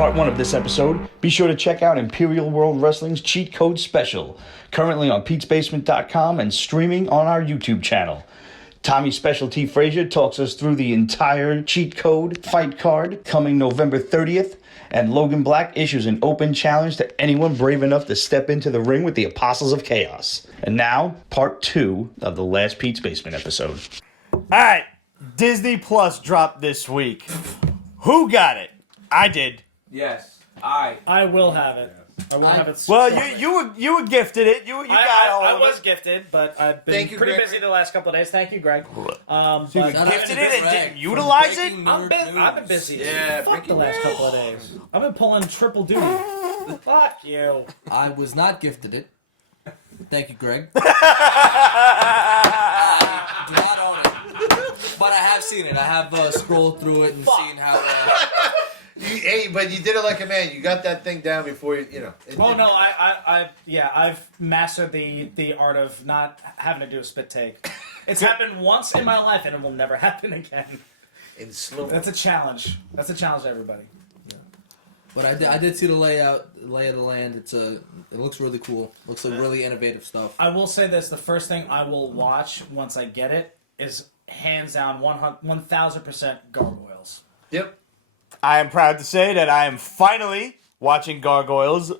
part 1 of this episode, be sure to check out Imperial World Wrestling's Cheat Code Special, currently on PetesBasement.com and streaming on our YouTube channel. Tommy Specialty Frazier talks us through the entire cheat code fight card coming November 30th, and Logan Black issues an open challenge to anyone brave enough to step into the ring with the Apostles of Chaos. And now, part 2 of the last Pete's Basement episode. Alright, Disney Plus dropped this week. Who got it? I did. Yes, I will have it. I will have it. Well, you were gifted it. You got all I of was it. gifted, but I've been pretty busy the last couple of days. Thank you, Greg. So you gifted it and didn't utilize it? I've been busy. Yeah, Fuck the last couple of days. I've been pulling triple duty. Fuck you. I was not gifted it. Thank you, Greg. Do not own it. But I have seen it. I have scrolled through it and seen how... But you did it like a man. You got that thing down before you know. I've mastered the art of not having to do a spit take. It's happened once in my life, and it will never happen again. In slow. That's a challenge. That's a challenge to everybody. Yeah. But I did see the lay of the land. It looks really cool. Looks like really innovative stuff. I will say this: the first thing I will watch once I get it is hands down 1,000% Gargoyles. Yep. I am proud to say that I am finally watching Gargoyles,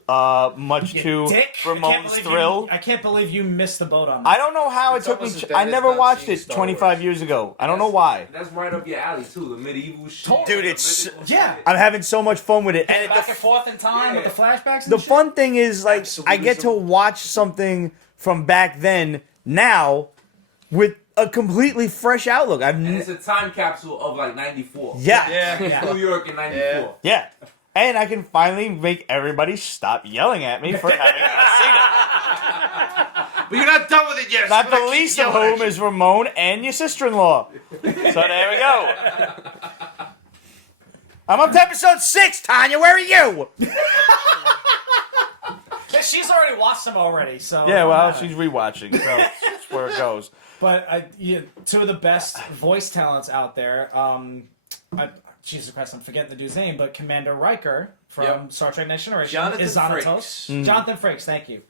much to Ramon's thrill. I can't believe you missed the boat on that. I don't know how it took me. I never watched it 25 years ago. I don't know why. That's right up your alley too. The medieval shit. Dude, it's yeah. I'm having so much fun with it. And Back and forth in time with the flashbacks. And the shit. fun thing is, like, I get to watch something from back then now with a completely fresh outlook. And it's a time capsule of like 94. Yeah. New York in 94. Yeah. And I can finally make everybody stop yelling at me for having not seen it. But you're not done with it yet. Not the least of whom is Ramon and your sister-in-law. So there we go. I'm up to episode 6, Tanya. Where are you? She's already watched them already, so... Yeah, well, she's rewatching, so that's where it goes. But two of the best voice talents out there, Jesus Christ, I'm forgetting the dude's name, but Commander Riker from Star Trek Next Generation is Xanatos. Jonathan Frakes, thank you.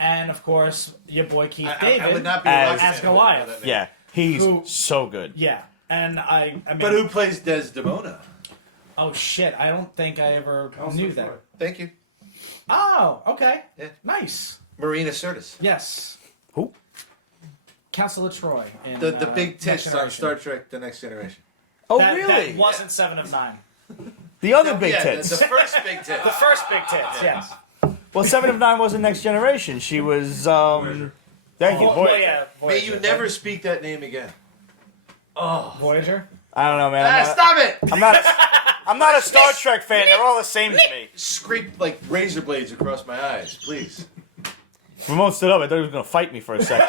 And, of course, your boy Keith David I would not be as Goliath. Yeah, he's so good. Yeah, and I mean... But who plays Desdemona? Oh, shit, I don't think I ever knew that. Thank you. Oh, okay. Yeah. Nice. Marina Sirtis. Yes. Who? Counselor Troy. In, The big Next tits on Generation. Star Trek The Next Generation. Oh, That really? wasn't 7 of 9. The other big tits. The first big tits. The first big tits, yes. Well, 7 of 9 wasn't Next Generation. She was, Thank you, Voyager. Yeah, May Voyager. you never speak that name again. Oh, Voyager? I don't know, man. Stop it! I'm not a Star Trek fan. They're all the same to me. Scrape like razor blades across my eyes, please. Ramon stood up. I thought he was going to fight me for a second.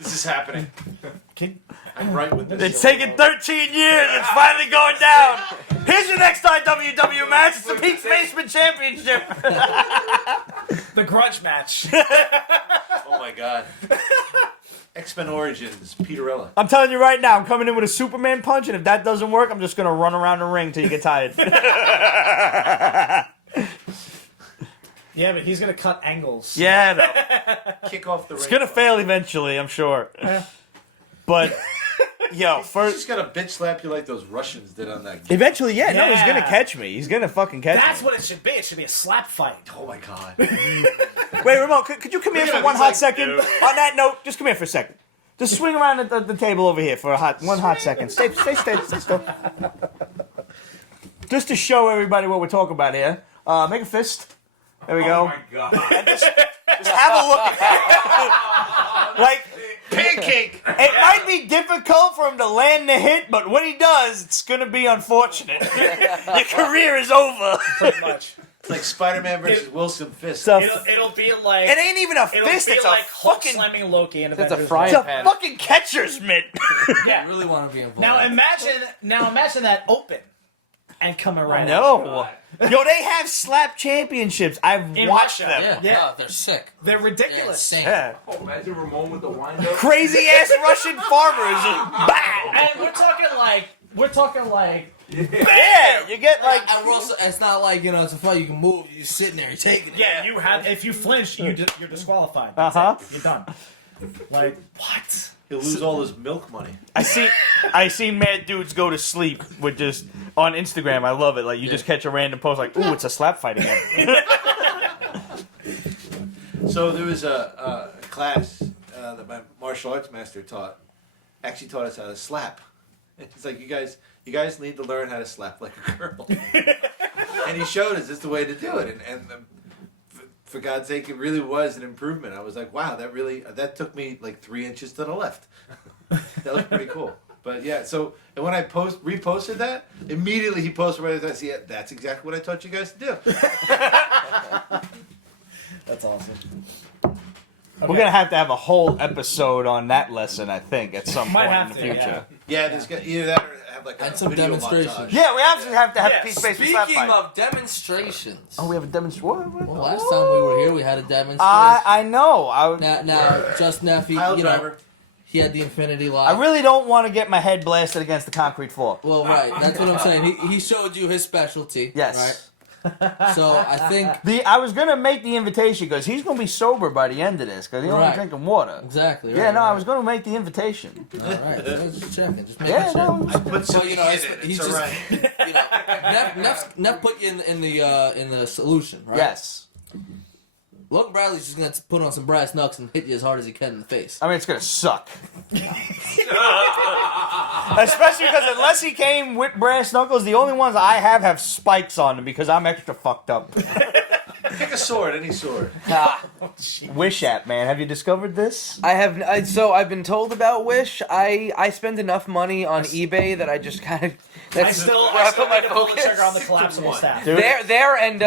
This is happening. I'm right with this. It's taken 13 years. It's finally going down. Here's your next IWW match. It's the Pete's Basement Championship. The grudge match. Oh my god. X-Men Origins, Peterella. I'm telling you right now, I'm coming in with a Superman punch, and if that doesn't work, I'm just going to run around the ring till you get tired. Yeah, but he's going to cut angles. Yeah, no. Kick off the ring. It's going to fail eventually, I'm sure. But, yo, He's first... just got to bitch slap you like those Russians did on that game. Eventually, no, he's Yeah. going to catch me. He's going to fucking catch That's me. what it should be. It should be a slap fight. Oh my god. Wait, Ramon, could you come here Look for at him, one he's hot like, second? "Dude." On that note, just come here for a second. Just swing around the table over here for one hot second. Stay still. Just to show everybody what we're talking about here. Make a fist. There we go. Oh my god. Just have a look at that. Like, Pancake! it might be difficult for him to land the hit, but when he does, it's going to be unfortunate. Your career is over. Pretty much. It's like Spider-Man versus Wilson Fisk. So, It'll be like... it ain't even a It'll fist, be it's like a Hulk fucking... slamming Loki in It's a Avengers. frying It's a pan. fucking catcher's mitt. I Yeah. really want to be involved. Now imagine that open and come around. No. Yo, they have slap championships. I've In watched Russia. them. Yeah, Yeah. no, they're sick. They're They're ridiculous. insane. Yeah. Oh, imagine Ramon with the wind-up. Crazy ass Russian farmers. Bah! And we're talking like Yeah, you get like. I also, it's not like it's a fight you can move. You're sitting there, you're taking it. Yeah, you have. If you flinch, you're disqualified. You're done. Like what? He'll lose all his milk money. I seen mad dudes go to sleep with just on Instagram. I love it. Like you just catch a random post like, "Ooh, it's a slap fight again." So there was a class that my martial arts master taught. Actually taught us how to slap. He's like, you guys need to learn how to slap like a girl. And he showed us this is the way to do it. And for God's sake, it really was an improvement. I was like, wow, that took me like 3 inches to the left. That was pretty cool. But yeah, and when I reposted that, immediately he posted right after I see it. That's exactly what I taught you guys to do. That's awesome. We're gonna have to have a whole episode on that lesson, I think, at some point in the future. Yeah, there's either that or have like a some video demonstrations. montage. Yeah, we absolutely have to have a piece based slap Speaking fight. of demonstrations. Oh, we have a demonstration. What? Well, last time we were here, we had a demonstration. I know. Now, Justin F. Pile driver. He had the infinity lock. I really don't want to get my head blasted against the concrete floor. Well, right. That's what I'm saying. He showed you his specialty. Yes. Right? So I think I was gonna make the invitation because he's gonna be sober by the end of this because he's only drinking water. Exactly. Right, Yeah, no, I was gonna make the invitation. All right, just checking. Just making Yeah, sure. no. I put some Well, he's just alright. Neff put you in the solution, right? Yes. Logan Bradley's just gonna put on some brass knucks and hit you as hard as he can in the face. I mean, it's gonna suck. Especially because unless he came with brass knuckles, the only ones I have spikes on them because I'm extra fucked up. Pick a sword, any sword. Wish app, man. Have you discovered this? I have. So I've been told about Wish. I spend enough money on eBay that I just kind of. I still where I put my need to pull the focus. trigger on the collapsible staff. Dude. There and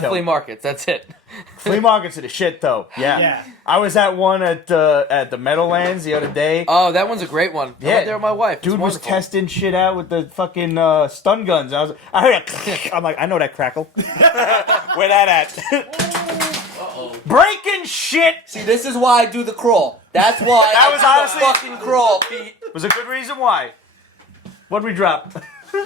flea markets. That's it. Flea markets are the shit, though. Yeah. Yeah. I was at one at the Meadowlands the other day. Oh, that one's a great one. I went there with my wife. It's Dude was wonderful. testing shit out with the fucking stun guns. I heard a I'm like, I know that crackle. Where that at? Breaking shit. See, this is why I do the crawl. That's why That I was do honestly- the fucking crawl, Pete. Was a good reason why. What'd we drop?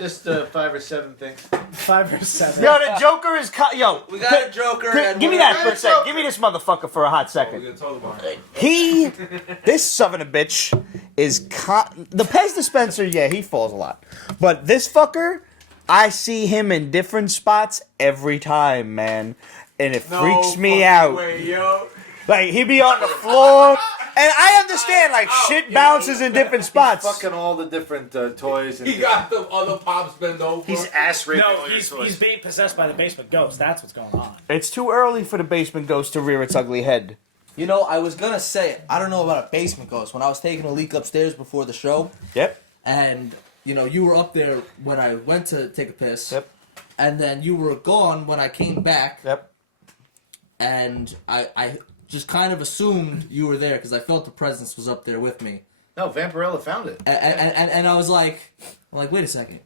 Just 5 or 7 things. 5 or 7. Yo, the Joker is Yo, We got a Joker. and give me we're- that for a second. Give me this motherfucker for a hot We're second. gonna talk about it. This son of a bitch is the Pez dispenser. Yeah, he falls a lot, but this fucker, I see him in different spots every time, man, and it freaks me out. Wait, yo. Like he be on the floor, and I understand like shit bounces in different spots. Fucking all the different toys. And He got the other pops bend over. He's ass raping No, all your he's toys. being possessed by the basement ghost. That's what's going on. It's too early for the basement ghost to rear its ugly head. You know, I was gonna say it. I don't know about a basement ghost. When I was taking a leak upstairs before the show, Yep. and you were up there when I went to take a piss. Yep. And then you were gone when I came back. Yep. And I just kind of assumed you were there because I felt the presence was up there with me. No, Vampirella found it. And I was like, wait a second.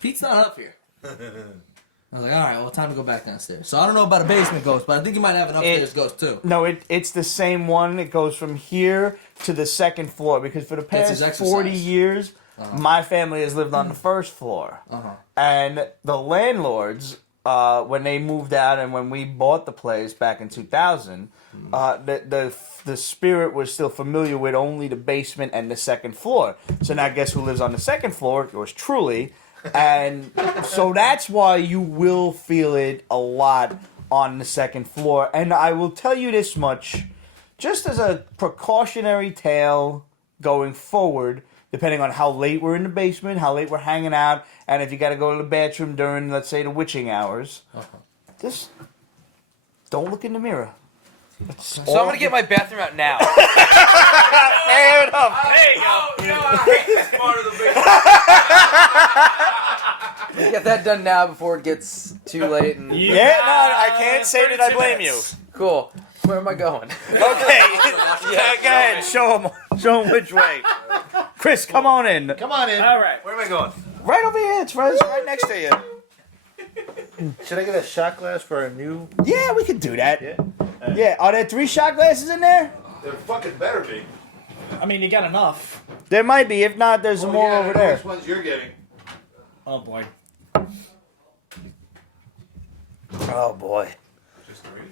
Pete's not up here. I was like, all right, well, time to go back downstairs. So I don't know about a basement ghost, but I think you might have an upstairs ghost too. No, it's the same one. It goes from here to the second floor because for the That's past his 40 exercise. years, my family has lived on the first floor. And the landlords, when they moved out and when we bought the place back in 2000, the spirit was still familiar with only the basement and the second floor. So now guess who lives on the second floor? It was Truly. And so that's why you will feel it a lot on the second floor. And I will tell you this much, just as a precautionary tale going forward, depending on how late we're in the basement, how late we're hanging out, and if you got to go to the bathroom during, let's say, the witching hours, just don't look in the mirror. So I'm gonna get my bathroom out now. Fair enough. There you go. I hate this part of the basement. Get that done now before it gets too late. And Yeah, no, I can't say that I blame you. cool. Where am I going? Okay, yeah, go ahead, show him which way. Chris, come on in. Come on in. All right. Where am I going? Right over here, it's right next to you. Should I get a shot glass for a new? Yeah, we could do that. Yeah. Yeah, are there 3 shot glasses in there? There fucking better be. I mean, you got enough. There might be. If not, there's some more over there. Which ones you're getting? Oh boy. Oh boy. Just three.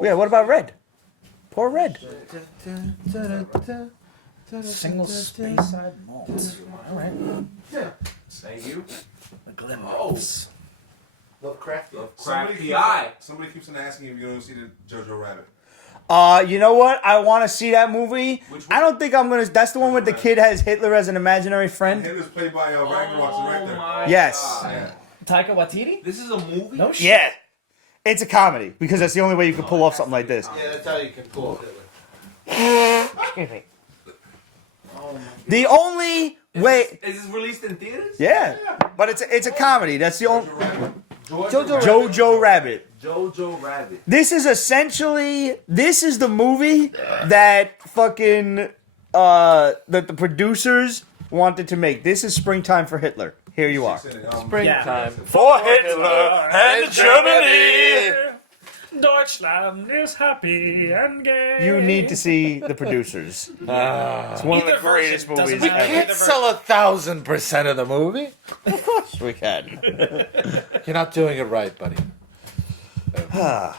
Yeah, what about Red? Poor Red. Single space side malt. All right. Thank you. The glimmer. Love craft. Crack the eye. Somebody keeps on asking if you're going to see the Jojo Rabbit. You know what? I want to see that movie. Which one? I don't think I'm gonna. That's the one with the kid has Hitler as an imaginary friend. Hitler's played by Ragnarok's director. my Yes. God. Yeah. Taika Waititi? This is a movie? No shit. Yeah, it's a comedy because that's the only way you can pull off something like this. Yeah, that's how you can pull off Hitler. Excuse me. The only way. Is this released in theaters? Yeah, but it's a comedy. That's the only. Jojo Jojo Rabbit. Jojo Rabbit. This is the movie that fucking that the producers wanted to make. This is Springtime for Hitler. Here you are. Springtime. For Hitler and Germany. Deutschland is happy and gay. You need to see the producers. It's one of the Either greatest version doesn't movies matter. ever. Can't sell 1,000% of the movie. We can. You're not doing it right, buddy.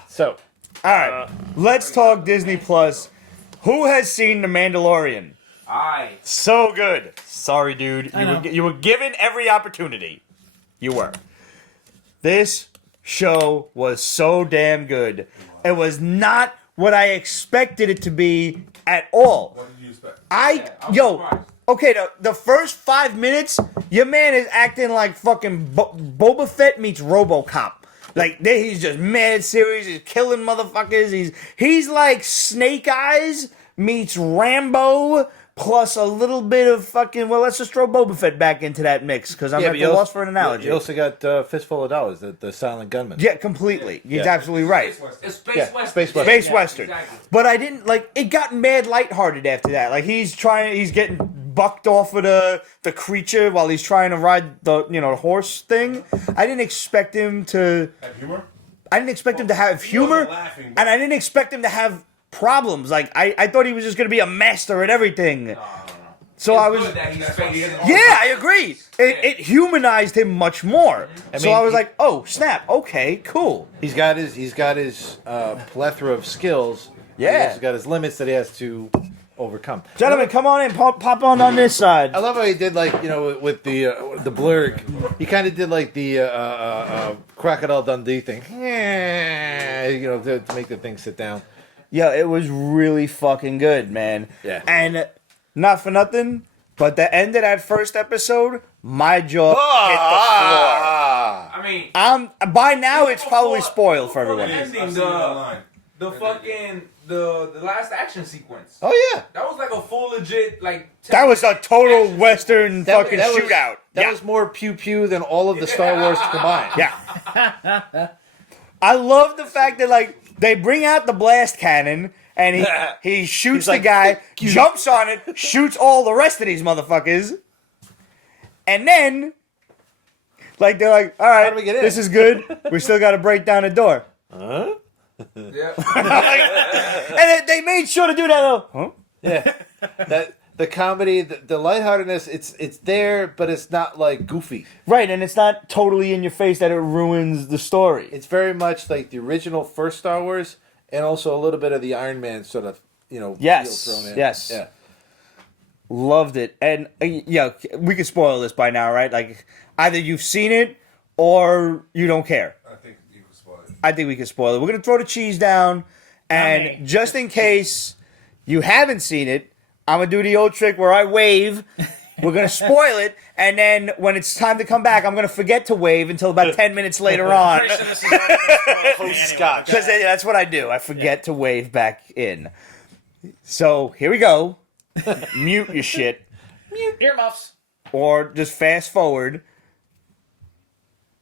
So, All right, let's talk Disney Plus. Who has seen The Mandalorian? Aye. So good. Sorry, dude. You were given every opportunity. You were. This show was so damn good. It was not what I expected it to be at all. What did you expect? I'm surprised. Okay, the first 5 minutes, your man is acting like fucking Boba Fett meets RoboCop. Like he's just mad serious. He's killing motherfuckers. He's like Snake Eyes meets Rambo plus a little bit of fucking. Well, let's just throw Boba Fett back into that mix because I'm at the loss for an analogy. You also got Fistful of Dollars, the silent gunman. Yeah, completely. He's absolutely right. It's Space Yeah, Western. Space Western. Space Yeah, Western. exactly. But I didn't like it got mad lighthearted after that. Like he's getting bucked off of the creature while he's trying to ride the horse thing. I didn't expect him to Have humor? I didn't expect him to have humor laughing, but- and I didn't expect him to have problems. Like I thought he was just gonna be a master at everything. So It's I was good that he's facing yeah, I agree. It humanized him much more. So mean, I was like, oh snap, okay, cool. He's got his plethora of skills. Yeah. He's got his limits that he has to overcome. Gentlemen, come on in, pop on this side. I love how he did with the blurg. He kind of did like the Crocodile Dundee thing. To make the thing sit down. Yeah, it was really fucking good, man. Yeah. And not for nothing, but the end of that first episode, my jaw I mean, hit the floor. By now it's probably spoiled for everyone. I've ending seen it online. the fucking the last action sequence. Oh yeah. That was like a full legit like. That was a total action Western That- fucking that was- shootout. That Yeah. was more pew pew than all of the Star Wars combined. Yeah. I love the fact that like they bring out the blast cannon and he shoots the like, guy, jumps on it, shoots all the rest of these motherfuckers, and then like they're like, all right, How do we get in? this is good. We still got to break down the door, Yeah. and they made sure to do that. Huh? Yeah. That the comedy, the lightheartedness, it's there, but it's not like goofy. Right, and it's not totally in your face that it ruins the story. It's very much like the original first Star Wars, and also a little bit of the Iron Man sort of Yes, feel thrown in. yes. Yeah. Loved it, and yeah, we could spoil this by now, right? Like either you've seen it or you don't care. I think you can spoil it. I think we can spoil it. We're gonna throw the cheese down, and Yummy. just in case you haven't seen it, I'm gonna do the old trick where I wave. We're gonna spoil it, and then when it's time to come back, I'm gonna forget to wave until about 10 minutes later on. Pretty sure this is already spoiled for me anyway. Because that's what I do. I forget to wave back in. So here we go. Mute your shit, Earmuffs. or just fast forward.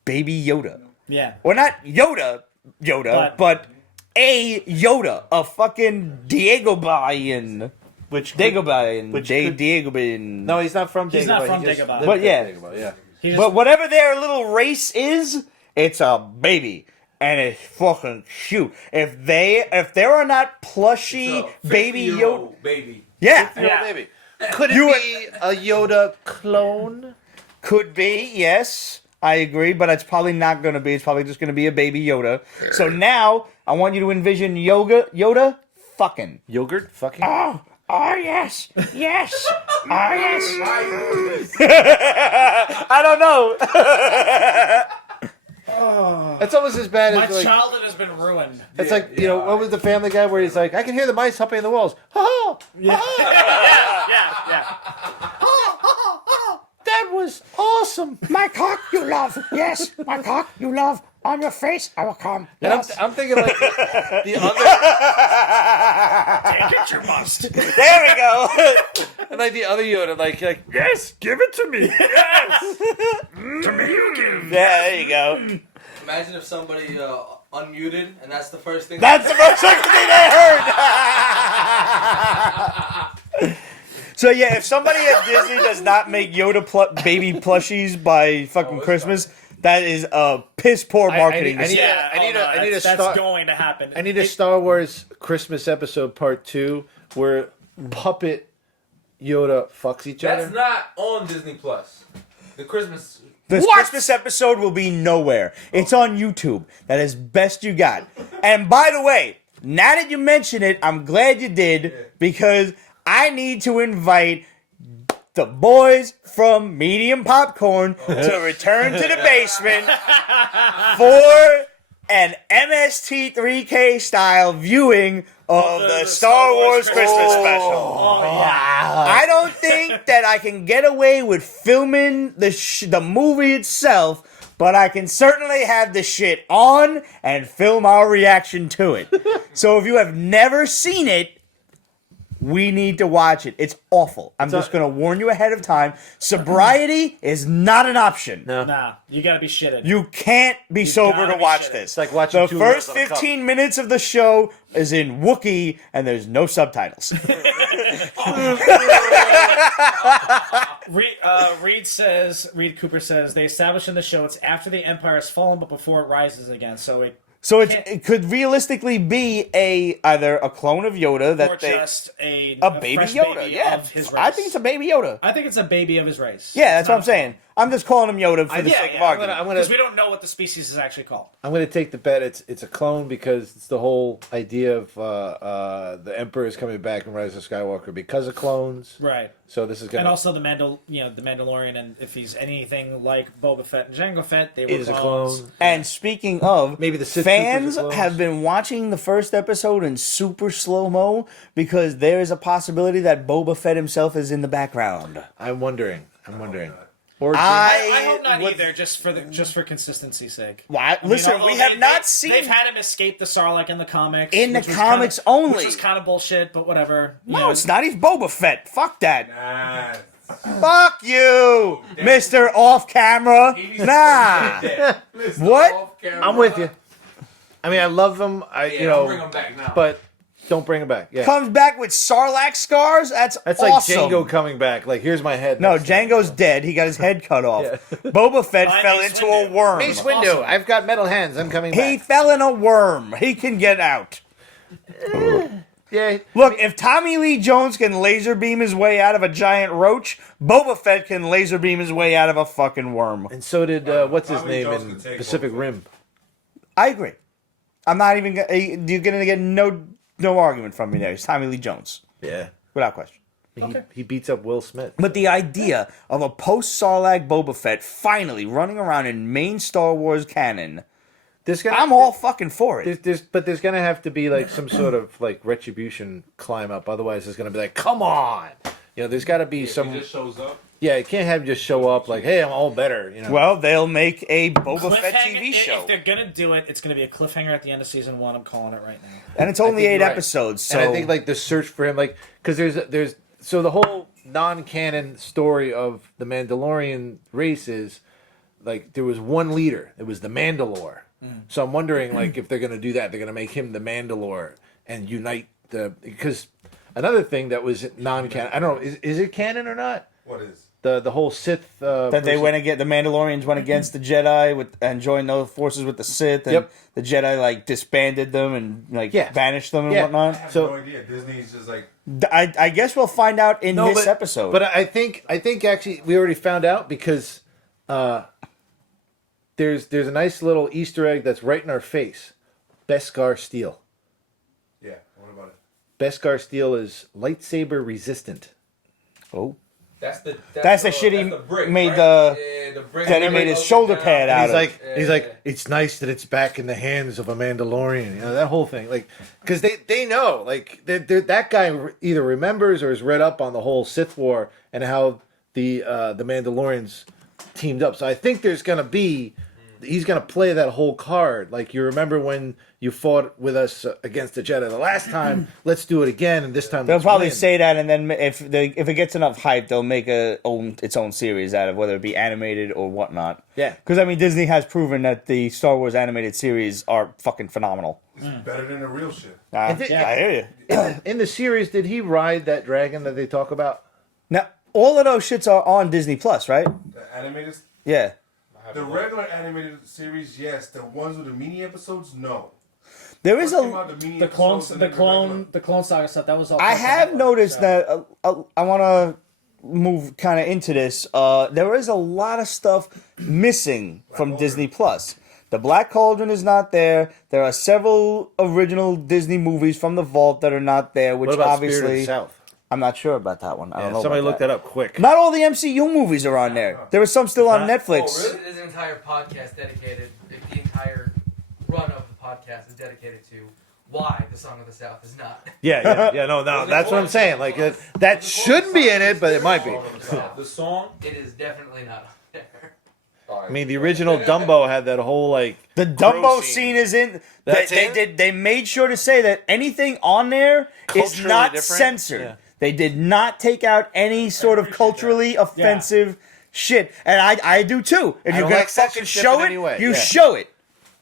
Baby Yoda. Yeah. Or not Yoda, but a Yoda, a fucking Dagobah. Dagobah. No, he's not from Dagobah. He's not He from just Dagobah. lived But in yeah. Dagobah, yeah. He just, But whatever their little race is, it's a baby. And it's fucking cute. If there are not plushy baby Yoda, 50-year-old baby. yeah, yeah. Maybe. Could it be a Yoda clone? Could be, yes. I agree, but it's probably not going to be. It's probably just going to be a baby Yoda. So now, I want you to envision Yoda fucking. Yogurt? Fucking? Oh, yes. Yes. Oh, yes. I don't know. That's almost as bad My as like... childhood has been ruined. It's like, you know, what was the Family Guy where he's like, I can hear the mice hopping in the walls. Ha Yeah. Yeah. That was awesome. My cock you love. Yes, my cock you love. On your face, I will come. And I'm thinking like the other, Get your must. There we go. and like the other Yoda, like yes, give it to me. Yes, to me you give. There you go. Imagine if somebody unmuted and that's the first thing. That's the most thing they heard. So yeah, if somebody at Disney does not make Yoda baby plushies by fucking Christmas, that is a piss poor marketing. I need a that's Star. going to happen. I need a Star Wars Christmas episode part 2 where puppet Yoda fucks each That's other. not on Disney Plus. The Christmas. The Christmas episode will be nowhere. It's on YouTube. That is best you got. And by the way, now that you mention it, I'm glad you did because I need to invite the boys from Medium Popcorn to return to the basement for an MST3K style viewing of the Star Wars Christmas special. Oh, yeah. I don't think that I can get away with filming the movie itself, but I can certainly have the shit on and film our reaction to it. So if you have never seen it, we need to watch it. It's awful. I'm just going to warn you ahead of time. Sobriety is not an option. No. Nah, you gotta be shitted. You can't be sober gotta to be watch shitted. this. It's like watching the two first wheels on a cup. 15 minutes of the show is in Wookiee, and there's no subtitles. Reed Cooper says they established in the show it's after the Empire has fallen, but before it rises again. So it So it could realistically be either a clone of Yoda or that just a baby fresh Yoda. baby Yeah, of his race. I think it's a baby Yoda. I think it's a baby of his race. Yeah, that's It's what not I'm saying. I'm just calling him Yoda for the sake of argument. I'm because gonna we don't know what the species is actually called. I'm gonna take the bet. It's a clone because it's the whole idea of the Emperor is coming back in Rise of Skywalker because of clones. Right. So this is gonna. And also the Mandalorian, and if he's anything like Boba Fett and Jango Fett, they were It is a clones. clone. And speaking of, Maybe the Sith fans Troopers are clones. have been watching the first episode in super slow-mo because there is a possibility that Boba Fett himself is in the background. I'm wondering. Or I hope not would- either, just for consistency's sake. Well, I mean, listen, although we have not they've seen had him escape the Sarlacc in the comics. In the which was comics kinda, only. which was kind of bullshit, but whatever. You No, know, it's not. He's Boba Fett. Fuck that. Nah. Fuck you, Mr. Off Camera. Nah. What? I'm with you. I mean, I love them. Don't bring him back now. but don't bring him back. Yeah, Comes back with Sarlacc scars? That's that's awesome. like Django coming back. Like, here's my head. No, Django's dead. He got his head cut off. Yeah. Boba Fett Fine, fell Mace into a Windu. worm. Mace Windu. Awesome. I've got metal hands. I'm coming He back. fell in a worm. He can get out. Yeah. Look, if Tommy Lee Jones can laser beam his way out of a giant roach, Boba Fett can laser beam his way out of a fucking worm. And so did what's his Tommy name Jones in could take Pacific Boba Rim. I agree. I'm not even. You're gonna get no argument from me there. It's Tommy Lee Jones, Yeah. without question. He beats up Will Smith. But the idea of a post-Sarlacc Boba Fett finally running around in main Star Wars canon, I'm all fucking for it. There's gonna have to be like some sort of like retribution climb up. Otherwise, it's gonna be like, come on. You know, there's got to be some. He just shows up. Yeah, you can't have him just show up like, hey, I'm all better. You know. Well, they'll make a Boba Fett Cliffhanger- TV show, If they're gonna do it, it's gonna be a cliffhanger at the end of season 1. I'm calling it right now. and it's only think 8 you're right. episodes. So And I think like the search for him, like, because there's so the whole non-canon story of the Mandalorian race is like there was one leader. It was the Mandalore. So I'm wondering like if they're gonna do that, they're gonna make him the Mandalore and unite because another thing that was non-canon. I don't know, is it canon or not? What is? The whole Sith that they person- went against the Mandalorians went against the Jedi and joined those forces with the Sith, and Yep. the Jedi like disbanded them and like Yeah. banished them and Yeah. I whatnot. have So- no idea. Disney's just like. I guess we'll find out in this episode. But I think actually we already found out because there's a nice little Easter egg that's right in our face. Beskar steel. Yeah, what about it? Beskar steel is lightsaber resistant. Oh. That's the shit he brick, made right? The brick that he made his goes shoulder down. pad out And of. he's like, it's nice that it's back in the hands of a Mandalorian. You know, that whole thing, like, because they know, like, that guy either remembers or has read up on the whole Sith War and how the Mandalorians teamed up. So I think he's gonna play that whole card. Like, you remember when you fought with us against the Jedi the last time? Let's do it again, and this time They'll let's probably win. say that, and then if it gets enough hype, they'll make its own series out of whether it be animated or whatnot. Yeah. Because I mean, Disney has proven that the Star Wars animated series are fucking phenomenal. It's better than the real shit. I hear you. In the series, did he ride that dragon that they talk about? Now, all of those shits are on Disney Plus, right? The animated, Yeah. the regular animated series, yes. The ones with the mini episodes, no. There is Came out the mini The clone, episodes and the then clone, the clone saga stuff. That was all. I have noticed that I want to move kind of into this. There is a lot of stuff missing from Disney Plus. The Black Cauldron is not there. There are several original Disney movies from the vault that are not there, which What about obviously Spirit of the South? I'm not sure about that one. I don't know. Somebody about look that up quick. Not all the MCU movies are on there. There are some still on Netflix. Oh, really? There's an entire podcast dedicated. The entire run of the podcast is dedicated to why the Song of the South is not. Yeah, no, that's what I'm saying. Like, that shouldn't be in it, but it might be. The song. It is definitely not on there. I mean, the original Dumbo had that whole, like... The Dumbo scene is in. That's They made sure to say that anything on there is Culturally not different? censored. Yeah. They did not take out any sort of culturally offensive shit, and I do too. If I you're don't gonna like fucking censorship show in it, any way, you yeah. show it.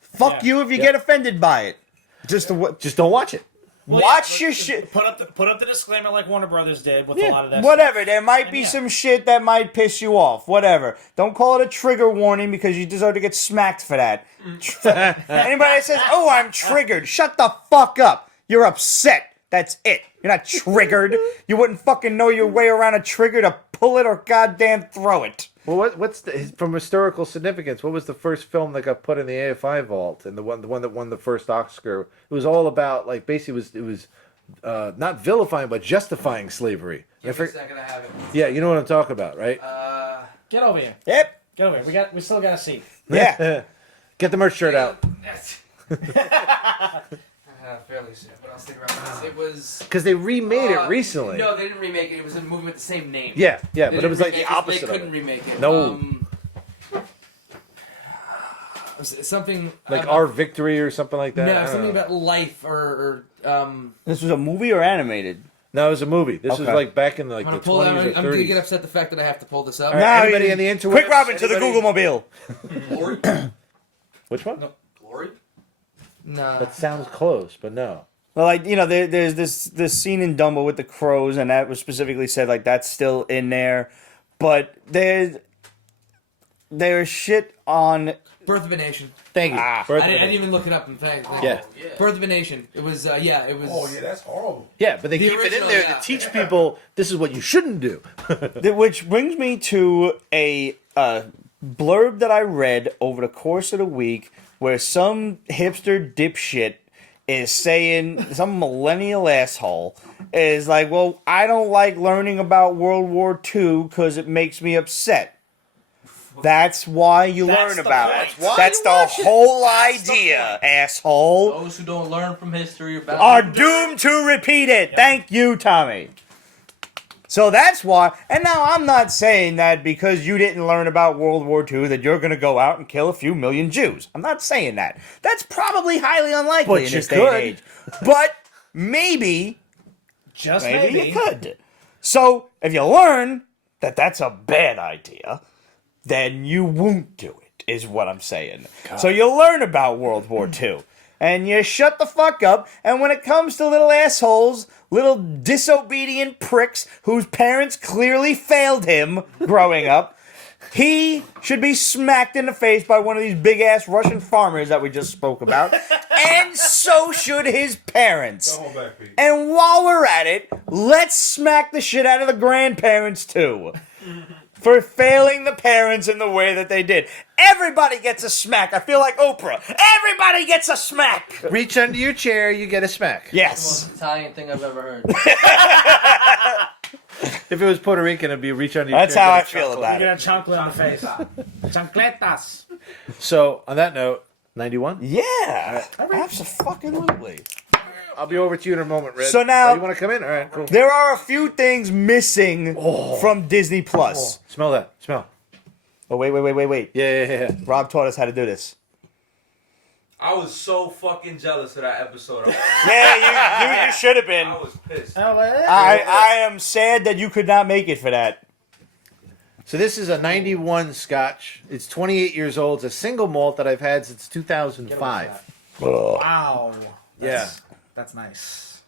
Fuck Yeah. you if you get offended by it. Just don't watch it. watch your shit. Put up the disclaimer like Warner Brothers did with a lot of that. Whatever. There might be yeah. some shit that might piss you off. Whatever. Don't call it a trigger warning because you deserve to get smacked for that. Anybody that says, "Oh, I'm triggered," shut the fuck up. You're upset. That's it. You're not triggered. You wouldn't fucking know your way around a trigger to pull it or goddamn throw it. Well, what's from historical significance? What was the first film that got put in the AFI vault and the one that won the first Oscar? It was all about, like, basically it was not vilifying but justifying slavery. Give me a second, I have it. Yeah, you know what I'm talking about, right? Get over here. Yep. Get over here. We still got a seat. Yeah. Get the merch shirt out. Fairly soon, but I'll stick around with this. It was. Because they remade it recently. No, they didn't remake it. It was a movie with the same name. Yeah, They but it didn't was like the remake it. opposite They of couldn't it. remake it. No. Something Like about, Our Victory or something like that. I No, don't something know. about life or This was a movie or animated? No, it was a movie. This was Okay. like back in like I'm the gonna pull it. 20s or I'm gonna 30s. get upset the fact that I have to pull this up. All right, anybody in the interwebs? Quick Robin to the Anybody? Google Mobile. Glory. Which one? Glory. No. That sounds close, but no. Well, like, you know, there's this scene in Dumbo with the crows, and that was specifically said like that's still in there, but there's shit on. Birth of a Nation. Thank you. I didn't even look it up. In fact, Yeah. Birth of a Nation. It was. Yeah, it was. Oh yeah, that's horrible. Yeah, but they The keep it in original, there yeah. to teach people this is what you shouldn't do. Which brings me to a blurb that I read over the course of the week where some hipster dipshit is saying, some millennial asshole is like, well, I don't like learning about World War II because it makes me upset. That's why you learn about it. That's the whole idea, asshole. Those who don't learn from history about Are doomed to repeat it. Thank you, Tommy. So that's why, and now I'm not saying that because you didn't learn about World War II that you're going to go out and kill a few million Jews. I'm not saying that. That's probably highly unlikely But in you this day and could. age. But maybe Maybe you could. So if you learn that that's a bad idea, then you won't do it, is what I'm saying. So you'll learn about World War II. And you shut the fuck up, and when it comes to little assholes, little disobedient pricks whose parents clearly failed him growing up, he should be smacked in the face by one of these big-ass Russian farmers that we just spoke about, and so should his parents. Don't hold back, Pete. And while we're at it, let's smack the shit out of the grandparents, too. for failing the parents in the way that they did. Everybody gets a smack. I feel like Oprah. Everybody gets a smack. Reach under your chair, you get a smack. Yes. Most Italian thing I've ever heard. If it was Puerto Rican, it'd be reach under your That's chair. how I get a feel chocolate. about You it. get a chocolate on the face. Chancletas. So, on that note, 91? Yeah. Absolutely. I'll be over to you in a moment, Red. So now- Oh, you want to come in? All right, cool. There are a few things missing from Disney Plus. Smell that. Smell. Oh, wait. Yeah. Rob taught us how to do this. I was so fucking jealous of that episode. Yeah, you should have been. I was pissed. I am sad that you could not make it for that. So this is a 91 Scotch. It's 28 years old. It's a single malt that I've had since 2005. Wow. That's nice.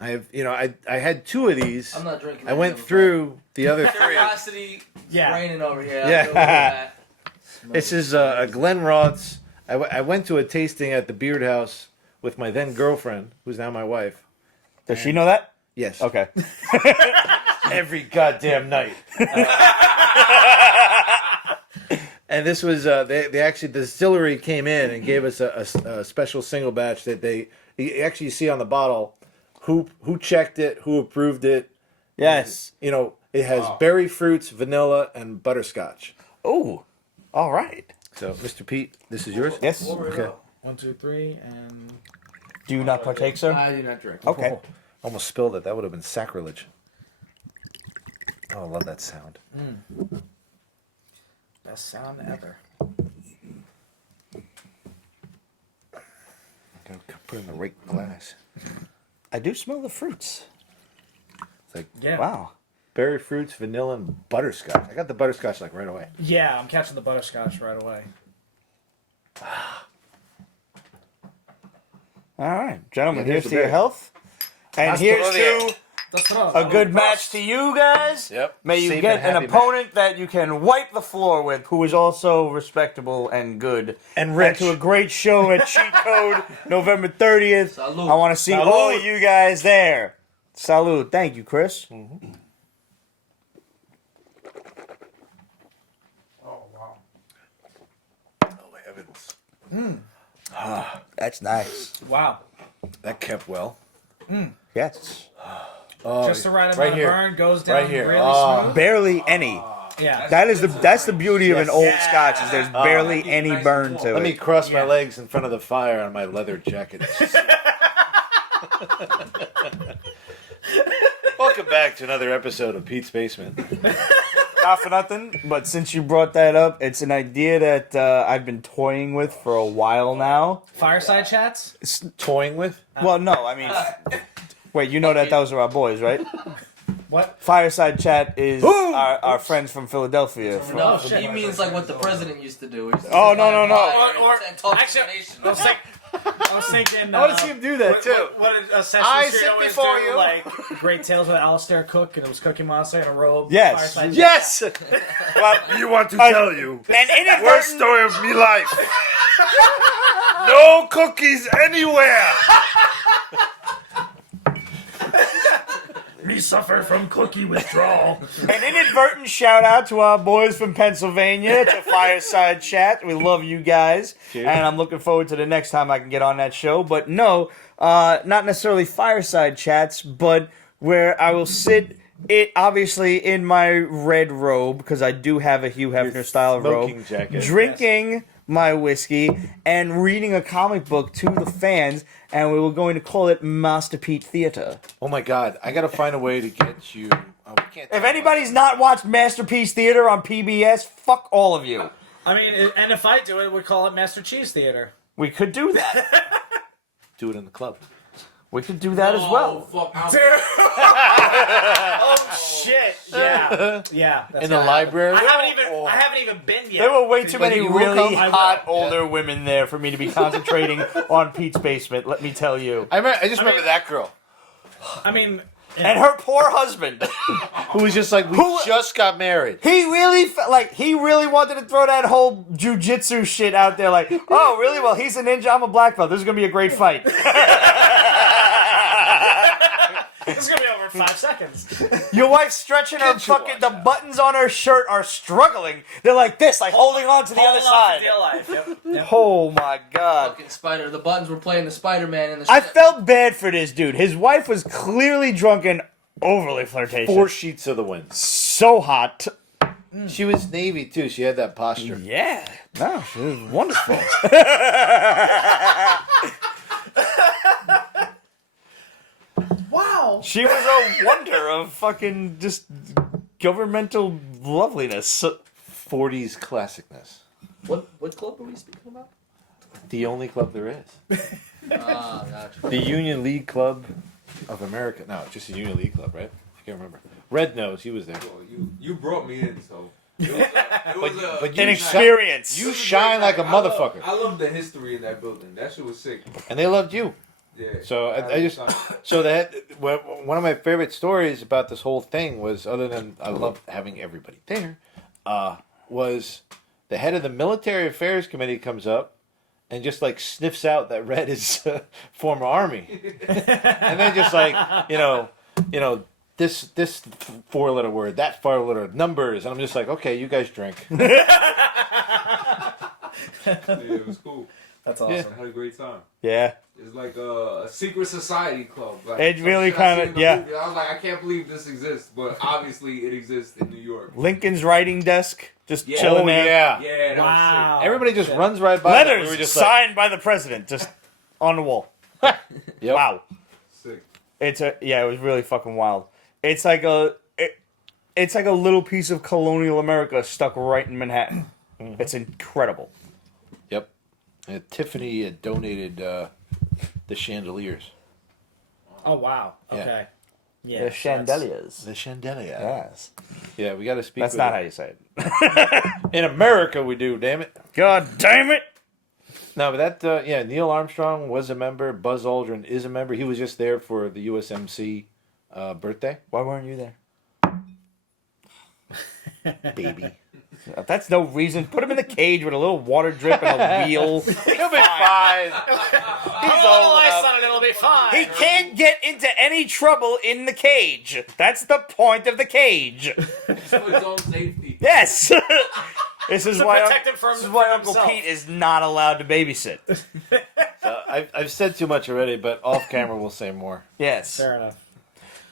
I have, I had 2 of these. I'm not drinking. I went through the other 3. Curiosity Yeah. raining over here. Yeah. This is a Glen Roth's. I went to a tasting at the Beard House with my then girlfriend, who's now my wife. Does she know that? Yes. Okay. Every goddamn night. And this was they actually the distillery came in and gave us a special single batch that you actually see on the bottle who checked it, who approved it. Yes. It has berry fruits, vanilla, and butterscotch. Oh, all right. So, Mr. Pete, this is yours. Yes. Okay. 1, 2, 3, and Do you not partake, sir? I do not drink. Okay. Almost spilled it. That would have been sacrilege. Oh, I love that sound. best sound ever. Gotta put in the right glass. I do smell the fruits. It's like Yeah. Wow. berry fruits, vanilla, and butterscotch. I got the butterscotch like right away. Yeah, I'm catching the butterscotch right away. All right, gentlemen, Yeah, here's here's to the your beer. health. And Hasta here's luego. to a good match to you guys. Yep. May you Safe get and an happy opponent that you can wipe the floor with, who is also respectable and good. And rich. to a great show at Cheat Code, November 30th. Salud. I want to see Salud. all of you guys there. Salud. Thank you, Chris. Oh, wow. Oh, heavens. That's nice. Wow. That kept well. Yes. Oh, Just the right amount right of here. burn, goes down Right here. really Oh. smooth. Barely any. Yeah. That's the beauty of an old Yeah. Scotch is there's barely Keep it any nice and burn warm. to Let me it. cross my Yeah. legs in front of the fire on my leather jacket. Welcome back to another episode of Pete's Basement. Not for nothing, but since you brought that up, it's an idea that I've been toying with for a while now. Fireside chats? Toying with? Well, no, I mean, wait, you know that those are our boys, right? What? Fireside Chat is our friends from Philadelphia. No, shit. he means like what the president used to do. He used to Oh, sit no, by no, the no. fire Or- and talk to actually, the nation. I was thinking. I want to see him do that, too. What did Sesame I Street sit always before do? you. Like Great Tales with Alistair Cook, and it was Cookie Monster in a robe. Yes. Fireside chat. Yes! Well, You want to tell you and inadvertent, worst story of me life. No cookies anywhere. Me suffer from cookie withdrawal. an inadvertent shout out to our boys from Pennsylvania to Fireside Chat. We love you guys, and I'm looking forward to the next time I can get on that show. But no, not necessarily Fireside Chats, but where I will sit. It obviously in my red robe because I do have a Hugh Hefner style smoking robe, jacket. drinking my whiskey and reading a comic book to the fans, and we were going to call it Master Pete Theater. Oh my god, I gotta find a way to get you. Oh, we can't If anybody's not watched Masterpiece Theater on PBS, fuck all of you. I mean, and if I do it, we'd call it Master Cheese Theater. We could do that. do it in the club. We could do that as well. Fuck, Oh shit! Yeah, yeah. That's In the right. library. I haven't even been yet. There were way too many you will really come. hot older women there for me to be concentrating on Pete's Basement, let me tell you. I just remember that girl I mean, And her poor husband. who was just like, we just got married. He really wanted to throw that whole jujitsu shit out there like, oh, really? Well, he's a ninja, I'm a black belt. This is going to be a great fight. this is gonna be over in 5 seconds. Your wife's stretching her fucking. The buttons on her shirt are struggling. They're like this, like holding on to the other side. Deal life. Yep. Oh my god. Fucking spider. The buttons were playing the Spider-Man in the. I felt bad for this dude. His wife was clearly drunk and overly flirtatious. 4 sheets of the wind. So hot. She was Navy too. She had that posture. Yeah. No, she was wonderful. Wow. She was a wonder of fucking just governmental loveliness. 40s classicness. What club are we speaking about? The only club there is. Ah, gotcha. The Union League Club of America. No, just the Union League Club, right? I can't remember. Red Nose, he was there. Well, you brought me in, so it was But An experience. You shine like a motherfucker. I love the history in that building. That shit was sick. And they loved you. Yeah. So I just so that one of my favorite stories about this whole thing was, other than I loved having everybody there, was the head of the military affairs committee comes up and just like sniffs out that Red is former army, and then just like you know this 4-letter word, that 4-letter numbers, and I'm just like, okay, you guys drink. yeah, it was cool. That's I awesome. had a great time. Yeah. It's like a secret society club. Like, It really some shit I kinda- seen in the yeah. movie. I was like, I can't believe this exists, but obviously it exists in New York. Lincoln's writing desk, just Yeah. chilling Oh there. yeah. Yeah, that Wow. Everybody just runs right by. that. Letters We were just signed by the president, just on the wall. Yep. Wow. was sick. It was really fucking wild. It's like it's like a little piece of colonial America stuck right in Manhattan. It's incredible. Yep. And Tiffany had donated the chandeliers. Oh wow. Yeah. Okay. Yeah. The chandeliers. The chandelier. Yes. Yeah, we got to speak. That's with not it. how you say it. In America, we do. Damn it. God damn it! No, but that. Yeah, Neil Armstrong was a member. Buzz Aldrin is a member. He was just there for the USMC birthday. Why weren't you there? Baby. That's no reason. Put him in the cage with a little water drip and a wheel. He'll be fine. He's old enough. It'll be fine. He can't get into any trouble in the cage. That's the point of the cage. It's for his own safety. Yes. This is why protect him from Uncle himself. Pete is not allowed to babysit. I've said too much already, but off camera we'll say more. Yes. Fair enough.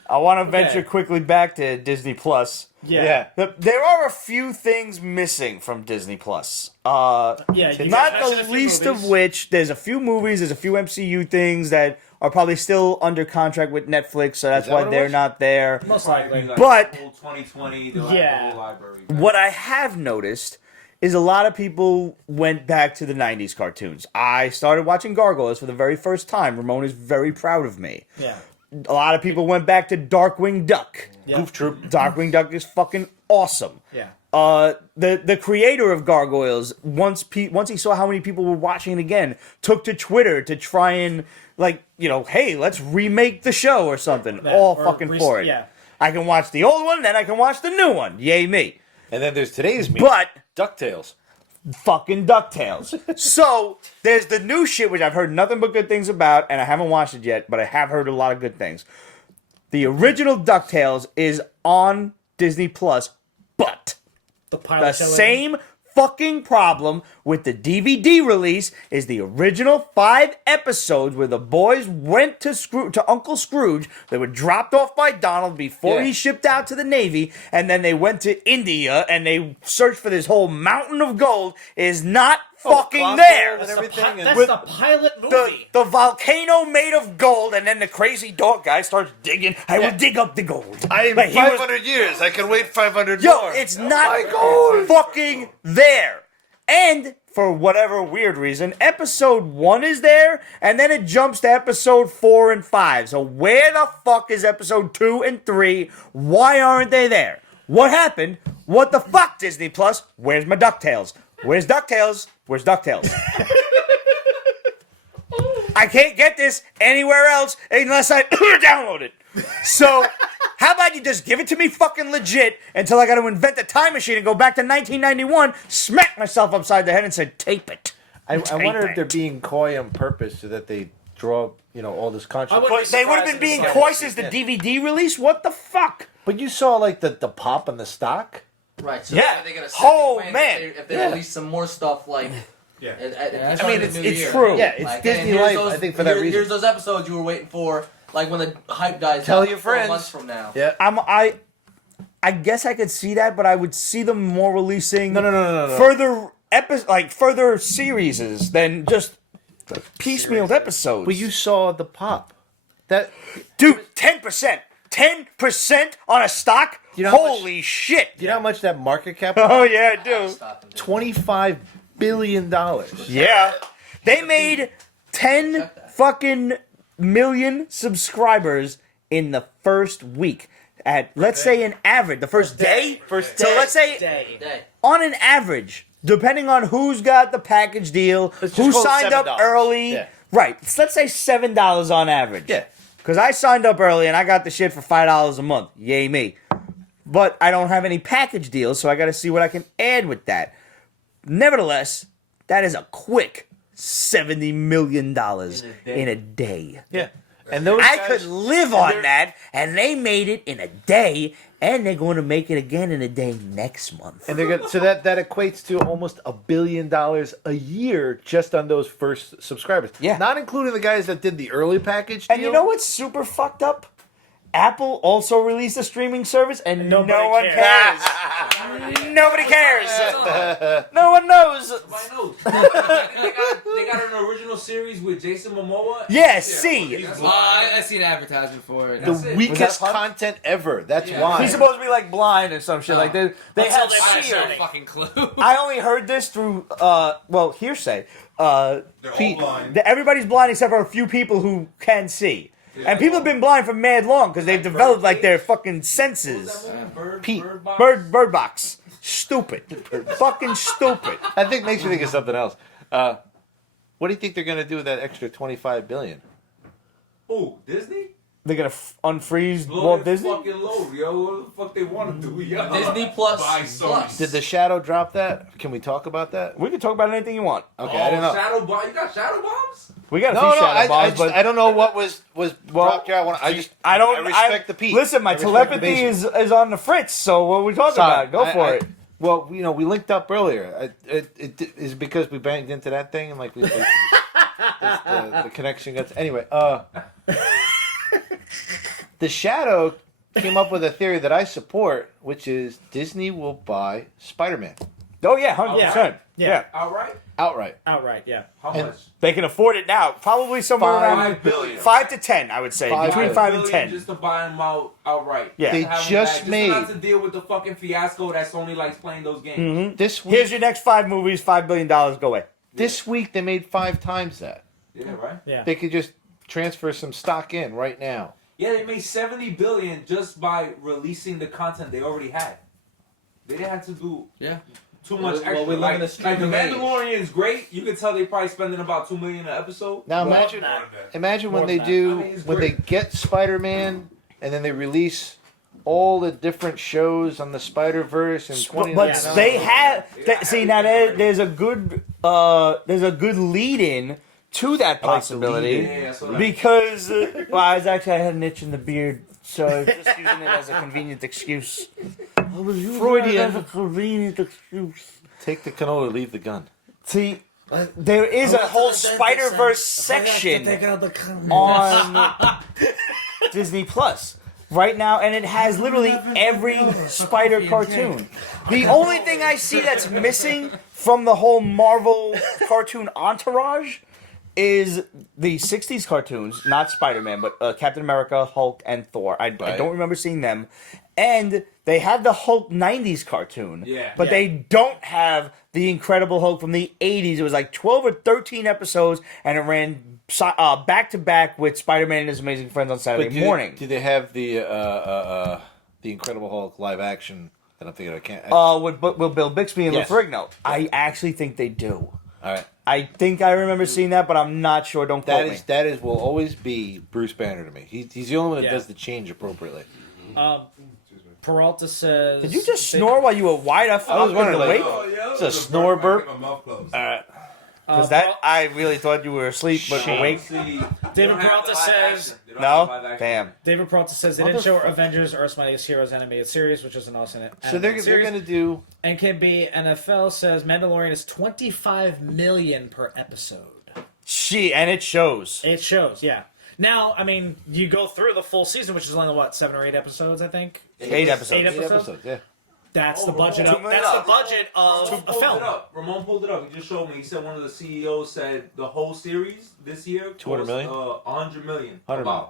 I want to venture quickly back to Disney Plus. Yeah. There are a few things missing from Disney Plus. Yeah. You Not mentioned a the few least movies. of which, there's a few movies, there's a few MCU things that are probably still under contract with Netflix, so that's that why what it they're was? not there. Most Probably likely. like But- the whole 2020, they'll have Yeah. the whole library. What I have noticed is a lot of people went back to the 90s cartoons. I started watching Gargoyles for the very first time. Ramon is very proud of me. Yeah. A lot of people went back to Darkwing Duck. Yeah. Goof Troop. Darkwing Duck is fucking awesome. Yeah. The creator of Gargoyles, once he saw how many people were watching it again, took to Twitter to try and, like, hey, let's remake the show or something. Yeah, All or fucking for it. yeah. I can watch the old one, then I can watch the new one. Yay me. And then there's today's meet. But DuckTales. fucking DuckTales. So, there's the new shit, which I've heard nothing but good things about, and I haven't watched it yet, but I have heard a lot of good things. The original DuckTales is on Disney Plus, but The pilot the show same fucking problem with the DVD release is the original 5 episodes where the boys went to Uncle Scrooge. They were dropped off by Donald before Yeah. he shipped out to the Navy, and then they went to India and they searched for this whole mountain of gold is not fucking Cloud there. Gold and everything. That's With the pilot The, movie. the volcano made of gold, and then the crazy dog guy starts digging. I will dig up the gold. In Like, he was- 500 years. I can wait 500 Yo, more. it's not fucking there. And for whatever weird reason, episode 1 is there, and then it jumps to episode 4 and 5. So where the fuck is episode 2 and 3? Why aren't they there? What happened? What the fuck, Disney Plus? Where's my DuckTales? Where's DuckTales? Where's DuckTales? I can't get this anywhere else unless I download it. So, how about you just give it to me fucking legit until I gotta invent a time machine and go back to 1991, smack myself upside the head and say, tape it. I Tape wonder it. if they're being coy on purpose so that they draw, all this controversy. wouldn't But they would have been being twice as the DVD release? What the fuck? But you saw like the pop and the stock. Right. So Yeah. are they gonna second Oh, win man. if they release some more stuff like. Yeah. At I mean, the it's new year. true. Yeah, it's Like, Disney and here's Life, I think, for that reason. Here's those episodes you were waiting for, like when the hype dies. Tell down your 4 friends. months from now. Yeah. I guess I could see that, but I would see them more releasing No. further series than just piecemealed episodes. But you saw the pop. That Dude, 10%. 10% on a stock? You know how Holy shit. you know how much that market cap? Oh, yeah, I do. Stop and do it. $25 billion. Yeah. They made 10 fucking million subscribers in the first week. At, let's say, an average. The first day? First So day. let's say, Day. on an average, depending on who's got the package deal, Let's just who call it signed up $7. early. Yeah. Right. So let's say $7 on average. Yeah. Because I signed up early and I got the shit for $5 a month. Yay me. But I don't have any package deals, so I got to see what I can add with that. Nevertheless, that is a quick $70 million in a day. Yeah. And those I guys, could live on that, and they made it in a day, and they're going to make it again in a day next month. and they're gonna, so that equates to almost $1 billion a year just on those first subscribers. Yeah. Not including the guys that did the early package deal. And you know what's super fucked up? Apple also released a streaming service, and no Nobody one cares. cares. Nobody cares. No one knows. My notes. they got an original series with Jason Momoa. Yeah, see. He's Well, I seen an advertisement for it. The That's it. weakest Was that fun? content ever. That's Yeah. why. He's supposed to be like blind or some shit. Like they Until have they buy seer. Sony. no fucking clue. I only heard this through hearsay. They're all Pete, blind. Everybody's blind except for a few people who can see. And people have been blind for mad long because they've developed like their fucking senses. Pete. Bird box. Stupid. Fucking stupid. I think makes me think of something else. What do you think they're gonna do with that extra $25 billion? Oh, Disney? They're gonna unfreeze Blow Walt their Disney? fucking load, yo. What the fuck they want to do, yo? Disney Plus. Buy Sony. Plus. Did the Shadow drop that? Can we talk about that? We can talk about anything you want. Okay, I don't know. Shadow bomb. You got shadow bombs? We got a No, few no, shadow bombs, but I don't know what was dropped here. I don't. respect the Pete. Listen, my I respect telepathy the basics. is on the fritz. So what are we talking Sorry, about? Go for it. Well, we linked up earlier. It is because we banged into that thing and like we the connection got. Anyway, the Shadow came up with a theory that I support, which is Disney will buy Spider-Man Oh yeah, 100%. Yeah. Outright? outright. Outright, yeah. How And- much? They can afford it now. Probably somewhere around 5 billion. 5 to 10, I would say. Between 5 and 10. Just to buy them out outright. Yeah. They Have 'em just back. made- not to deal with the fucking fiasco that Sony likes playing those games. Mm-hmm. This week, Here's your next 5 movies, $5 billion, go away. this week they made 5 times that. Yeah, right. Yeah. They could just transfer some stock in right now. Yeah, they made 70 billion just by releasing the content they already had. They didn't have to do too much Well, extra. we live like, in a like the streaming age. Mandalorian is great. You can tell they're probably spending about $2 million an episode. Now More imagine, than that. imagine when More they than do that. I mean, it's when they great. get Spider-Man and then they release all the different shows on the Spider-Verse and But $29. they have... see, now there's a good lead-in to that possibility. Yeah, that's what I Because, I had an itch in the beard, so I was just using it as a convenient excuse. Freudian. As a convenient excuse. Take the canola, leave the gun. See, there is a whole Spider-Verse section on Disney Plus right now, and it has literally every Spider cartoon. The only thing I see that's missing from the whole Marvel cartoon entourage is the 60s cartoons, not Spider-Man, but Captain America, Hulk, and Thor. I don't remember seeing them. And they have the Hulk 90s cartoon, but they don't have the Incredible Hulk from the 80s. It was like 12 or 13 episodes, and it ran back-to-back with Spider-Man and His Amazing Friends on Saturday morning. Do they have the Incredible Hulk live action that I'm thinking of? With Bill Bixby and Yes. Lou Ferrigno. I actually think they do. All right. I think I remember seeing that, but I'm not sure. Don't quote me. That is will always be Bruce Banner to me. He's the only one that Yeah. does the change appropriately. Peralta says... Did you just snore while you were wide up I was in wondering, the like, wake? Oh, yeah. It's a snore burp. My mouth closed. All right. Because I really thought you were asleep, but awake. David Peralta says... No? Damn. David Peralta says they didn't show Avengers Earth's Mightiest Heroes animated series, which is an awesome So they're going to do... NKB NFL says Mandalorian is $25 million per episode. And it shows. It shows, yeah. Now, I mean, you go through the full season, which is only, 7 or 8 episodes, I think? 8 episodes. 8 episodes, yeah. That's the budget of a film. Ramon pulled it up. He just showed me. He said one of the CEOs said the whole series this year $200 million? $100 million. 100 million.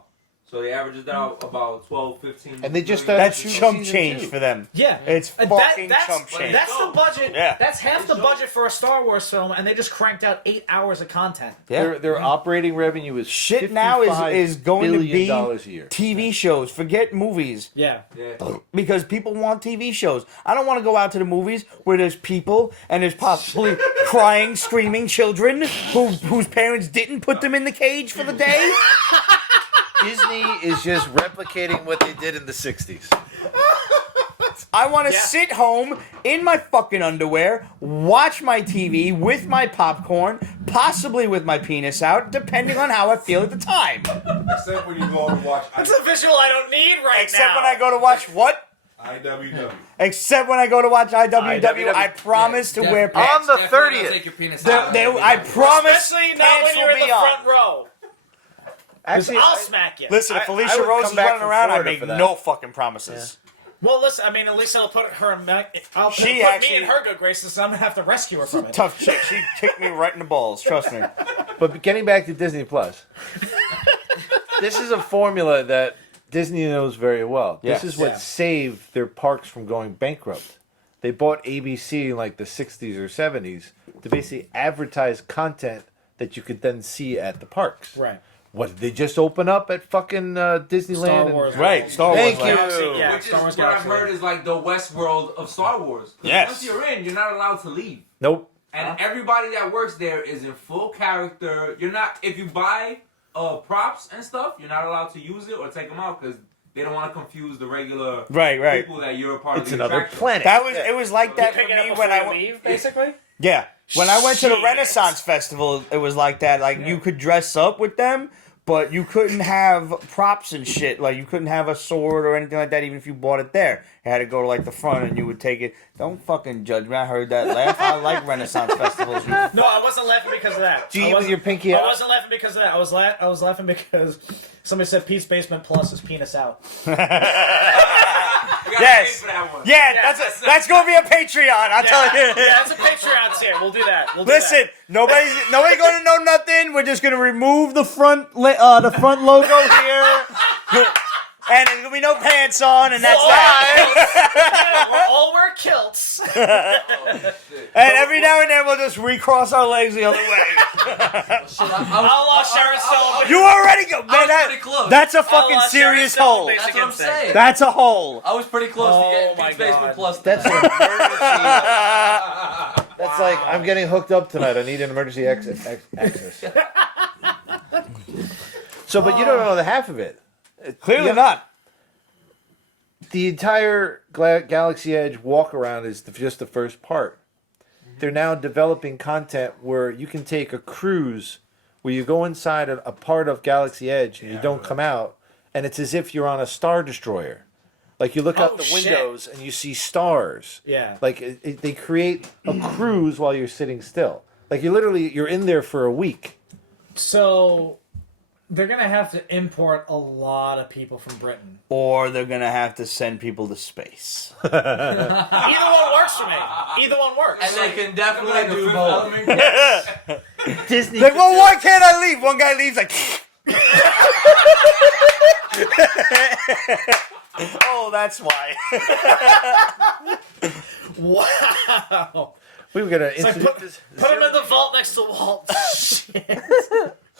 So they averages out about 12, 15. And they just that's chump change for them. Yeah, it's fucking chump change. That's the budget. Yeah. That's half the budget for a Star Wars film, and they just cranked out 8 hours of content. Yeah. Their operating revenue is shit now is going to be a year. TV shows. Forget movies. Yeah. Because people want TV shows. I don't want to go out to the movies where there's people and there's possibly crying, screaming children whose parents didn't put them in the cage for the day. Disney is just replicating what they did in the 60s. I want to sit home in my fucking underwear, watch my TV with my popcorn, possibly with my penis out, depending on how I feel at the time. Except when you go to watch. That's a visual I don't need right now. Except when I go to watch what? IWW. Except when I go to watch IWW, I promise to wear pants. On the 30th. Take your penis out. I promise Especially not when you're in the front row. Actually, I'll smack you. Listen, if I Felicia would Rose come is back running from around, I Florida make for that. no fucking promises. Well, listen, I mean, at least I'll put her in I'll put me in her good graces, so I'm going to have to rescue her from it. Tough chick. She kicked me right in the balls. Trust me. But getting back to Disney Plus, this is a formula that Disney knows very well. This is what saved their parks from going bankrupt. They bought ABC in like the 60s or 70s to basically advertise content that you could then see at the parks. Right. What, did they just open up at fucking Disneyland? Star Wars. Right, Star Wars. Thank you. Yeah, Which is Star Wars what I've Galaxy. heard is like the Westworld of Star Wars. Yes. Once you're in, you're not allowed to leave. Nope. And everybody that works there is in full character. You're not, if you buy props and stuff, you're not allowed to use it or take them out because they don't want to confuse the regular Right. people that you're a part It's of the another attraction. planet. It was like that for Pick it up me before when I you leave, basically? Yeah. When I went to the Shit. Renaissance Festival, it was like that. Like, you could dress up with them, but you couldn't have props and shit. Like, you couldn't have a sword or anything like that, even if you bought it there. You had to go to, like, the front, and you would take it. Don't fucking judge me. I heard that laugh. I like Renaissance Festivals. No, I wasn't laughing because of that. Do you eat with your pinky I out? wasn't laughing because of that. I was laughing because somebody said Pete's Basement Plus is penis out. You gotta Yes. pay for that one. Yeah, that's going to be a Patreon, I'll tell you. Yeah, that's a Patreon tier. We'll do that. Listen, nobody's going to know nothing. We're just going to remove the front logo here. And there's going to be no pants on, and that's that. We'll all wear kilts. And every now and then we'll just recross our legs the other way. I'll Sharon Stone. You already go. Man, pretty close. that's a fucking I'll serious Sharon Stone hole. basic That's what I'm instinct. saying. That's a hole. I was pretty close to Oh getting my Pete's Basement God. Plus. That's an emergency. That's like, I'm getting hooked up tonight. I need an emergency access. So, but you don't know the half of it. Clearly Yeah. not. The entire Galaxy Edge walk around is just the first part. They're now developing content where you can take a cruise where you go inside a part of Galaxy Edge and you don't come out, and it's as if you're on a Star Destroyer. Like you look out the shit. windows and you see stars. Yeah. Like they create a cruise while you're sitting still. Like you're in there for a week. So they're gonna have to import a lot of people from Britain. Or they're going to have to send people to space. Either one works for me. Either one works. And they can definitely Like the do Fifth both. Element. Disney. Like, well, why can't I leave? One guy leaves like... Oh, that's why. Wow. We were gonna It's like introduce put him in the vault next to Walt. Shit.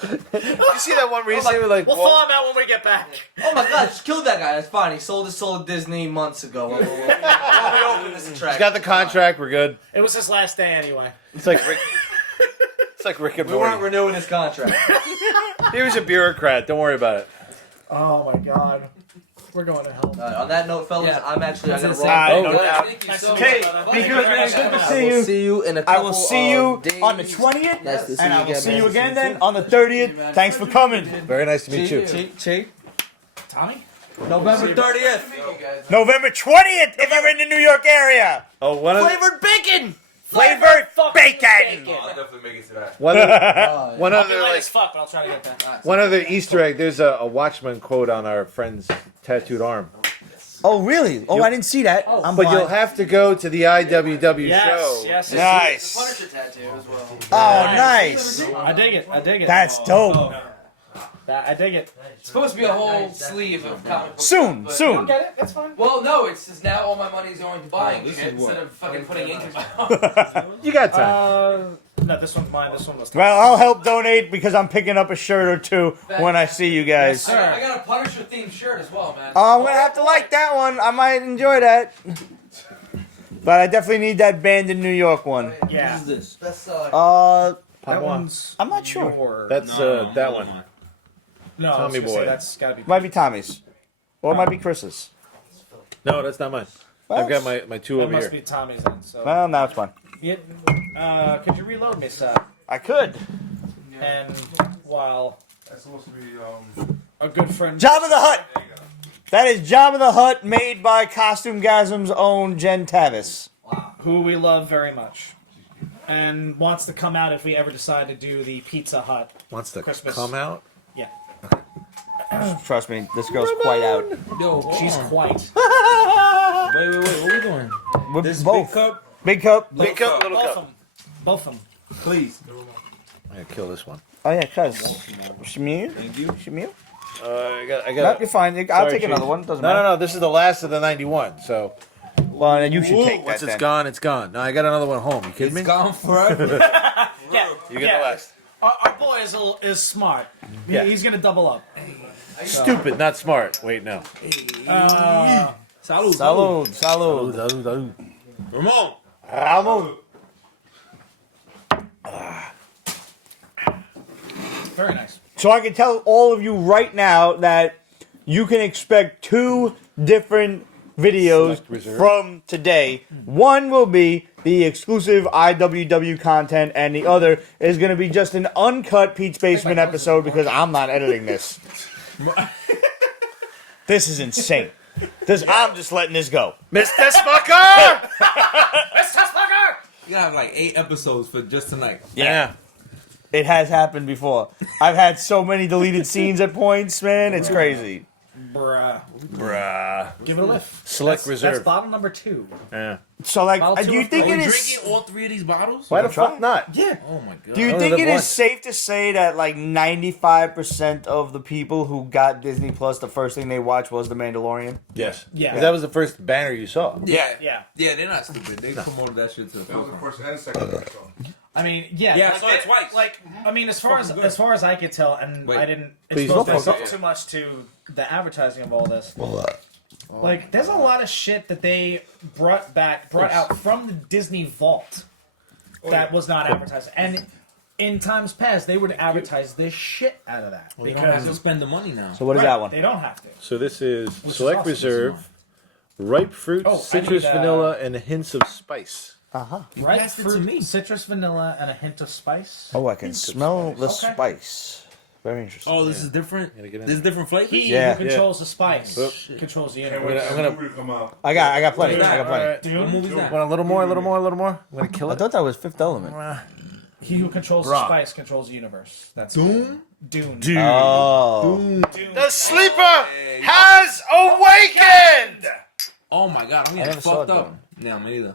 You see that one recently? Like, We'll thaw him out when we get back. Oh my god, just killed that guy. That's fine. He sold his soul to Disney months ago. When we opened this he's track. got the contract. We're good. It was his last day anyway. It's like Rick. It's like Rick and We weren't Morty. renewing his contract. He was a bureaucrat. Don't worry about it. Oh my god. We're going to hell. On that note, fellas, Yeah. I'm actually. I gotta roll. Alright, no Go. doubt. Thank you so Okay, much. be good, man. Good to I see will you. see you in a I couple will see you of days. on the 20th, Nice to see and you I will again, see man. you again then on the 30th. Thanks for coming. Very nice to meet you. Che. Tommy? November 30th. Thank you guys. November 20th, if you're in the New York area. Oh, one of the, Flavored bacon. Flavored bacon. I'll definitely make it to that. one I'll other be late like as fuck, but I'll try to get that. one other Easter egg. There's a Watchman quote on our friend's tattooed arm. Oh, really? Oh, I didn't see that. I'm But blind. you'll have to go to the IWW show. Yes. Nice. Punisher tattoo as well. Oh, nice. I dig it. That's dope. I dig it. It's supposed to be a whole sleeve of comic books. Soon, but- soon. Get it? That's fine. Well, no, it's just now all my money's going to buying shit instead of fucking putting ink in my mouth. You got time. No, this one's mine. This one was. Well, I'll help donate because I'm picking up a shirt or two when I see you guys. I got a Punisher themed shirt as well, man. Oh, I'm gonna have to like that one. I might enjoy that. But I definitely need that Band in New York one. Yeah. This. That's That Pop on. one's. I'm not sure. your- That's that one. No, I was Tommy gonna say boy. That's gotta be. Might be Tommy's, or it might be Chris's. No, that's not mine. Well, I've got my two That over must here. be Tommy's then. So. Well, now it's fine. Could you reload me, sir? I could. And while That's supposed to be a good friend. Jabba the Hutt. That is Jabba the Hutt, made by Costume Gasm's own Jen Tavis. Who we love very much. And wants to come out if we ever decide to do the Pizza Hut. Wants to Christmas. come out. Yeah. Trust me, this girl's quite out. Yo, She's quite. Wait. What are we doing? We're This both. big cup. Big cup. Big cup, little Both of cup. them. Both of them. Please. I'm gonna kill this one. Oh yeah, cuz. Shmear? Thank you. Shmear? I got. Nope, you're fine. I'll Sorry, take another Cheeze. one. Doesn't No, matter. no, no. This is the last of the 91. So Well, then you should take that. once it's then. gone, it's gone. No, I got another one home. You kidding me? Gone forever. Yeah. You get the last. Our boy is smart. Yeah. He's gonna double up. Stupid, not smart. Wait, no. Salud. Salud, salud. Salud. Ramon. Ramon. Very nice. So I can tell all of you right now that you can expect two different videos Select reserve. from today. One will be the exclusive IWW content, and the other is going to be just an uncut Pete's Basement episode because I'm not editing this. This is insane. I'm just letting this go. Mr. Smucker! You gotta have like 8 episodes for just tonight. Yeah. It has happened before. I've had so many deleted scenes at points, man. It's crazy. Bruh. Bruh. Give it a lift. Select reserve. That's bottle number 2. Yeah. So, like, Bottle do you two think of it Are we is? drinking all 3 of these bottles? Why the Try. fuck not? Yeah. Oh my god. Do you I think only it live is once. safe to say that like 95% of the people who got Disney Plus, the first thing they watched was The Mandalorian? Yes. Yeah. 'Cause that was the first banner you saw. Yeah. Yeah. Yeah, they're not stupid. They promoted that shit to the that was the first first and second episode. I mean, yeah. Yeah, I like, saw it twice. Like, I mean, as far as I could tell, and Wait. I didn't Please, expose don't myself fuck too much to the advertising of all this. Like, there's a lot of shit that they brought out from the Disney vault that was not advertised, and in times past they would advertise this shit out of that They don't have to spend the money now. So what is Right, that one? They don't have to. So this is is Select awesome. Reserve, ripe fruit, Oh, I citrus, need, vanilla, and hints of spice. Right, passed it to fruit, me. citrus, vanilla, and a hint of spice. Oh, I can smell the Okay. spice. Very interesting. Oh, this is different. Gotta get in There's there. different flavors. He Yeah. who controls the spice Oop. controls the Can't universe. wait for I'm that gonna- movie to come out. I got plenty. What is I got that? plenty. What Dune? movie is that? Want a little more, a little more, a little more? I'm gonna kill I it. thought that was Fifth Element. He who controls the spice controls the universe. That's Doom? Dune. Oh. Dune. The sleeper has awakened! Oh my god, I'm I getting never saw fucked it, up. Yeah, me neither.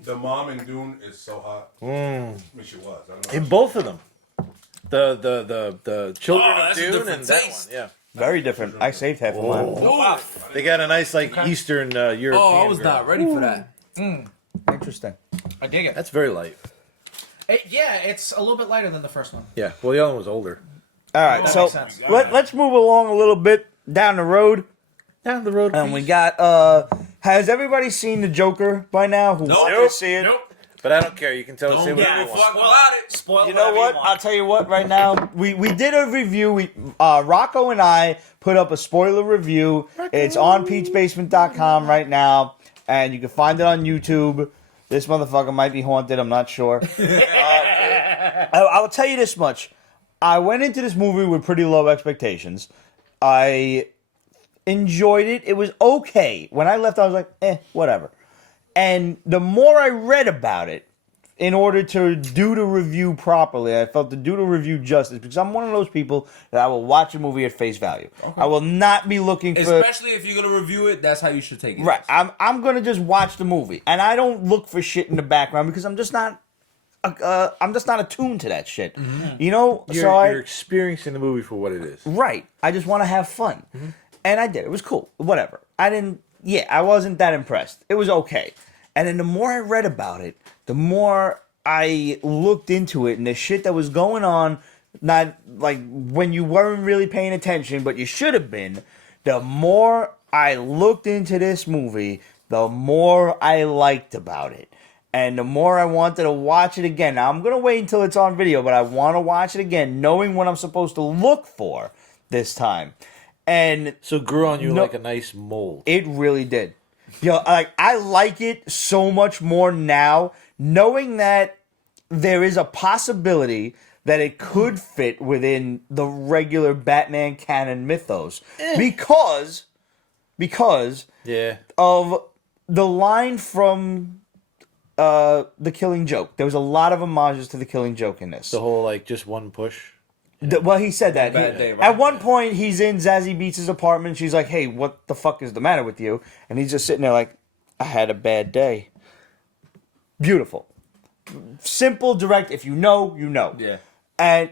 The mom in Dune is so hot. I mean, she was. I don't know. In both of them. The children Oh, of that's a Dune different and that one. taste. Yeah. Very different. I saved half of mine. They got a nice like Eastern European. Oh, I was girl. not ready for that. Interesting. I dig it. That's very light. Yeah, it's a little bit lighter than the first one. Yeah. Well, the other one was older. All right, That so makes sense. let's move along a little bit down the road. Down the road. And we got, has everybody seen The Joker by now? Who wants to see it? Nope. But I don't care. You can tell us Don't give whatever a you want. fuck about it. Spoil You know what? I'll tell you what. Right now, we did a review. Rocco and I put up a spoiler review. It's on Pete'sBasement.com right now, and you can find it on YouTube. This motherfucker might be haunted. I'm not sure. I will tell you this much. I went into this movie with pretty low expectations. I enjoyed it. It was okay. When I left, I was like, whatever. And the more I read about it, in order to do the review properly, I felt to do the review justice, because I'm one of those people that I will watch a movie at face value. Okay. I will not be looking for... Especially if you're going to review it, that's how you should take it. Right. I'm going to just watch the movie. And I don't look for shit in the background, because I'm just not attuned to that shit. Mm-hmm. You know? You're experiencing the movie for what it is. Right. I just want to have fun. Mm-hmm. And I did. It was cool. Whatever. I wasn't that impressed. It was okay. And then the more I read about it, the more I looked into it and the shit that was going on, not like when you weren't really paying attention, but you should have been, the more I looked into this movie, the more I liked about it. And the more I wanted to watch it again. Now, I'm going to wait until it's on video, but I want to watch it again, knowing what I'm supposed to look for this time. And so it grew on you like a nice mold. It really did. I like it so much more now, knowing that there is a possibility that it could fit within the regular Batman canon mythos. Because of the line from The Killing Joke. There was a lot of homages to The Killing Joke in this. The whole, just one push. Well, he said that. Bad day, right? At one point, he's in Zazie Beetz' apartment. She's like, hey, what the fuck is the matter with you? And he's just sitting there like, I had a bad day. Beautiful. Simple, direct. If you know, you know. Yeah.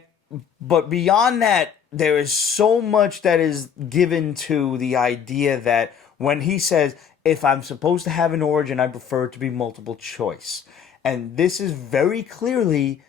But beyond that, there is so much that is given to the idea that when he says, if I'm supposed to have an origin, I prefer it to be multiple choice. And this is very clearly...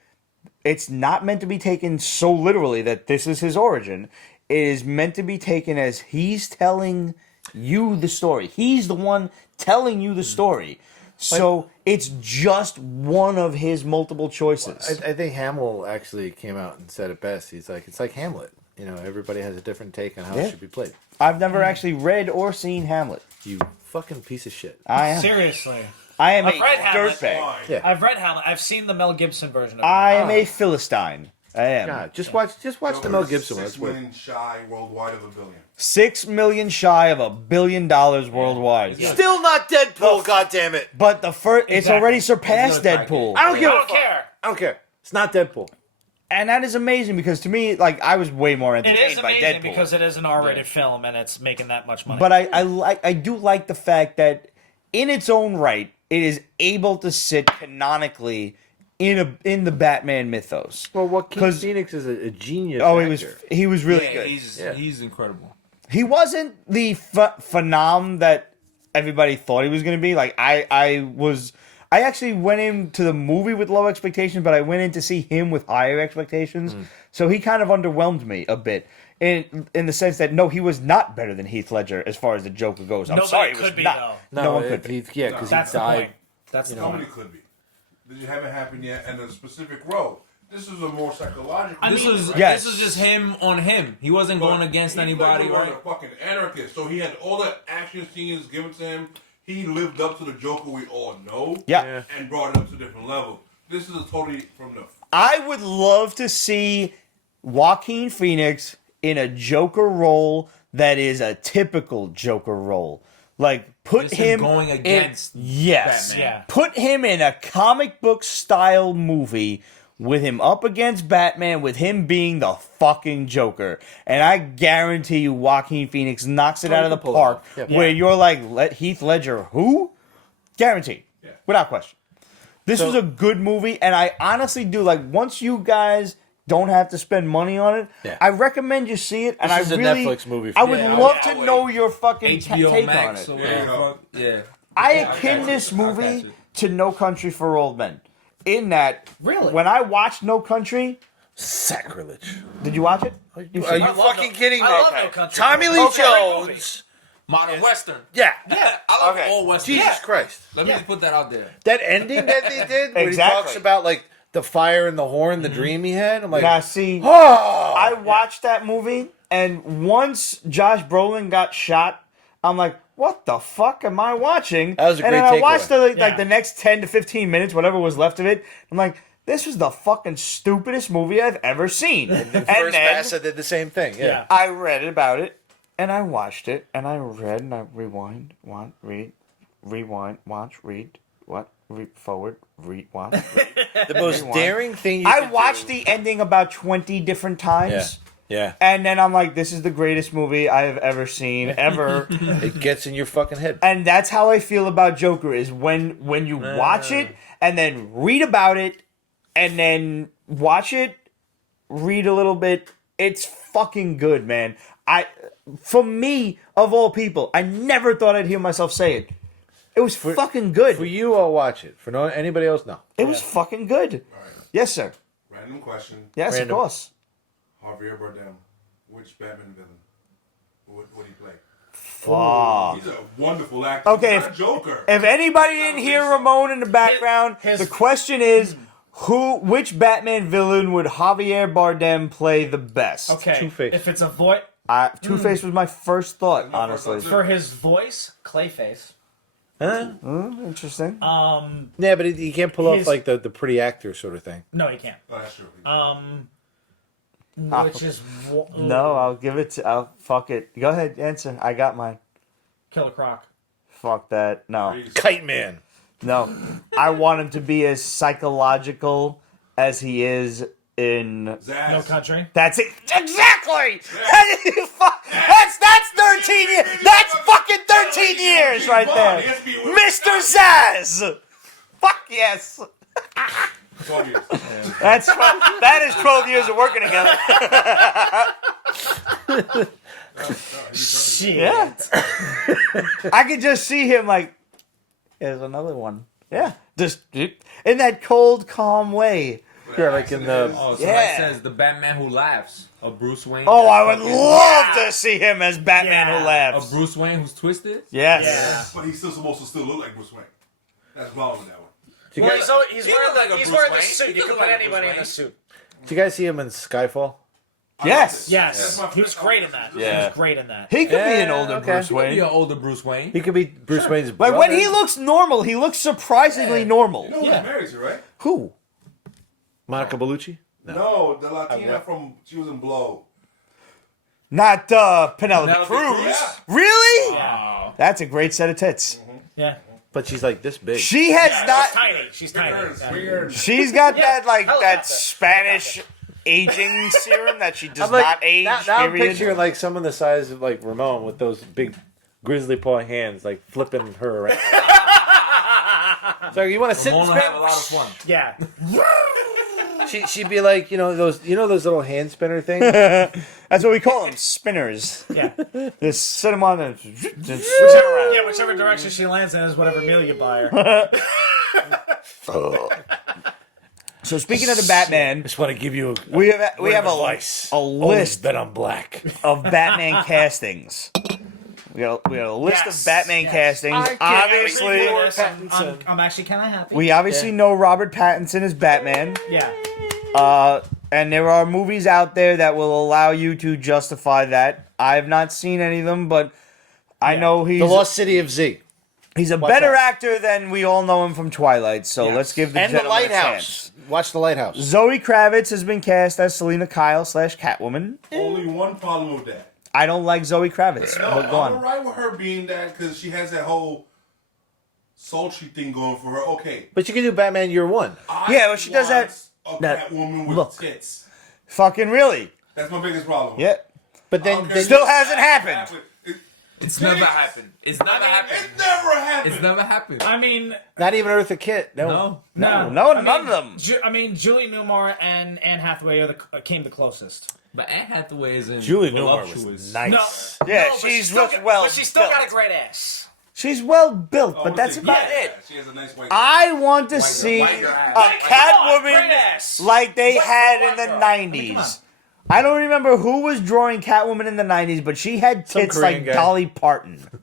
It's not meant to be taken so literally that this is his origin. It is meant to be taken as he's telling you the story. He's the one telling you the story. So it's just one of his multiple choices. I think Hamill actually came out and said it best. He's like, it's like Hamlet. Everybody has a different take on how it should be played. I've never actually read or seen Hamlet. You fucking piece of shit. I am. Seriously. I am I've a read Hamlet. dirtbag. Yeah. I've read Hamlet. I've seen the Mel Gibson version of it. I am a Philistine. I am. God, just watch the Mel Gibson one. 6 million shy worldwide of $1 billion. 6 million shy of $1 billion worldwide. Yeah. Still not Deadpool, goddammit. But the first, it's Exactly. already surpassed Deadpool. I don't give a fuck. care. I don't care. It's not Deadpool. And that is amazing because to me, I was way more It entertained is by amazing Deadpool. because it is an R-rated film and it's making that much money. But I do like the fact that in its own right, it is able to sit canonically in the Batman mythos. Well, Joaquin Phoenix is a genius. Oh, actor. he was really Yeah, good. he's incredible. He wasn't the phenom that everybody thought he was going to be. I actually went into the movie with low expectations, but I went in to see him with higher expectations. So he kind of underwhelmed me a bit. In the sense that, no, he was not better than Heath Ledger as far as the Joker goes. I'm Nobody sorry, he could was be, not. though. No one could be. Because That's he the died. point. That's the Nobody point. could be. It haven't happened yet, and a specific role. This is a more psychological. This was Yes. this was just him on him. He wasn't going against anybody, was right? a fucking anarchist, so he had all the action scenes given to him. He lived up to the Joker we all know. Yeah. And brought it up to a different level. This is a totally from the. I would love to see Joaquin Phoenix in a Joker role that is a typical Joker role. Put Just him going against yes, Batman. Yeah. Put him in a comic book style movie with him up against Batman, with him being the fucking Joker, and I guarantee you, Joaquin Phoenix knocks it out of the pull it park. off. Yeah. Where you're like, Heath Ledger, who? Guaranteed, without question. This was a good movie, and I honestly do once you guys don't have to spend money on it, I recommend you see it. And This is I a really, Netflix movie for I you. would Yeah, love I'll to wait. know your fucking HBO take Max on or it. whatever. the fuck. Yeah. I Yeah, akin this movie to No Country for Old Men. In that, Really? when I watched No Country, Sacrilege. did you watch it? Are you fucking kidding me? I love No Country. Tommy Lee Okay. Jones Modern Western. Yeah. I love Okay. all Western. Jesus Christ. Let me just put that out there. That ending that they did, where he talks about like the fire and the horn, the dream he had. I'm like, Now, see, oh. I watched that movie, and once Josh Brolin got shot, I'm like, what the fuck am I watching? That was a and great then I takeaway. watched like Yeah. the next 10 to 15 minutes, whatever was left of it. I'm like, this was the fucking stupidest movie I've ever seen. The and first then Massa did the same thing. Yeah. I read about it, and I watched it, and I read, and I rewind, want, read, rewind, watch, read, what, read, forward, read, watch. Read. The most Rewind. daring thing you I could watched do. the ending about 20 different times. Yeah. And then I'm like, this is the greatest movie I have ever seen, ever. It gets in your fucking head. And that's how I feel about Joker, is when you watch it, and then read about it, and then watch it, read a little bit. It's fucking good, man. For me, of all people, I never thought I'd hear myself say it. It was fucking good. For you, I'll watch it. For anybody else, no. It was fucking good. All right. Yes, sir. Random question. Yes, Random. of course. Javier Bardem. Which Batman villain would he play? Fuck. He's a wonderful actor. Okay, He's not a Joker. If anybody didn't hear Ramon in the background, His- the question is, which Batman villain would Javier Bardem play the best? Okay. Two-Face. If it's a voice Two-Face was my first thought, my first honestly. thought, too. for his voice, Clayface. Huh? Interesting. Yeah, but he can't pull off He's- like the pretty actor sort of thing. No, he can't. Oh, that's true. Which is No, I'll give it to. Fuck it. Go ahead, answer. I got mine. Killer Croc. Fuck that. No. Kite Man. No. I want him to be as psychological as he is in. Zaz. No Country. That's it. Exactly! That's 13 years. That's fucking 13 years right there. Mr. Zaz! Fuck yes. 12 years. That is 12 years of working together. Shit. Yeah. I could just see him like, here's another one. Yeah. Just in that cold, calm way. Yeah, like in the. Oh, so Yeah. that says the Batman who laughs. A Bruce Wayne. Oh, I that's would fucking- love to see him as Batman Yeah. who A laughs. Bruce Wayne who's twisted. Yes. Yeah. But he's still supposed to still look like Bruce Wayne. That's wrong with that one. Do you Well, guys, he's He wearing, look like a he's Bruce wearing the Wayne. suit. He You look can like put a Bruce anybody in Wayne. the suit. do you guys see him in Skyfall? Yes. Yes. That's my He was great in that. He Yeah. was great in that. He could be an Yeah, older okay. Bruce He could be Wayne. an older Bruce Wayne. He could be Bruce Wayne's Like brother. when he looks normal, he looks surprisingly normal. You know who he's married to, right? Who? Monica Bellucci? No, the Latina from she was in Blow. Not Penelope Penelope Cruz. Cruz? Yeah. Really? Yeah. That's a great set of tits. Yeah. But she's like this big. She has She's not. tiny. She's tiny. Yeah. Weird. She's got Yeah, that like that helicopter. Spanish aging serum that she does I'm like, not age. now I'm period. picturing like someone the size of like Ramon with those big grizzly paw hands, like flipping her around. So you want to sit Ramon and will have a lot of spin? fun. Yeah. She'd be like, those little hand spinner things. That's what we call them, spinners. Yeah. Just sit them on and just Whichever direction she lands in is whatever meal you buy her. So speaking of the Batman, Just want to give you we have a advice. Always list bet on black. of Batman castings. We got a list Yes, of Batman yes. castings. Obviously, I'm actually kind of happy. we obviously know Robert Pattinson as Batman. Yeah. And there are movies out there that will allow you to justify that. I have not seen any of them, but I know The Lost City of Z. he's a better actor than we all know him from Twilight. So Yes. let's give the And The gentleman a Lighthouse. chance. Watch The Lighthouse. Zoe Kravitz has been cast as Selena Kyle / Catwoman. Only one problem with that. I don't like Zoe Kravitz. No, But go I'm on. alright with her being that because she has that whole sultry thing going for her. Okay. But you can do Batman Year One. Yeah, well, she does that- A that- Catwoman with look. tits. Fucking really? That's my biggest problem. Yeah. But I then, don't care Still if hasn't happened. It's never happened. It's never happened. It never happened. It's never happened. I mean, not even Eartha Kitt. No. No, I none mean, of them. Julie Newmar and Anne Hathaway came the closest. But Anne Hathaway is in Julie Newmar Voluptuous. was nice. Yeah, but she's still well But she's still built. got a great ass. She's well built, Oh, but that's about yeah, it. She has a nice white. I want to see white girl. a Come on, great Catwoman ass. like they What's had the in the white girl? 90s. I don't remember who was drawing Catwoman in the 90s, but she had Some tits Korean like guy. Dolly Parton.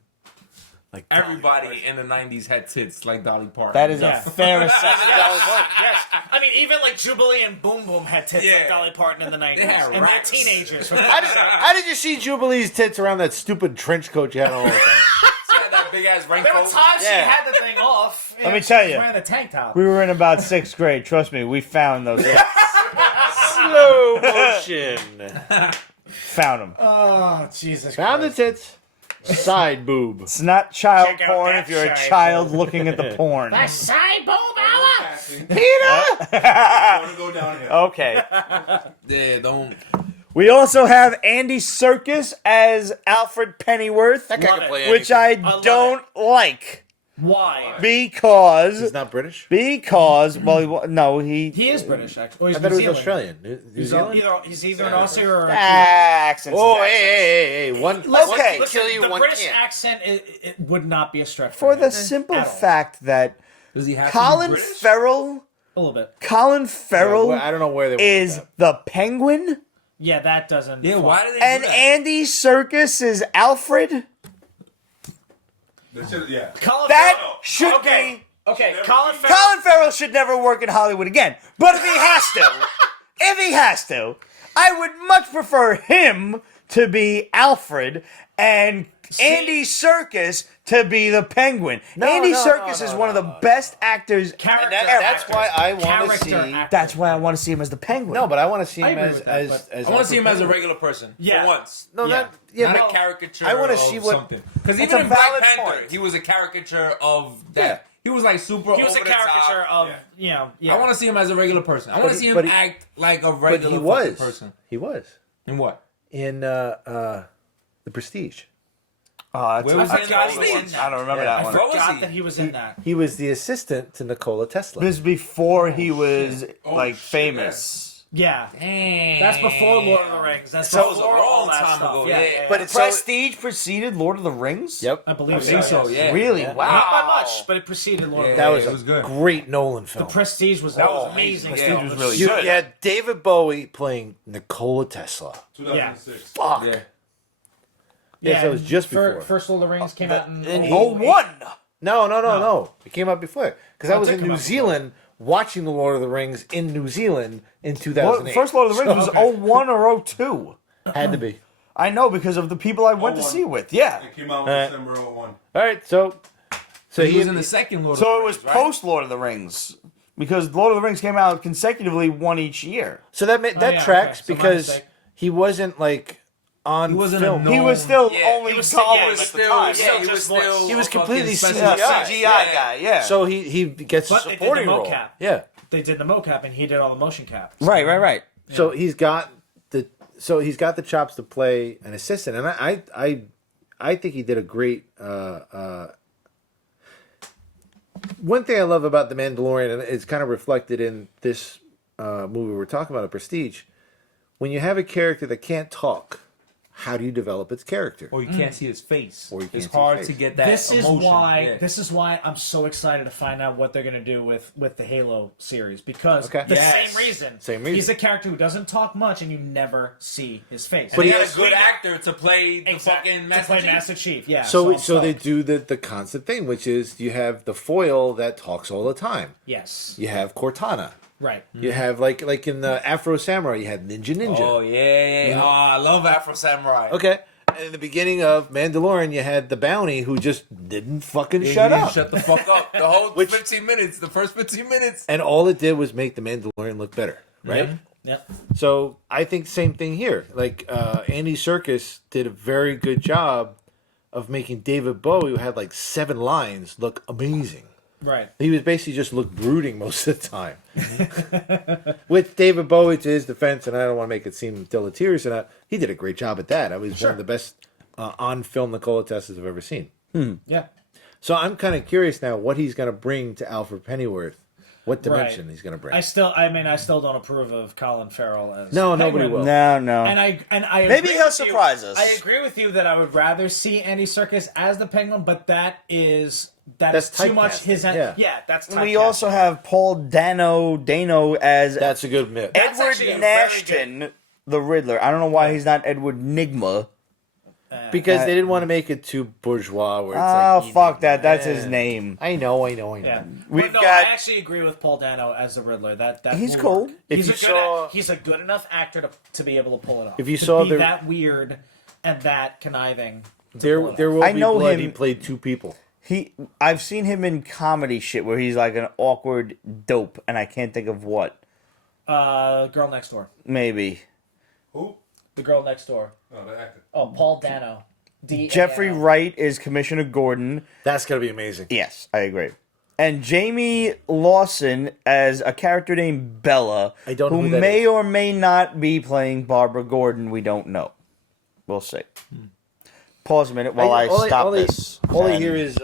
Like Everybody in the 90s had tits like Dolly Parton. That is Yeah. a fair assessment. Yes. I mean, even like Jubilee and Boom Boom had tits Yeah. like Dolly Parton in the 90s. They had And they're racks. teenagers. How did you see Jubilee's tits around that stupid trench coat you had on all the time? She had that big ass There were raincoat. times she Yeah. had the thing off. Let me tell She was you. wearing a tank top. We were in about 6th grade. Trust me, we found those. Slow motion. Found them. Oh, Jesus Found the Christ. tits. Side boob. It's not child Check out porn that if you're a side child looking at the porn. The side boob hour! Want to go down here? Okay. Yeah, don't. We also have Andy Serkis as Alfred Pennyworth, That guy Love can it. play which anything. I love don't like Why? because He's not British? no he He is British, actually. Or he's I thought New he was Zealand. Australian. New Zealand? He's either an Aussie or a accents. Oh, is hey. One Okay. one can Listen, kill you, the one British can't. accent it would not be a stretch for him. the simple At all. fact that Does he have Colin to be British? Farrell A little bit. I don't know where they went is with the Penguin Yeah, that doesn't. Yeah, why did they and do that? Andy Serkis is Alfred. This is- yeah. Colin That Farrell. should Okay. be. Okay, Colin Farrell. Colin Farrell should never work in Hollywood again. But if he has to, I would much prefer him to be Alfred and Andy Serkis to be the Penguin. Andy Serkis is one of the best actors. Character that's actors. why I want to Character see. actors. That's why I want to see him as the Penguin. No, but I want to see I him agree as with that, as, but- as I want to see him as a Alfred regular person. Yeah. For once. No, Yeah. not Not a caricature. I wanna of see what- something. Because It's even a in Black valid Panther, point. he was a caricature of that. He was like super He was a over the caricature top. of, you know, yeah. I want to see him as a regular person. I want to see him but he- act like a But regular he fucking was. person. He was In what? in The Prestige. Where was I he in forgot he was in Prestige? that. I don't remember Yeah. I that one. What was forgot he? that he was in that. He was the assistant to Nikola Tesla. This is before he was like shit. famous. Yeah. Dang. That's before Lord of the Rings. That's So it was a before all long that time stuff. ago, Yeah, yeah. yeah, But yeah. it's so, Prestige preceded Lord of the Rings. yep, I believe I think so, yes. yeah. Really? Yeah. Wow. Not by much, but it preceded Lord of the that Rings. was it was a good. great Nolan The film. Prestige was amazing. Prestige film. was really You good. had David Bowie playing Nikola Tesla. 2006. Fuck. Yeah. Yes, that was just before. First Lord of the Rings came out in. and he- Oh, one. No. It came out before. Because I Oh, it was did in come New out Zealand watching The Lord of the Rings in New Zealand in 2008. First Lord of the Rings was 01 or 02. Had to be. I know because of the people I went to 01. see with. Yeah. It came out in Alright. December 01. All right, so He was in the second Lord of the So it Rings, was right? post Lord of the Rings because Lord of the Rings came out consecutively one each year. So that yeah, tracks okay. So my because mistake. he wasn't like on He wasn't film. a He was still Yeah, only he was- Gollum yeah, he at was the Still, time. yeah, he just was voice. still. He was a completely fucking CGI. special CGI effects. guy. Yeah. So he gets a But they did the supporting role. mocap. Yeah. They did the mocap, and he did all the motion caps. right. So he's got the chops to play an assistant, and I think he did a great. One thing I love about the Mandalorian, and it's kind of reflected in this movie we're talking about, a Prestige. When you have a character that can't talk, how do you develop its character? Or you can't see his face. Or you can't It's see his hard face. to get that This is emotion. why. Yeah. This is why I'm so excited to find out what they're gonna do with the Halo series because Okay. the Yes. same reason. Same reason. He's a character who doesn't talk much, and you never see his face. But he he had a has- good actor to play the Exactly. fucking to Master play Chief. Master Chief. Yeah. So I'm they stoked. do the constant thing, which is you have the foil that talks all the time. Yes. You have Cortana. Right. You have like in the Afro Samurai, you had Ninja. Oh yeah. Oh, I love Afro Samurai. Okay. And in the beginning of Mandalorian, you had the bounty who just didn't fucking Yeah, shut he didn't up. Shut the fuck up. The whole Which- 15 minutes. The first 15 minutes. And all it did was make the Mandalorian look better, right? Yep. So I think same thing here. Like Andy Serkis did a very good job of making David Bowie, who had like 7 lines, look amazing. Right. He was basically just looked brooding most of the time. With David Bowie, to his defense, and I don't want to make it seem deleterious, and he did a great job at that. I was one of the best on-film Nikola Teslas I've ever seen. Yeah. So I'm kind of curious now what he's going to bring to Alfred Pennyworth. What dimension Right. he's going to bring. I still don't approve of Colin Farrell as No, nobody Penguin. will. No. And I Maybe agree he'll with you. surprise us. I agree with you that I would rather see Andy Serkis as the Penguin, but that's too much typecasting, his yeah. that's We typecasting. also have Paul Dano as That's a good myth. That's Edward actually a very Nashton the Riddler. I don't know why he's not Edward Nygma. Because they didn't want to make it too bourgeois. Where it's Oh, like, fuck that. That's his name. I know. Yeah. We've But no, got- I actually agree with Paul Dano as the Riddler. That He's will cool. work. If He's you a saw- he's a good enough actor to be able to pull it off. If you to saw be the- that weird and that conniving. There pull it will I be know blood. him- He played two people. I've seen him in comedy shit where he's like an awkward dope, and I can't think of what. Girl Next Door. Maybe. Who? The Girl Next Door. Oh, the actor. Oh, Paul Dano. D-A-N-O. Jeffrey Wright is Commissioner Gordon. That's gonna be amazing. Yes, I agree. And Jamie Lawson as a character named Bella, I don't know who who that may is. or may not be playing Barbara Gordon. We don't know. We'll see. Pause a minute while I stop this. All I And- hear is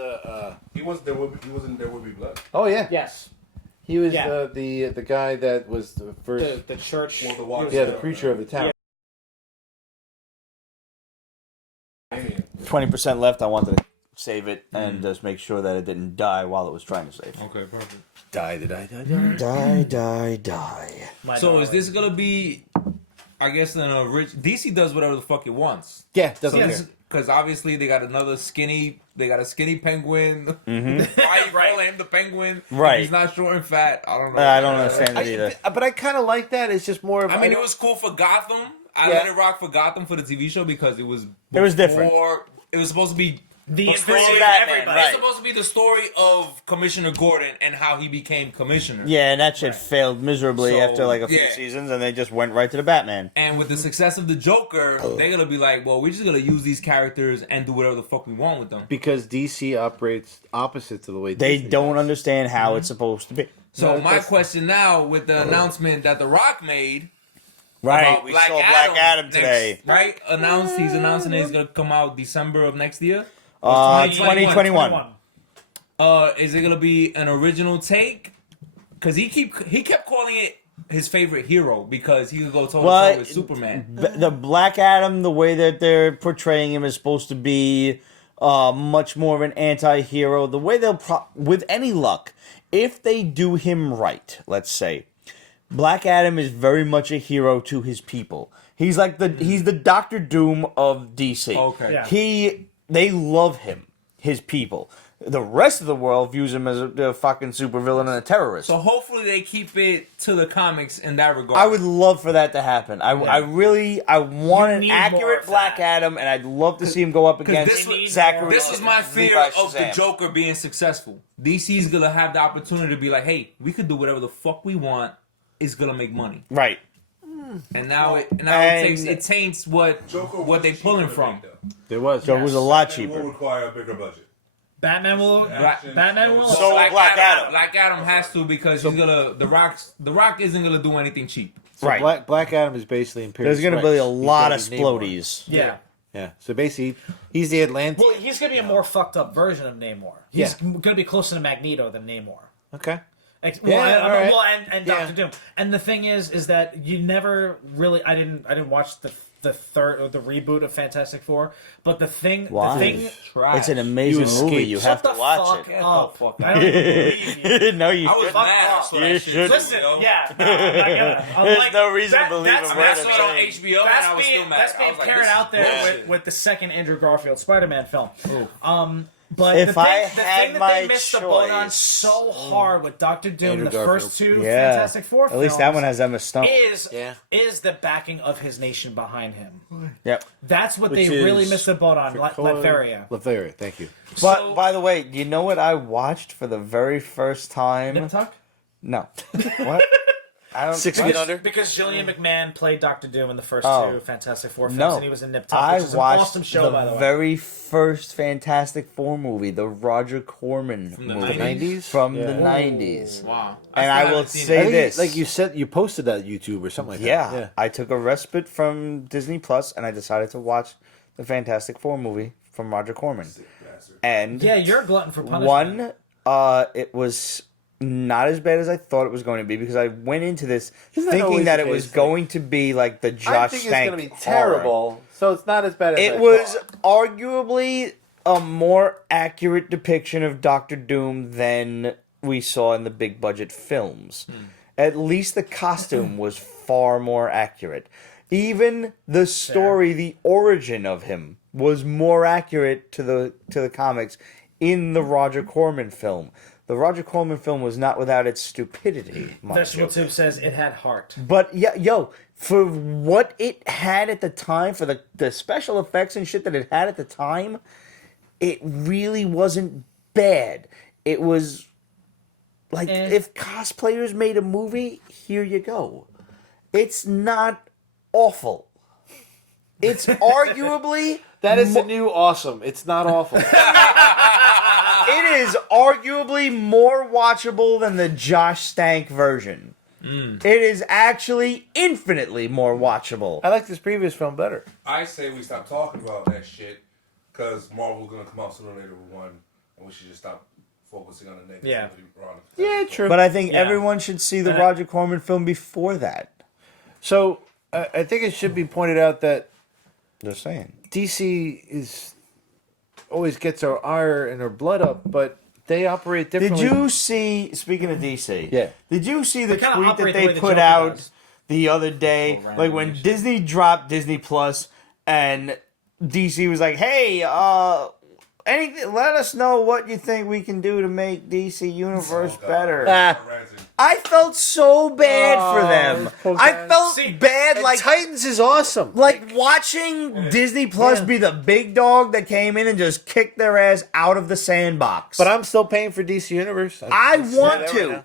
He was there. He was in There Will Be Blood. oh yeah, Yes. he was Yeah. the guy that was the first The church. Well, the water. the preacher of the town. 20% left. I wanted to save it and just make sure that it didn't die while it was trying to save. Okay, perfect. Die. So is this gonna be? I guess an original. DC does whatever the fuck it wants. Yeah, doesn't care. Because obviously they got another skinny. They got a skinny penguin. Why you call him the penguin? Right. He's not short and fat. I don't know. I don't understand it either. But I kind of like that. It's just more of. I mean, it was cool for Gotham. I Yeah. let it rock for Gotham for the TV show because it was. different. It was supposed to be. The story Imperial of Batman, everybody. right. It's supposed to be the story of Commissioner Gordon and how he became commissioner. Yeah, and that shit failed miserably So, after like a few yeah. seasons, and they just went right to the Batman. And with the success of the Joker, they're gonna be like, well, we're just gonna use these characters and do whatever the fuck we want with them. because DC operates opposite to the way They Disney don't does. understand how it's supposed to be. So No, my question now, with the announcement that The Rock made, Right, about we saw Black Adam today. right? He's announcing that he's gonna come out December of next year. 2021. Is it gonna be an original take? Because he kept calling it his favorite hero because he could go toe to toe with Superman. The Black Adam, the way that they're portraying him, is supposed to be much more of an anti-hero. The way they'll, with any luck, if they do him right, let's say, Black Adam is very much a hero to his people. He's like he's the Doctor Doom of DC. Okay. Yeah. They love him, his people. The rest of the world views him as a fucking supervillain and a terrorist. So hopefully they keep it to the comics in that regard. I would love for that to happen. I want You an need more accurate of Black that. Adam, and I'd love to see him go up against Zachary. This was my fear Levi of the Shazam. Joker being successful. DC's gonna have the opportunity to be like, hey, we could do whatever the fuck we want. It's gonna make money. Right. And now it taints what they pulling from. There was. So it was a lot It will cheaper. require a bigger budget. Batman will. Action. Batman will. So Black Adam. Black Adam has to because he's gonna. The Rock isn't gonna do anything cheap. So Right. Black Adam is basically Imperial. There's going to be a lot of splodies. yeah. Yeah. So basically, he's the Atlantean. Well, he's gonna be a more fucked up version of Namor. He's gonna be closer to Magneto than Namor. Okay. Well, all right. and Yeah. Doctor Doom. And the thing is that you never really. I didn't watch the third or the reboot of Fantastic Four. But the thing, Why? the thing. It's an amazing movie. You have Shut to the watch fuck it. up. I don't believe you. No, you I was shouldn't. mad. I saw You that shit. should. Listen, yo. yeah, no, I'm not gonna. I'm There's like, no reason to believe that's- a I word mean, I I'm saw it on saying. HBO and I That's was still being, mad. that's I being was like, carried this is out there bullshit. with the second Andrew Garfield Spider-Man film. But If the thing, I the had thing that my they missed the boat on choice- so hard with Doctor Doom Andrew in the Garfield. first two Yeah. Fantastic Four At films least that one has Emma Stone. is the backing of his nation behind him. Yep. That's what Which they really is missed the boat on. Latveria. Latveria. Thank you. But So- by the way, you know what I watched for the very first time? Nip Tuck? No. What? I don't. 6 what? feet under. Because Gillian McMahon played Doctor Doom in the first Oh. two Fantastic Four films, No. and he was in Nip Tuck, I which is an watched awesome show, by the way. very first Fantastic Four movie, the Roger Corman From the movie 90s? from Yeah. the 90s. Wow. And I will say I think this, like you said, you posted that on YouTube or something like yeah, that. I took a respite from Disney Plus and I decided to watch the Fantastic Four movie from Roger Corman. And Yeah, you're a glutton for punishment. it was not as bad as I thought it was going to be because I went into this Isn't that thinking always that the it was case? going to be like the I Josh think Stank it's going to be horror. terrible. So it's not as bad as I It was thought. arguably a more accurate depiction of Doctor Doom than we saw in the big budget films. At least the costume was far more accurate. Even the story, the origin of him, was more accurate to the comics in the Roger Corman film. The Roger Corman film was not without its stupidity. Vegetable Tube says it had heart. But yeah, for what it had at the time, for the special effects and shit that it had at the time, it really wasn't bad. It was like if cosplayers made a movie, here you go. It's not awful. It's arguably That is the new awesome. It's not awful. it is arguably more watchable than the Josh Stank version. It is actually infinitely more watchable. I like this previous film better. I say we stop talking about that shit because Marvel's gonna come out sooner or later with one, and we should just stop focusing on the negativity. Yeah. Yeah, true. But I think Yeah. everyone should see the Roger Corman film before that. So I think it should be pointed out that Just saying. DC always gets our ire and our blood up, but they operate Did differently. you see, speaking of DC, Yeah. did you see the They kinda tweet that operate the they way the put Joker out does. the other day? Oh, Like when randomly. Disney dropped Disney Plus and DC was like, hey, anything, let us know what you think we can do to make DC Universe better. I felt so bad for them. poor I guys. felt See, bad And like Titans is awesome. like watching Disney Plus be the big dog that came in and just kicked their ass out of the sandbox. But I'm still paying for DC Universe. I I'll say want that to. right now.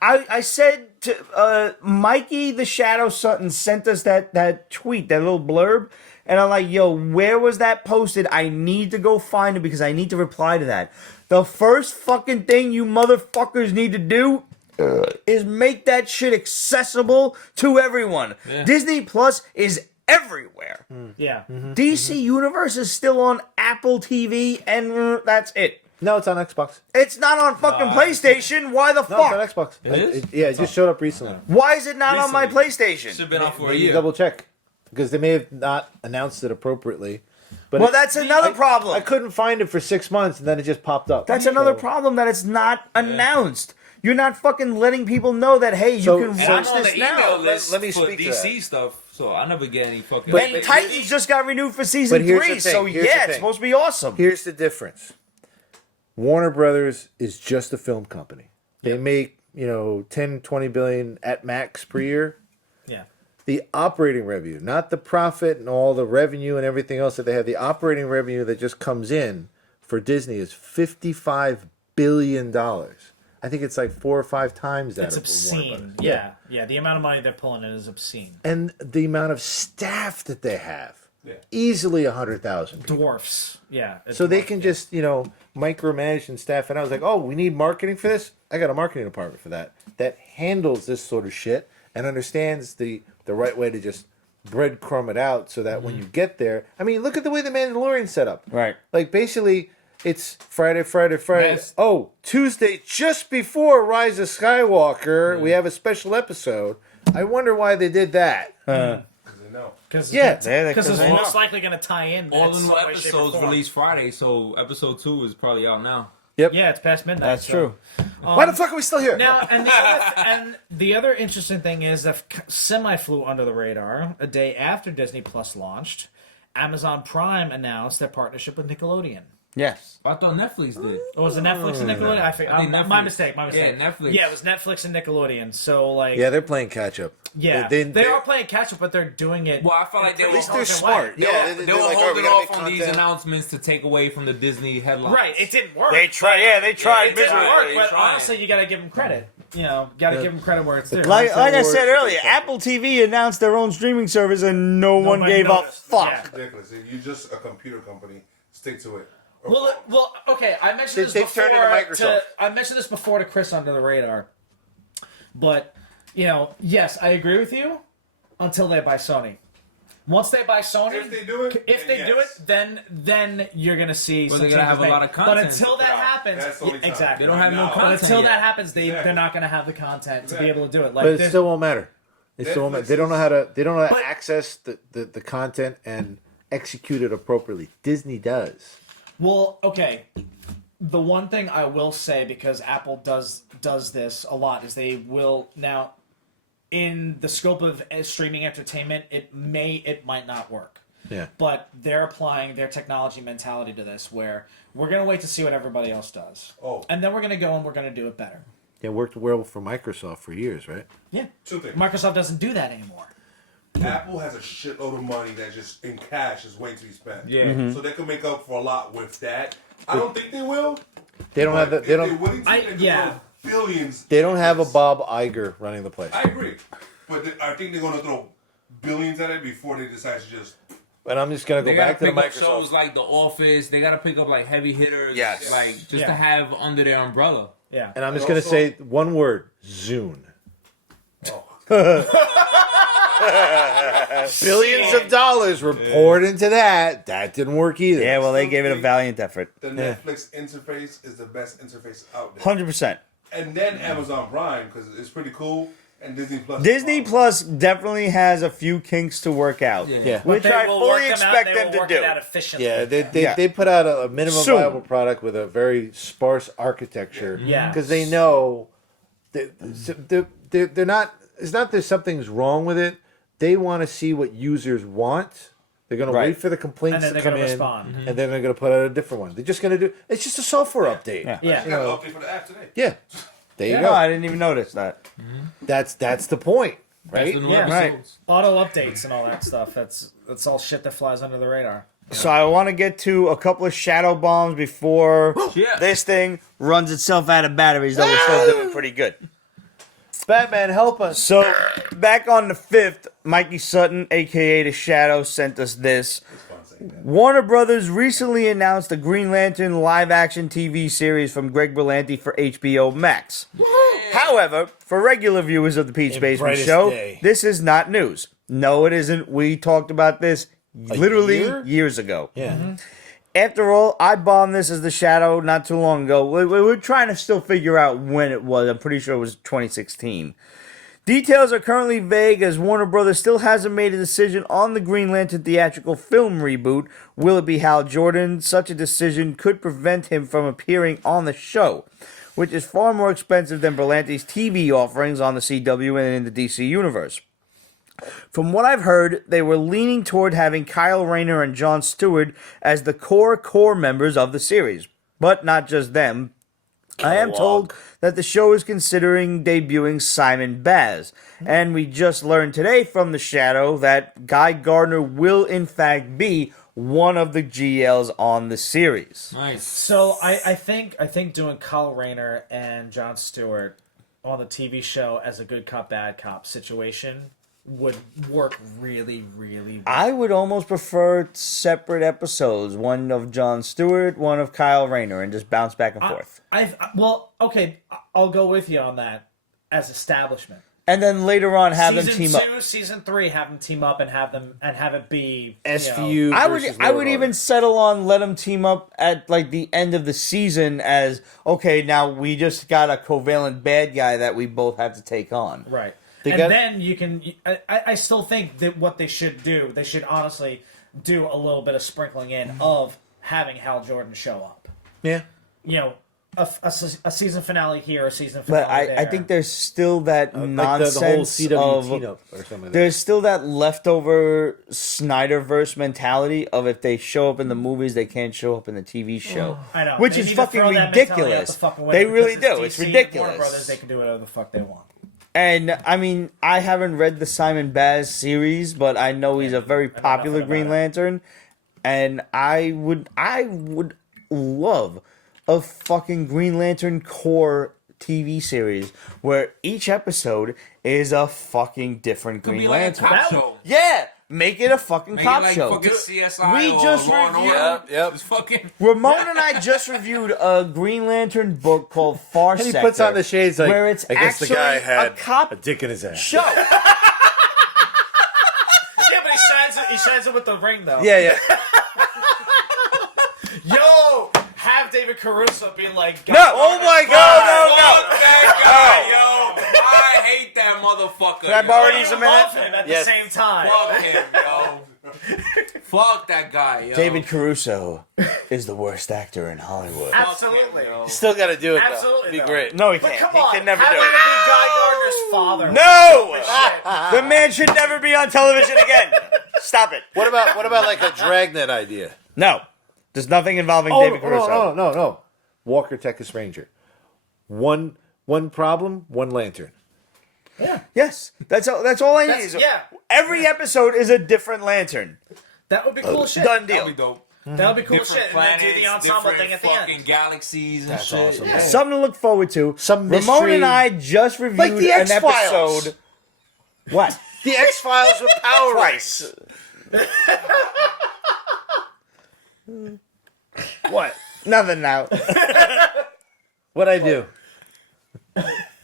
But I said to Mikey the Shadow Sutton sent us that tweet, that little blurb, and I'm like, yo, where was that posted? I need to go find it because I need to reply to that. The first fucking thing you motherfuckers need to do is make that shit accessible to everyone. Yeah. Disney Plus is everywhere. Yeah. DC Universe is still on Apple TV, and that's it. No, it's on Xbox. It's not on fucking PlayStation. Why the No, fuck? it's on Xbox. It is? It just showed up recently. Why is it not on my Recently. PlayStation? Should have been out for a You year. double check because they may have not announced it appropriately. But Well, that's another problem. I couldn't find it for 6 months, and then it just popped up. That's another So- problem that it's not announced. You're not fucking letting people know that, hey, you So- can And watch I'm on this the now. email list let me for speak to DC stuff, so I never get any fucking. And Titans just got renewed for season But here's the 3, thing, so here's the yeah, it's thing. supposed to be awesome. Here's the difference. Warner Brothers is just a film company. They make, 10, 20 billion at max per year. Yeah. The operating revenue, not the profit and all the revenue and everything else that they have. The operating revenue that just comes in for Disney is $55 billion. I think it's like 4 or 5 times that. It's of Warner obscene. Brothers. Yeah. Yeah. The amount of money they're pulling in is obscene. And the amount of staff that they have. Yeah. Easily 100,000. Dwarfs. Yeah. it's So they dwarf, can yeah. just, micromanage and staff. And I was like, oh, we need marketing for this? I got a marketing department for that. That handles this sort of shit and understands the right way to just breadcrumb it out so that when you get there. I mean, look at the way the Mandalorian set up. Right. Like, basically, it's Friday. Yes. Oh, Tuesday, just before Rise of Skywalker, we have a special episode. I wonder why they did that. No. Because Yeah, it's they most know. likely going to tie in. all in the some new way, shape, or episodes form. released Friday, so episode 2 is probably out now. Yeah, it's past midnight. That's so- true. Why the fuck are we still here? Now, and the other interesting thing is that semi flew under the radar a day after Disney Plus launched. Amazon Prime announced their partnership with Nickelodeon. Yes. I thought Netflix did. Or was it Netflix and Nickelodeon? I think Netflix. my mistake. My Yeah, mistake. Netflix. Yeah, it was Netflix and Nickelodeon. So like, Yeah, they're playing catch up. yeah, they are playing catch up, but they're doing it. Well, I felt like they in a were At least they're smart smart. way. Yeah, they they're were like, oh, holding we gotta off make on these content. announcements to take away from the Disney headlines. Right, it didn't work. They tried. Yeah, they tried It didn't miserably. work, but trying. honestly, you got to give them credit. Got to give them credit where it's due. Like I Content said wars. earlier, Apple TV announced their own streaming service and no one Nobody gave a noticed. fuck. Yeah. Ridiculous. You're just a computer company. Stick to it. Well, okay. I mentioned this They've before. turned into Microsoft. I mentioned this before to Chris under the radar, but yes, I agree with you. Until they buy Sony. Once they buy Sony, If they do it, if then they do yes. it, then you're gonna see. Well, some they're gonna changes have a lot made. of content But until that No, happens, that's only time. exactly. They don't have no Now. But content until yet. that happens, they're Exactly. not gonna have the content to be Exactly. able to do it. But it there's- still won't matter. It still won't matter. Netflix They don't know how to. They don't know how to But- access the content and execute it appropriately. Disney does. Well, okay. The one thing I will say, because Apple does this a lot, is they will now. in the scope of streaming entertainment, it might not work. Yeah. But they're applying their technology mentality to this, where we're going to wait to see what everybody else does. Oh. And then we're going to go and we're going to do it better. Yeah, worked well for Microsoft for years, right? Yeah. Two things. Microsoft doesn't do that anymore. Apple has a shitload of money that just in cash is waiting to be spent. Yeah. So they can make up for a lot with that. I don't think they will. They don't have the, If they they're don't willing to, they can throw billions. they don't have a Bob Iger running the place. I agree, but I think they're gonna throw billions at it before they decide to just. And I'm just gonna go They back gotta to the pick up Microsoft. shows like The Office. They gotta pick up like heavy hitters. Yes. Like just Yeah. to have under their umbrella. Yeah. And I'm just And gonna also- say one word: Zune. Billions of dollars were poured into that. That didn't work either. Yeah, well, they gave it a valiant effort. The Netflix interface is the best interface out there. 100%. And then Amazon Prime because it's pretty cool, and Disney Plus. Disney Plus definitely has a few kinks to work out, Yeah. which They I will work fully them out, expect they them will to work do. it out efficiently. Yeah, they Yeah. put out a minimum Soon. viable product with a very sparse architecture. Yeah. Because they know they're not. It's not that something's wrong with it. They want to see what users want. They're going to Right. wait for the complaints And then to they're come gonna in, respond. and then they're going to put out a different one. They're just going to do. It's just a software update. Yeah. Yeah. I got an update for the app today. Yeah. There you No, go. I didn't even notice that. That's the point, That's right? the new Yeah. episodes. Auto updates and all that stuff. That's all shit that flies under the radar. So I want to get to a couple of shadow bombs before Yeah. this thing runs itself out of batteries, though we're still doing pretty good. Batman, help us. So, back on the 5th, Mikey Sutton, a.k.a. The Shadow, sent us this. Warner Brothers recently announced a Green Lantern live-action TV series from Greg Berlanti for HBO Max. However, for regular viewers of the Pete's In Basement brightest Show, day. this is not news. No, it isn't. We talked about this literally year? years ago. Yeah. After all, I bombed this as The Shadow not too long ago. We're trying to still figure out when it was. I'm pretty sure it was 2016. Details are currently vague as Warner Brothers still hasn't made a decision on the Green Lantern theatrical film reboot. Will it be Hal Jordan? Such a decision could prevent him from appearing on the show, which is far more expensive than Berlanti's TV offerings on the CW and in the DC universe. From what I've heard, they were leaning toward having Kyle Rayner and Jon Stewart as the core members of the series. But not just them. I am told that the show is considering debuting Simon Baz. And we just learned today from The Shadow that Guy Gardner will in fact be one of the GLs on the series. Nice. So I think doing Kyle Rayner and Jon Stewart on the TV show as a good cop, bad cop situation would work really, really well. I would almost prefer separate episodes, one of Jon Stewart, one of Kyle Rayner, and just bounce back and forth. Okay, I'll go with you on that as establishment. And then later on have them Season team up. 2, Season 3, have them team up and have it be SVU. I would versus I would Lord even Order. settle on let them team up at like the end of the season as okay, now we just got a covalent bad guy that we both have to take on. Right. They And got- then you can. I still think that what they should do, they should honestly do a little bit of sprinkling in of having Hal Jordan show up. Yeah. You know, a season finale here, a season finale But I there. think there's still that Like nonsense the whole CW of team-up or something like that. there's still that leftover Snyderverse mentality of if they show up in the movies, they can't show up in the TV show. I know. Which They is need to fucking throw that mentality out the ridiculous. fucking window They because really do. It's DC, ridiculous. Warner Brothers, they can do whatever the fuck they want. And I mean, I haven't read the Simon Baz series, but I know he's a very popular nothing Green about it. Lantern, and I would love a fucking Green Lantern core TV series where each episode is a fucking different Could Green be like a Lantern. cop show. Yeah, make it a fucking Make cop it like show. fucking CSI We or just Law and reviewed- Order. Yep. It's fucking. Ramon and I just reviewed a Green Lantern book called Far And he Sector, puts on the shades like, where it's I guess the guy actually had a cop a dick in his ass. show. Yeah, but he shines it with the ring though. Yeah, yeah. Yo, have David Caruso be like, No! Oh my God! Fuck that guy, yo. I hate that motherfucker. Can I yo. borrow But these you a minute? love him at Yes. the same time. Fuck him, yo. Fuck that guy, yo. David Caruso is the worst actor in Hollywood. Absolutely. Fuck him, yo. Still got to do it, though. Absolutely, It'd be though. great. No, he But can't. come He on, can never have do him it. be Guy Gardner's father. No! The man should never be on television again. Stop it. What about like a dragnet idea? No. There's nothing involving Oh, David Caruso. no. Walker Texas Ranger. One problem, one lantern. Yes. That's all I need. Yeah. Every episode is a different lantern. That would be cool shit. Done That'd deal. be dope. That would be cool Different shit. And then do the ensemble different thing at the fucking end. galaxies and That's shit. awesome. Yeah. Something to look forward to. Some Ramon mystery- and I just reviewed Like the an X-Files. episode. What? The X-Files with Power Twice. What? Nothing now. What'd I do?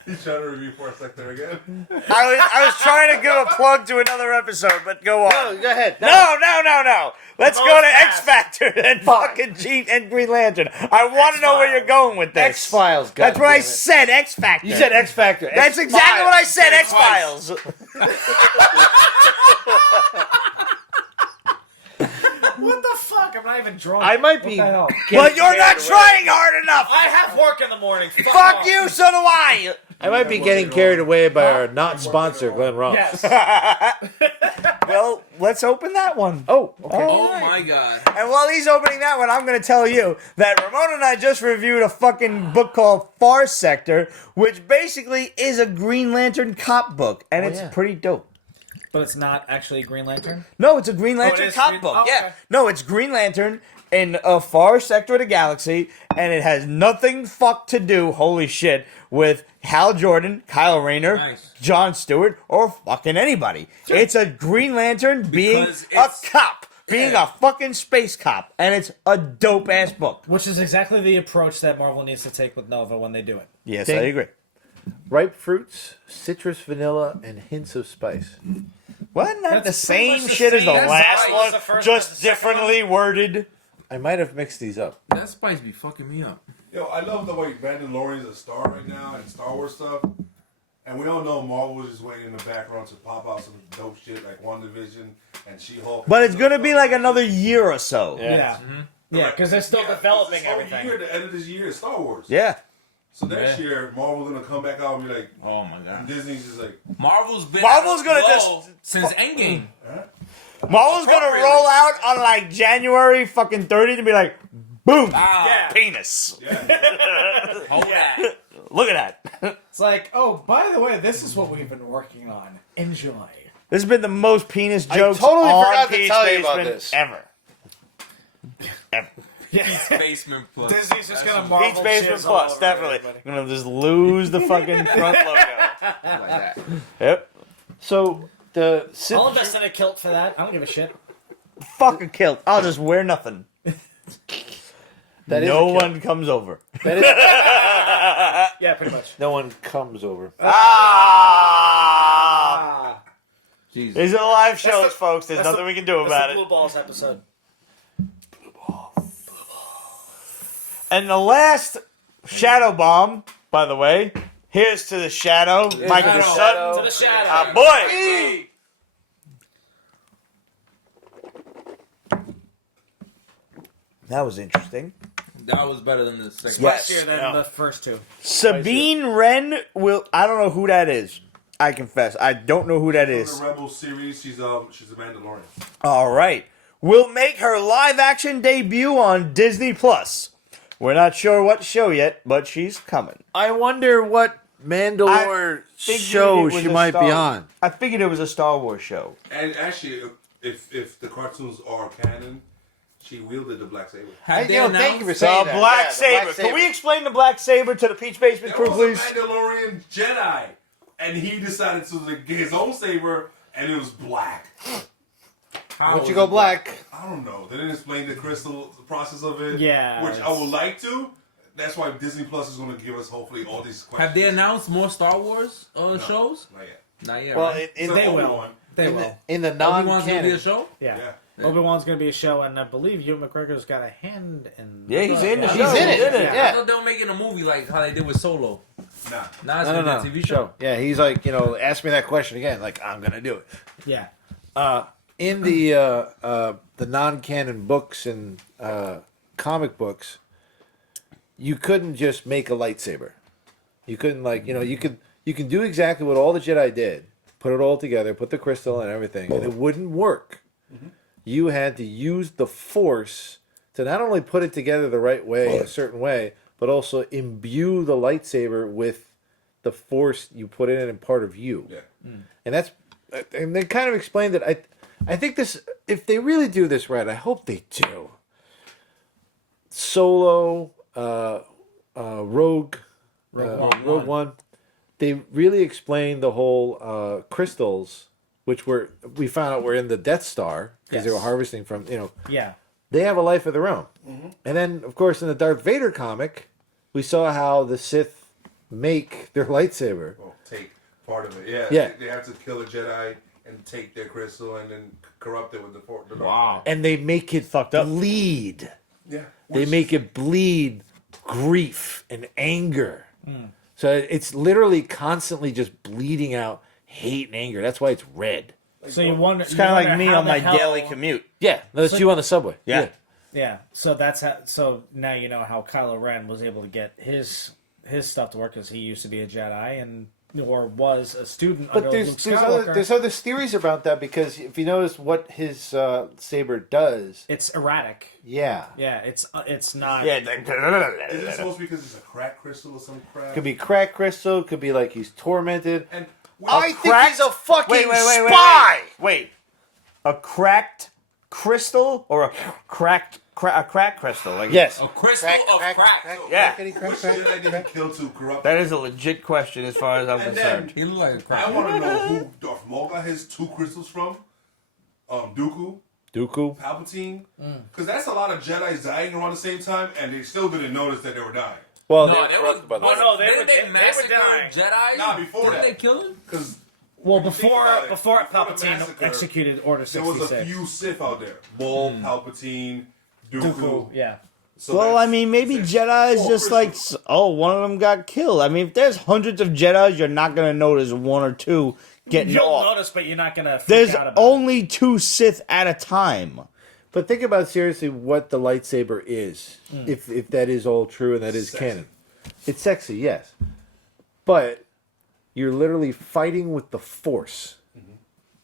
He's trying to review Force Sector again. I was trying to give a plug to another episode, but go on. No, go ahead. No. Let's go to X Factor and fucking and Green Lantern. I want to know where you're going with this. X-Files. That's what I goddammit. said. X Factor. You said X Factor. That's exactly what I said. X Files. What the fuck? I'm not even drunk. I might What be. the hell? But you're not trying hard enough. I have work in the morning. Fuck off. you. So do I. I might be getting carried away by our not sponsor, Glenn Ross. Yes. Well, let's open that one. Oh, okay. Oh my god. And while he's opening that one, I'm going to tell you that Ramon and I just reviewed a fucking book called Far Sector, which basically is a Green Lantern cop book, and it's yeah. pretty dope. But it's not actually Green Lantern? No, it's a Green Lantern is cop Green- book. oh, Yeah. okay. No, it's Green Lantern in a far sector of the galaxy, and it has nothing fuck to do, holy shit, with Hal Jordan, Kyle Rayner, Nice. Jon Stewart, or fucking anybody. It's a Green Lantern being Because a it's- cop, being a fucking space cop, and it's a dope ass book. Which is exactly the approach that Marvel needs to take with Nova when they do it. Yes, Ding. I agree. Ripe fruits, citrus, vanilla, and hints of spice. Wasn't that That's the pretty same much the shit as the same. last That's one, the first just and the second differently worded? I might have mixed these up. That spice be fucking me up. Yo, I love the way Mandalorian's a star right now and Star Wars stuff. And we all know Marvel was just waiting in the background to pop out some dope shit like WandaVision and She-Hulk. But it's gonna be like another year or so. Yeah. Yeah, because they're still developing this whole everything. year, the end of this year is Star Wars. Yeah. So next year, Marvel's gonna come back out and be like, Oh my god. and Disney's just like, Marvel's been Marvel's gonna low just- since Endgame. Marvel's gonna roll out on like January fucking 30th and be like, boom, Wow. Yeah. penis. Hold that. Look at that. It's like, oh, by the way, this is what we've been working on. Enjoy. This has been the most penis I jokes totally on forgot to Pete's tell you about Basement this. ever. Ever. Yeah. Basement plus. Disney's just gonna Marvel Pete's Basement jizz all Plus, over definitely. everybody. I'm gonna just lose the fucking front logo. Like that. Yep. So the I'll invest in a kilt for that. I don't give a shit. Fuck a kilt. I'll just wear nothing. that is No a kilt. one comes over. That is, Yeah, pretty much. no one comes over. Ah! Jesus. These are the live shows, the- folks. There's that's nothing we can do That's about the it. Blue Balls episode. And the last Shadow Bomb, by the way, here's to the Shadow, Michael Shadow. Sutton. To the shadow. Our boy. That was interesting. That was better than the second. Yes. Spicier than Yeah. the first two. Sabine Wren will. I don't know who that is. I confess, I don't know who that in is. the Rebel series, she's a Mandalorian. All right, will make her live-action debut on Disney Plus. We're not sure what show yet, but she's coming. I wonder what Mandalore Figured show it was she a might be Star- on. I figured it was a Star Wars show. And actually, if the cartoons are canon, she wielded the black saber. Have they Thank you for announced? saying The that. Black Yeah, the Saber. Black Can we explain the Black Saber to the Peach Basement There crew, was please? a Mandalorian Jedi, and he decided to get his own saber, and it was black. How Once you is go it black, I don't know. They didn't explain the crystal process of it. Yeah, Which I it's- would like to. That's why Disney Plus is going to give us hopefully all these questions. Have they announced more Star Wars No, shows? Not yet. Not yet. well, right? So They will. Obi-Wan. They in will. the Obi-Wan's gonna be non-canon. a show. Yeah. Yeah. Obi-Wan's going to be a show, and I believe Ewan McGregor's got a hand in. Yeah, he's in the Yeah. show. He's in it. Yeah. Yeah. I thought they were making a movie like how they did with Solo. Nah. Now it's No, gonna no, be no. a TV show. Yeah, he's like, ask me that question again. Like, I'm gonna do it. Yeah. In the non-canon books and comic books, you couldn't just make a lightsaber. You couldn't you you can do exactly what all the Jedi did. Put it all together, put the crystal and everything, and it wouldn't work. You had to use the Force to not only put it together the right way, a certain way, but also imbue the lightsaber with the Force you put in it and part of you. Yeah. And they kind of explained that. I think this, if they really do this right, I hope they do. Solo, Rogue One, they really explained the whole crystals, which we found out were in the Death Star because they were harvesting from, Yeah. They have a life of their own. And then, of course, in the Darth Vader comic, we saw how the Sith make their lightsaber. Well, take part of it. Yeah. Yeah. They have to kill a Jedi and take their crystal and then corrupt it with the Force. Wow. And they make it bleed. Yeah. They make it bleed grief and anger. So it's literally constantly just bleeding out hate and anger. That's why it's red. So you wonder. It's kind of like me on my daily commute. Yeah, that's you on the subway. Yeah. Yeah. So that's how. So now you know how Kylo Ren was able to get his stuff to work because he used to be a Jedi or was a student But under Luke there's Skywalker. other theories about that because if you notice what his saber does, It's erratic. yeah, Yeah. It's not. Yeah. Is it supposed to be because it's a crack crystal or some crap? could be crack crystal, could be like he's tormented. And I think he's a fucking Wait, spy. Wait. A cracked crystal or a cracked crystal? Like, Yes, A crystal of crack. Yeah. which Jedi did he kill to corrupt? That is a legit question as far as I'm And concerned. then He looked like a crack. I want to know who Darth Maul got his 2 crystals from. Dooku, Palpatine, because that's a lot of Jedi's dying around the same time, and they still didn't notice that they were dying. well, No, they were they corrupted by were. the no, they Didn't were- they they were massacre dying. Jedi? Nah, before Didn't that. they kill him? Because Well, before Palpatine massacre, executed Order there was 66. a few Sith out there. Maul, Palpatine, Dooku. Yeah. So Well, that's- I mean, maybe that's Jedi is 4 just like, crystals. one of them got killed. I mean, if there's hundreds of Jedi's, you're not going to notice 1 or 2 getting You'll off. notice, but you're not gonna. Freak There's out about only 2 Sith at a time. But think about seriously what the lightsaber is, if that is all true and that is Sexy. canon. It's sexy, yes, but you're literally fighting with the Force.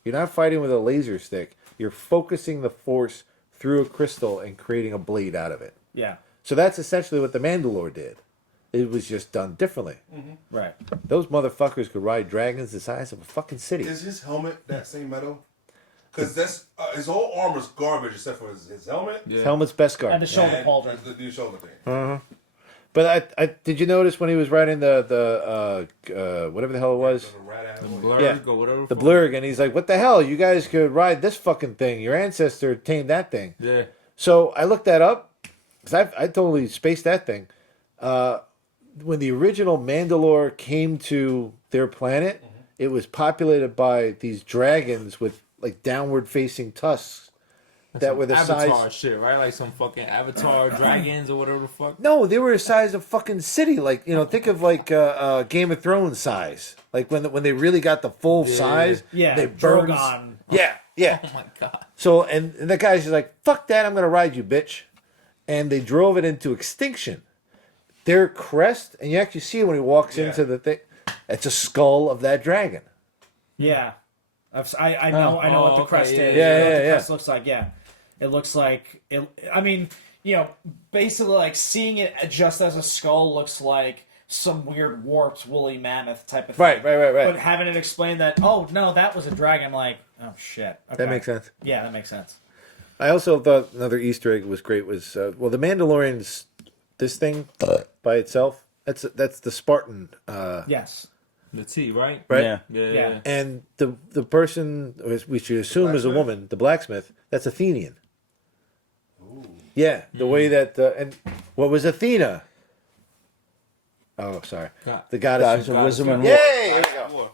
You're not fighting with a laser stick. You're focusing the Force through a crystal and creating a blade out of it. it. Yeah. So that's essentially what the Mandalore did. It was just done differently. Right. Those motherfuckers could ride dragons the size of a fucking city. Is his helmet that same metal? Because that's his whole armor's garbage except for his helmet His helmet's best guard. And the shoulder and pauldron. the new shoulder thing. But I did you notice when he was riding the whatever the hell it was? The rat The animal. blurg Yeah. or whatever. The blurg, and he's like, "What the hell? You guys could ride this fucking thing. Your ancestor tamed that thing." Yeah. So I looked that up because I totally spaced that thing. When the original Mandalore came to their planet, it was populated by these dragons with like downward facing tusks that were the Avatar size. shit, right? Like some fucking Avatar dragons or whatever the fuck. No, they were the size of fucking city. Like think of like Game of Thrones size. Like when they really got the full size. Yeah. they burned. Drogon. Yeah. Oh my god. So and the guy's just like, "Fuck that! I'm gonna ride you, bitch," and they drove it into extinction. Their crest, and you actually see it when he walks into the thing. It's a skull of that dragon. Yeah. I know what the okay, crest yeah, is. yeah, I know what yeah, the yeah. crest looks like. Yeah. It looks like it. I mean, basically, like seeing it just as a skull looks like some weird warped woolly mammoth type of thing. Right. But having it explained that, oh no, that was a dragon. I'm like, oh shit. Okay. That makes sense. Yeah, that makes sense. I also thought another Easter egg was great. Was the Mandalorians, this thing by itself. That's the Spartan. Yes. The T, right? Right. Yeah. Yeah. And the person we should assume is a woman, the blacksmith. That's Athenian. Yeah, the way that and what was Athena? Oh, sorry, the goddess. Goddess of wisdom and Yay! war. Here we go.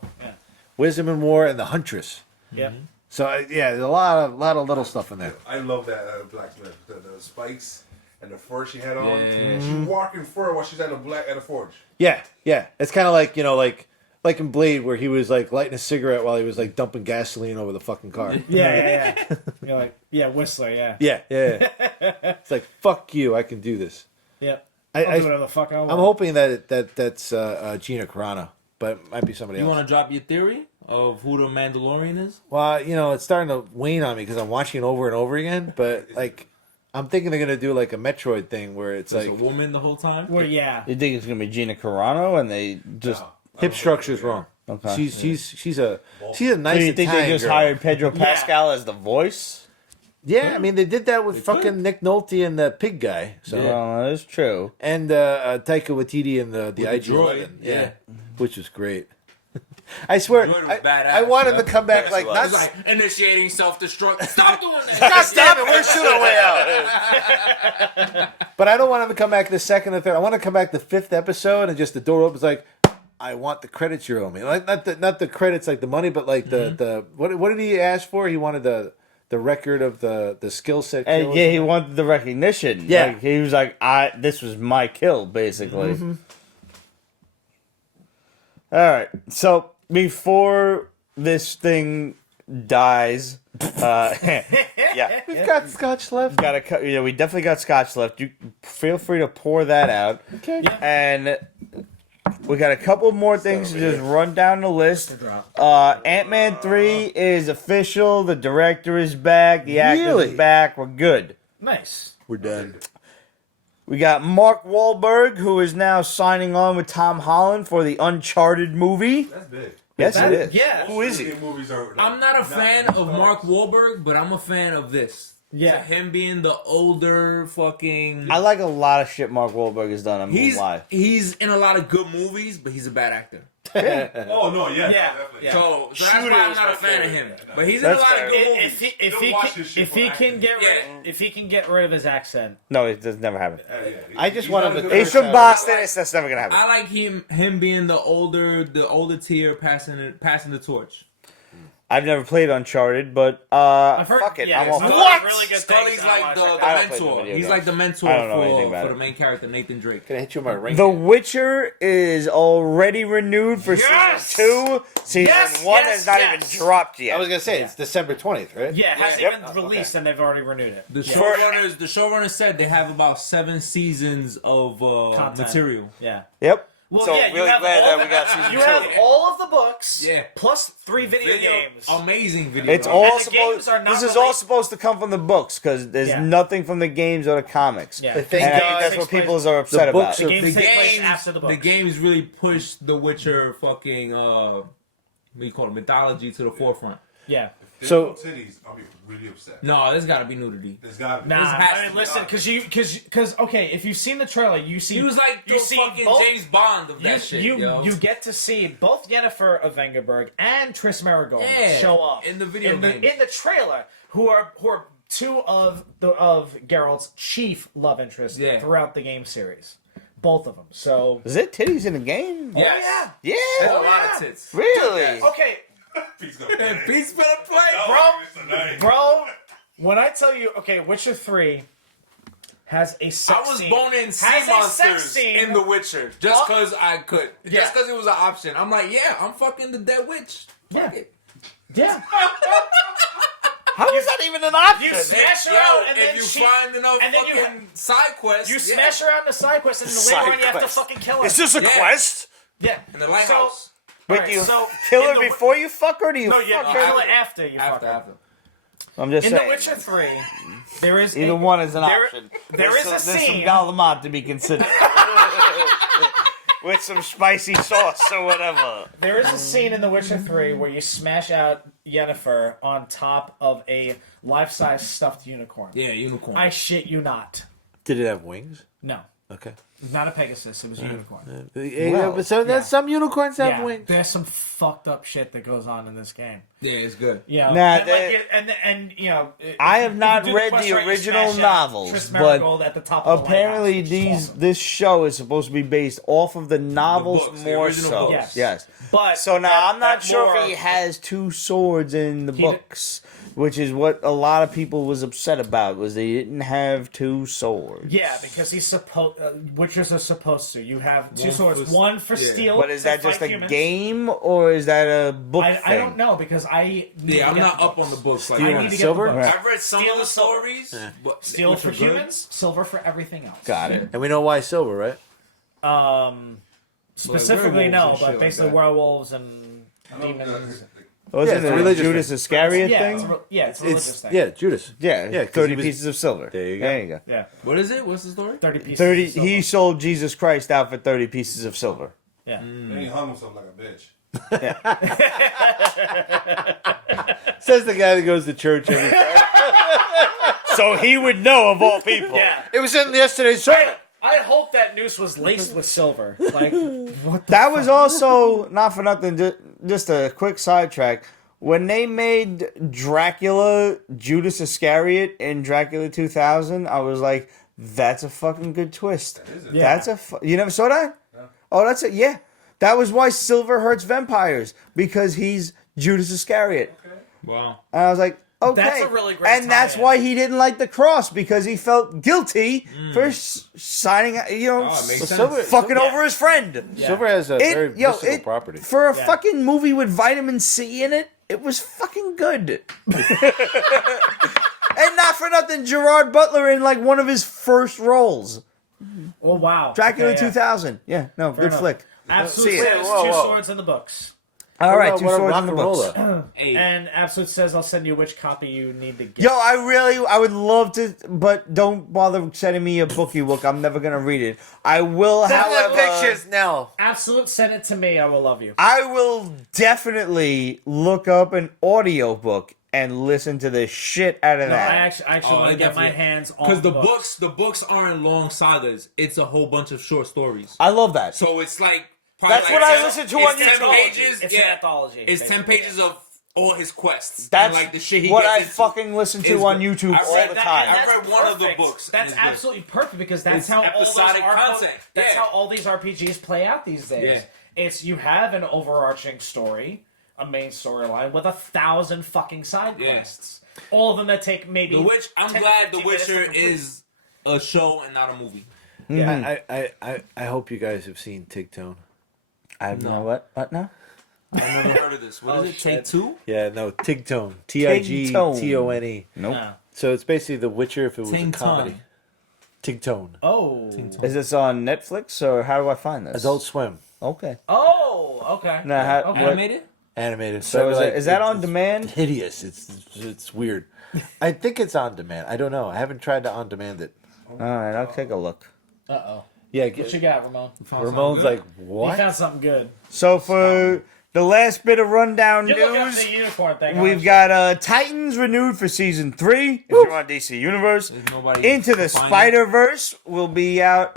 Wisdom and war, and the huntress. Yep. So there's a lot of little stuff in there. I love that blacksmith. The spikes and the fur she had on. Yeah. She walked in fur while she's at a forge. Yeah. It's kind of like like in Blade where he was like lighting a cigarette while he was like dumping gasoline over the fucking car. Yeah. You're like, Whistler. Yeah. Yeah. It's like fuck you, I can do this. Yep. I- I'll do whatever the fuck I want. I'm hoping that that's Gina Carano, but it might be somebody You else. want to drop your theory of who the Mandalorian is? Well, it's starting to wane on me because I'm watching it over and over again. But like, I'm thinking they're gonna do like a Metroid thing where it's There's like a woman the whole time. Well, yeah. You think it's gonna be Gina Carano and they just hip structure's wrong. okay? She's a nice. So you think they Italian just girl. hired Pedro Pascal as the voice? Yeah, I mean they did that with They fucking could. Nick Nolte and the pig guy. So Well, that is true. and Taika Waititi and the the IG-11, droid, yeah, which was great. I swear, Droid was I badass, want him yeah. to come back like was. not. It's like initiating self-destruct. Stop doing that. God damn it, we're shooting way out. But I don't want him to come back the second or third. I want to come back the fifth episode and just the door opens like, I want the credits you owe me. Like not the credits like the money, but like the what did he ask for? He wanted the record of the skill set. And kills. yeah, he wanted the recognition. Yeah. Like, he was like, this was my kill, basically. All right. So before this thing dies, yeah, We've got scotch left. we definitely got scotch left. You feel free to pour that out. Okay. And we got a couple more things to just run down the list. Ant-Man 3 is official. The director is back. The actor Really? is back. We're good. Nice. We're done. We got Mark Wahlberg, who is now signing on with Tom Holland for the Uncharted movie. That's big. Yes, it is. Yeah. Who is he? Movies are, I'm not a fan of Mark Wahlberg, but I'm a fan of this. Yeah. So him being the older fucking. I like a lot of shit Mark Wahlberg has done. I'm gonna lie. He's in a lot of good movies, but he's a bad actor. Oh no, yeah, Yeah, definitely. yeah. So that's why I'm not a fan of him. But he's in That's a lot fair. of good If movies. he if Don't he watch can, this shit if for he acting. can get Yeah. if he can get rid of his accent. No, it does never happen. I just He's want not him a to. good He's from Boston. That's never gonna happen. I like him being the older tier passing the torch. I've never played Uncharted, but I've heard. fuck it. Yeah, I'm all there's for a lot it. of really good Scully's things. like the I don't play the mentor. video He's games. like the mentor I don't know anything about for it. the main character, Nathan Drake. Gonna hit you with my ring. The Witcher is already renewed for Yes! season 2. Season Yes, 1 yes, has not yes. even dropped yet. I was gonna say it's December 20th, right? Yeah, it hasn't Yep. even released, and they've already renewed it. The showrunners said they have about 7 seasons of Content. material. Yeah. Yep. Well, so yeah, you really have glad all that we got season 2. You have all of the books, Yeah. plus 3 video games. Amazing video. It's games. all And the games supposed. are not This is all related- supposed to come from the books because there's Yeah. nothing from the games or the comics. Yeah. But thank And I God think that's takes what place- people are upset the books about. are- The games take place after the books. games really pushed the Witcher fucking what do you call it, mythology to the forefront. Yeah. If So- there's no titties, I'll be really upset. No, there's got to be nudity. There's gotta be. Nah, This has I mean, to listen, because okay, if you've seen the trailer, you see He was like you the see fucking both- James Bond of that shit, yo. you get to see both Yennefer of Vengerberg and Triss Merigold Yeah, show up in the video games. in the trailer, who are two of Geralt's chief love interests Yeah. throughout the game series, both of them. So Is it titties in the game? Yes. Yeah. There's Oh, a lot yeah. of tits. Really? okay, Pete's gonna play. Pete's gonna play. Bro. bro, when I tell you, okay, Witcher 3 has a sex I was scene. boning sea Has a sex monsters scene. in The Witcher just because I could. Yeah. Just because it was an option. I'm like, yeah, I'm fucking the dead witch. Yeah. Fuck it. Yeah. How is that even an option? You smash her Yo, out, and if then you she, find enough and then you- fucking side quests, you yeah. smash her out in the side quest, and then later on you have to fucking kill her. Is this a Yeah. quest? Yeah. in the lighthouse. Wait, Alright, do you so kill in her the- before you fuck her? Or do you No, you fuck kill her? it after you fuck her. After. I'm just In saying. The Witcher 3, there is Either one is an there- option. there is a There's some scene. galamont to be considered. With some spicy sauce or whatever. There is a scene in The Witcher 3 where you smash out Yennefer on top of a life-size stuffed unicorn. Yeah, unicorn. I shit you not. Did it have wings? No, Okay. not a Pegasus. It was a unicorn. Some unicorns have Yeah, wings. there's some fucked up shit that goes on in this game. yeah, it's good. Yeah, Nah, and, they- like, and you know, if I you- have if not you do read quest the right, you original smash out novels, Triss but Merigold at the top of the apparently lighthouse, which is awesome. this show is supposed to be based off of the novels books, the more original so. books. Yes. But So now that- I'm not that sure lore- if he has two swords in the He books, which is what a lot of people was upset about. Was they didn't have two swords. Yeah, because he's supposed. Witchers are supposed to. You have two One swords. for- One for yeah. steel. But is to that just fight a humans. game or is that a book thing? I don't know because I. need to Yeah, I'm get not the up on books. the books. Like I Steel need and to get silver? the books. Right. I've read some Steel of the and silver. stories. But Steel which for are good. humans, silver for everything else. Got it. And we know why silver, right? Specifically, no, werewolves and but shit basically like werewolves and demons. Wasn't it's a it a religious Judas Iscariot Yeah, thing? it's a religious thing. Yeah, Judas. Yeah, Yeah, 'cause 30 he was- pieces of silver. There you go. There you go. Yeah, What is it? What's the story? 30 pieces. 30. of silver. He sold Jesus Christ out for 30 pieces of silver. Yeah. And he hung himself like a bitch. Says the guy that goes to church every Friday. So he would know of all people. Yeah. It was in yesterday's sermon. I hope that noose was laced with silver. Like, what the That was also, not for nothing, just a quick sidetrack. When they made Dracula Judas Iscariot in Dracula 2000, I was like, that's a fucking good twist. Yeah. That's you never saw that? No. Oh, that's it. Yeah. That was why silver hurts vampires, because he's Judas Iscariot. Wow. And I was like, okay. That's a really great And that's tie-in. why he didn't like the cross, because he felt guilty for signing, Oh, it makes sense. fucking over his friend. Silver has a very mystical property. For a fucking movie with vitamin C in it, it was fucking good. And not for nothing, Gerard Butler in like one of his first roles. Oh, wow. Dracula Okay, yeah. 2000. Yeah, no, good enough. flick. Absolute See it. says Whoa, two whoa. swords in the books. All right, What two about swords rock in the and books. roller? Hey. And Absolute says I'll send you which copy you need to get. Yo, I would love to, but don't bother sending me a bookie book. I'm never gonna read it. I will, however, now. Absolute, send it to me. I will love you. I will definitely look up an audio book and listen to the shit out of No, I that. actually want to get my hands on Because the books aren't long sagas. It's a whole bunch of short stories. I love that. So it's like probably That's like what I 10 listen to it's on 10 YouTube. pages. It's yeah. an anthology. It's 10 basically. pages of all his quests. That's and like the shit he what gets I into. fucking listen to Is- on YouTube I all read the that- time. I That's read one of the perfect. books. That's and it's good. absolutely perfect because that's It's how all episodic those content. That's Yeah. how all these RPGs play out these days. Yeah. It's you have an overarching story, a main storyline with 1,000 fucking side Yeah. quests. All of them that take maybe. The Witch. I'm 10 to glad The 15 minutes to Witcher complete. is a show and not a movie. Yeah. I hope you guys have seen Tigtone. I have no what? What now? I've never heard of this. What is it? Take Two? Yeah, no, Tigtone. Tigtone. Nope. No. So it's basically The Witcher if it was Ting a comedy. Tigtone. Oh. Is this on Netflix or how do I find this? Adult Swim. Okay. Oh. Okay. Now, how, Okay. what- Animated? Animated. so is, like, is that it's- on it's demand? Hideous. It's weird. I think it's on demand. I don't know. I haven't tried to on demand it. All right, I'll take a look. Uh oh. Yeah, What you got, Ramon? Ramon's like, You what? found something good. So for the last bit of rundown You look up news, the unicorn thing. we've got Titans renewed for season 3. If you're on DC Universe, There's nobody Into the to find Spider Verse will be out.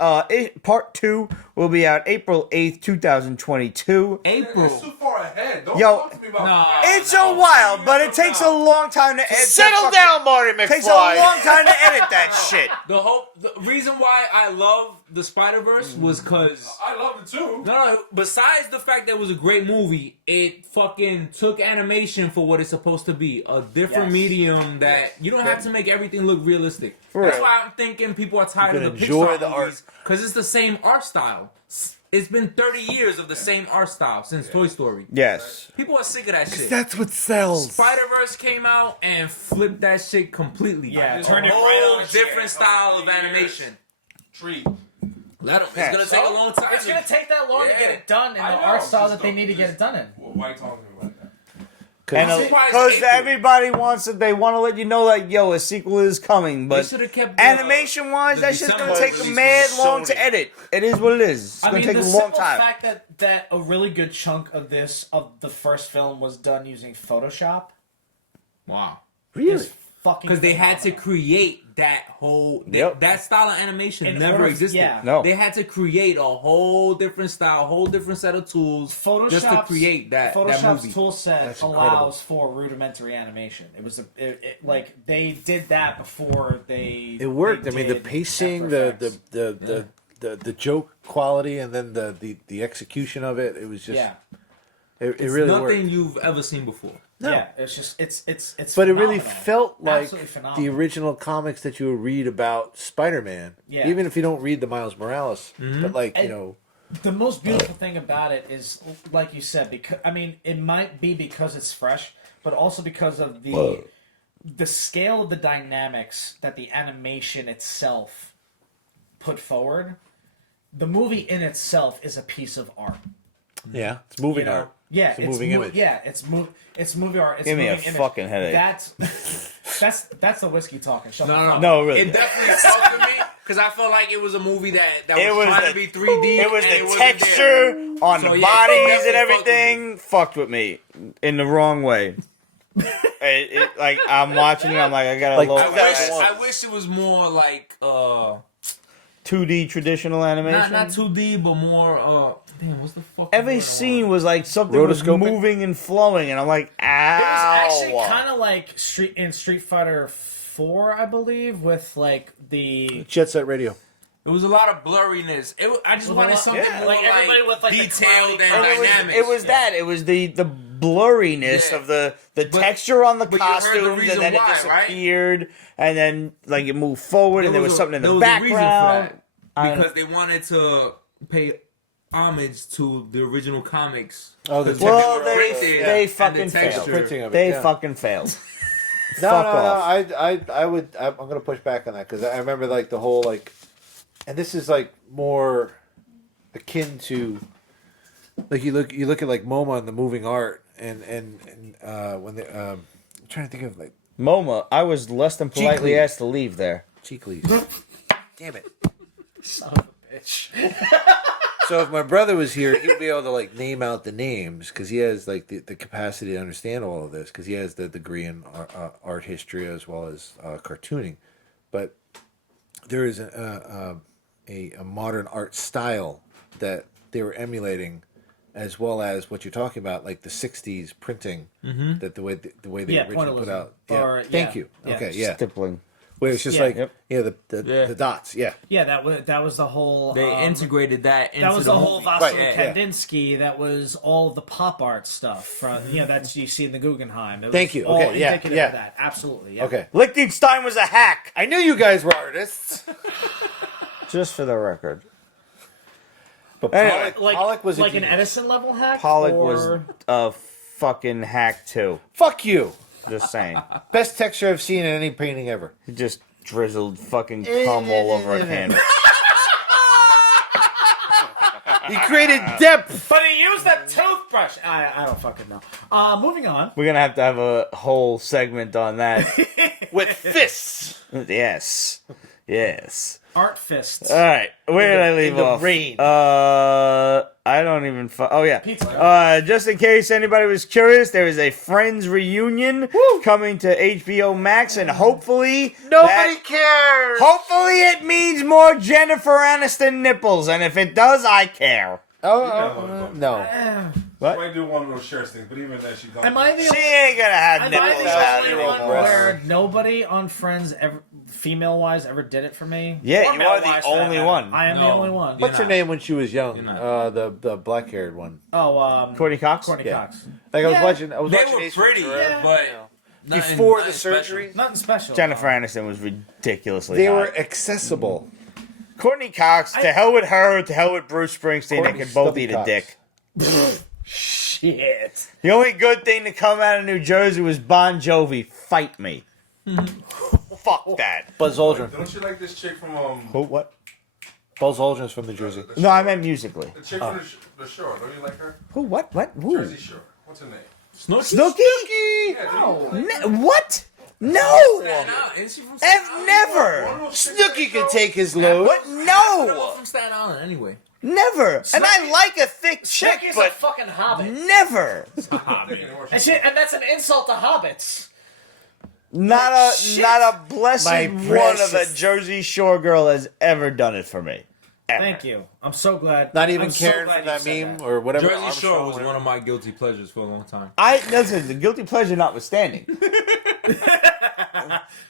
Part 2 will be out April 8th, 2022. April. That's too far ahead. Don't Yo, talk to me about nah. It's a while, but it takes a long time to edit. Settle down, Marty McFly. Takes a long time to edit that shit. The reason why I love the Spider Verse was because I love it too. no, besides the fact that it was a great movie, it fucking took animation for what it's supposed to be. A different Yes. medium that you don't have to make everything look realistic. For That's real. why I'm thinking people are tired You of can the enjoy Pixar the movies because it's the same art style. It's been 30 years of the same art style since Toy Story. Yes. People are sick of that shit. That's what sells. Spider Verse came out and flipped that shit completely. Yeah, a turned it whole right on its different ear. style of animation. Treat. Let them. It's gonna take a long time. It's gonna take that long to Yeah. get it done in the I know, art style just that they don't- need to get it done in. Why you talking to me about that? And I'm surprised because April- everybody wants it, they want to let you know that a sequel is coming. They But should have kept animation wise, the that shit's gonna December take a release mad was long to Sony. edit. It is what it is. It's I gonna mean, take the a long simple time. fact that a really good chunk of the first film was done using Photoshop Wow. is fucking Because they had to phenomenal. create that whole Yep. that style of animation In never order- existed. yeah. No. They had to create a whole different style, whole different set of tools just to create that Photoshop's movie. tool set That's allows incredible. for rudimentary animation. It was like they did that before they. It worked. they I mean, the did pacing, After the Effects. the joke quality, and then the execution of it. It was just. Yeah, It It's really nothing worked. you've ever seen before. No. yeah. It's just it's. But it really phenomenal. felt like Absolutely the phenomenal. original comics that you would read about Spider-Man. Yeah. Even if you don't read the Miles Morales, but like you And- know, The most beautiful thing about it is, like you said, because I mean, it might be because it's fresh, but also because of the scale of the dynamics that the animation itself put forward. the movie in itself is a piece of art. Yeah, it's moving You know? art. Yeah, It's a moving image. Yeah, it's movie art. It's Give me a moving image. fucking headache. That's the whiskey talking. Shut the No, fuck No, up. really. It definitely fucked with me because I felt like it was a movie that It was was trying the- to be 3D. It was and the wasn't texture there. on So, the yeah, it bodies definitely and fucked with everything fucked with me in the wrong way. Like I'm watching it, I'm like, I gotta Like, load I wish it was more like 2D traditional animation. not 2D, but more damn, what's the fuck? Every scene was like something was Rotoscoping? moving and flowing, and I'm like, ow. It was actually kind of like Street Fighter 4, I believe, with like the Jet Set Radio. It was a lot of blurriness. I just wanted something yeah, more like everybody with, like, the detailed cloudy and colors. dynamic. It was that. It was the blurriness Yeah. of the texture on the but you heard the costumes, reason and then why, it disappeared, and then like it moved forward, and there was something in the background. Because they wanted to pay homage to the original comics. Oh, the Well, Printed they and fucking the texture. failed. Printing of it, They yeah. fucking failed. No, Fuck no, off. no. I'm gonna push back on that because I remember like the whole like, and this is like more akin to like you look at like MoMA and the moving art and when they I'm trying to think of like MoMA, I was less than politely Cheekly. asked to leave there. cheek leaves. Damn it. son of a bitch. So if my brother was here, he'd be able to like name out the names because he has like the capacity to understand all of this because he has the degree in art history as well as cartooning. But there is a modern art style that they were emulating, as well as what you're talking about, like the '60s printing. That the way they originally put out. Yeah. Or, Thank yeah. you. Yeah. Okay. Yeah. Stippling. Where it's just Yeah. like Yep. the dots. Yeah. Yeah, that was the whole. They integrated that into That was the whole movie. Vasily Right, yeah. Kandinsky. That was all of the pop art stuff from that you see in the Guggenheim. It Thank was you. all Okay, yeah, indicative yeah. of that. Absolutely. Yeah. Okay. Liechtenstein was a hack. I knew you guys were artists. Just for the record. But Anyway. Pollock was a like an genius. Edison level hack. Pollock or... was a fucking hack too. Fuck you. Just saying. Best texture I've seen in any painting ever. He just drizzled fucking cum all over a canvas. He created depth. But he used a toothbrush. I don't fucking know. Moving on. We're gonna have to have a whole segment on that. With fists. Yes. Yes. Art fists. All right. Where did I leave in the off? rain. I don't even. Oh yeah. Pizza. Just in case anybody was curious, there is a Friends reunion coming to HBO Max, and hopefully Nobody cares. Hopefully it means more Jennifer Aniston nipples, and if it does, I care. No. She might do one of those shirts things, but even then, she's Am I the She ain't gonna have Am nipples I out the here. only one breasts. where nobody on Friends ever, female-wise, ever did it for me? Yeah, Or you are the male-wise, for that only matter. one. I am the No. only one. What's her not. name when she was young? You're not. The black-haired one. Courtney Cox? Courtney Yeah. Cox. Like I was Yeah. watching. I was They watching were Ace pretty, Ventura. but nothing- Before nothing the surgery, Nothing special. Jennifer Aniston was ridiculously they hot. were accessible. Courtney Cox, to hell with her, to hell with Bruce Springsteen, Courtney they could both Stubby eat a Cox. dick. Shit. The only good thing to come out of New Jersey was Bon Jovi. Fight me. Fuck that. Buzz Aldrin. Don't you like this chick from What? Buzz Aldrin's from New Jersey. No, I meant musically. the chick from the shore? Don't you like her? Who? What? Who? Jersey Shore. What's her name? Snooki? Yeah, What? No! Staten Island. Is she from I've never! Snooki can take his load. What? No, No! from Staten Island anyway. Never! And I like a thick chick, Snooki's a but fucking hobbit. never! And that's an insult to hobbits. Not a blessed My one of a precious. Jersey Shore girl has ever done it for me. Ever. Thank you. I'm so glad. Not even I'm so Karen glad from you that said meme or whatever. Jersey Shore Armstrong, was whatever. one of my guilty pleasures for a long time. Listen, the guilty pleasure notwithstanding.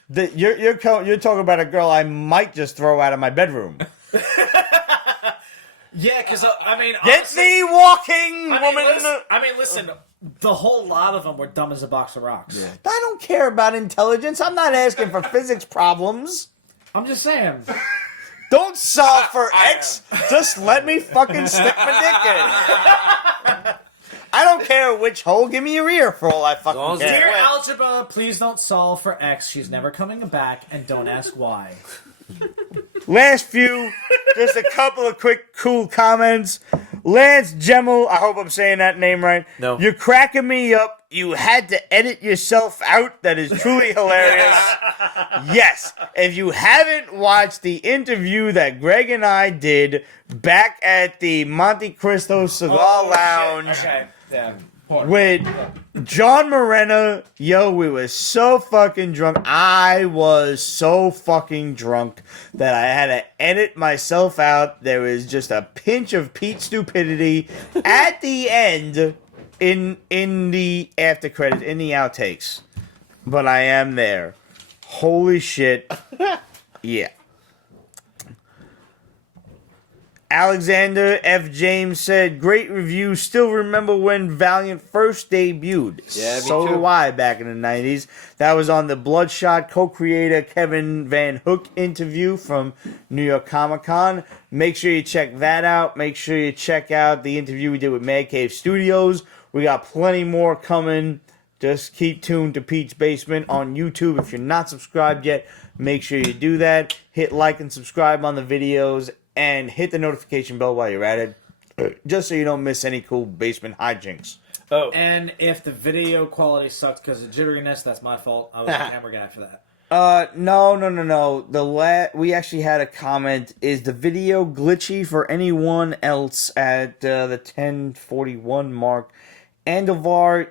You're talking about a girl I might just throw out of my bedroom. Yeah, because I mean, Get honestly, thee walking, woman. listen. The whole lot of them were dumb as a box of rocks. I don't care about intelligence. I'm not asking for physics problems. I'm just saying. Don't solve for X. Just let me fucking stick my dick in. I don't care which hole. Give me your ear for all I fucking long as care. Dear algebra, please don't solve for X. She's never coming back, and don't ask why. Last few, just a couple of quick, cool comments. Lance Gemmel, I hope I'm saying that name right. No. You're cracking me up. You had to edit yourself out. That is truly hilarious. Yes. If you haven't watched the interview that Greg and I did back at the Monte Cristo Cigar Lounge. Okay. Yeah. With John Moreno, yo, we were so fucking drunk. I was so fucking drunk that I had to edit myself out. There was just a pinch of Pete stupidity at the end in the after credits, in the outtakes. But I am there. Holy shit. Yeah. Alexander F. James said, great review. Still remember when Valiant first debuted. Yeah, me so too. do I back in the 90s. That was on the Bloodshot co-creator Kevin Van Hook interview from New York Comic Con. Make sure you check that out. Make sure you check out the interview we did with Mad Cave Studios. We got plenty more coming. Just keep tuned to Pete's Basement on YouTube. If you're not subscribed yet, make sure you do that. Hit like and subscribe on the videos. And hit the notification bell while you're at it, just so you don't miss any cool basement hijinks. Oh, And if the video quality sucks because of jitteriness, that's my fault. I was the camera guy for that. No. We actually had a comment. Is the video glitchy for anyone else at the 10:41 mark? Andovar,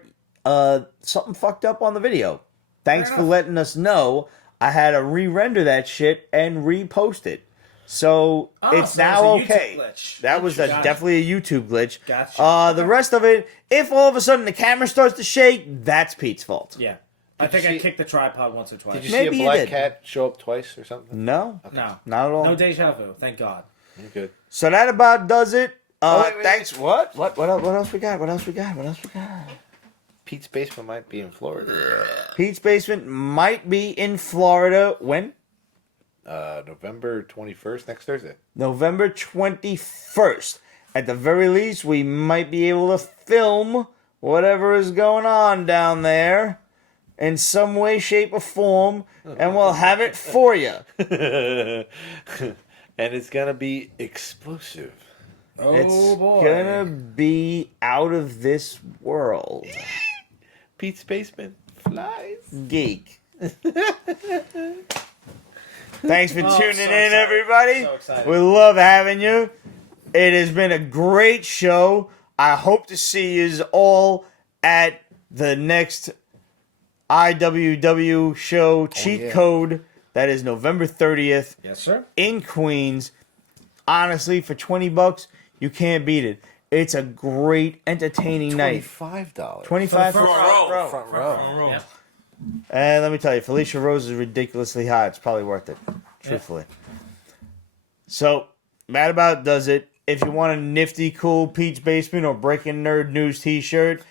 something fucked up on the video. Thanks for letting us know. I had to re-render that shit and repost it. So it's so now it was a okay. YouTube glitch. That was Gotcha. definitely a YouTube glitch. Gotcha. The rest of it, if all of a sudden the camera starts to shake, that's Pete's fault. Yeah. I think I kicked the tripod once or twice. did you Maybe see you a black did. cat show up twice or something? No, No. not at all. No deja vu, thank God. You're good. So that about does it. wait, Thanks. What? What else we got? What else we got? Pete's Basement might be in Florida. Pete's Basement might be in Florida. When? November 21st, next Thursday. November 21st. At the very least, we might be able to film whatever is going on down there in some way, shape, or form, and we'll have it for you. And it's going to be explosive. Oh It's boy. gonna be out of this world. Pete's Basement flies. Geek. Thanks for tuning so in, excited. everybody. So excited. We love having you. It has been a great show. I hope to see you all at the next IWW show, Cheat yeah. Code. That is November 30th Yes, sir. in Queens. Honestly, for $20, you can't beat it. It's a great, entertaining night. $25. 25 for front row. Front row. Yeah. And let me tell you, Felicia Rose is ridiculously high. It's probably worth it, truthfully. So, that about does it. If you want a nifty, cool Pete's Basement or Breaking Nerd News t-shirt,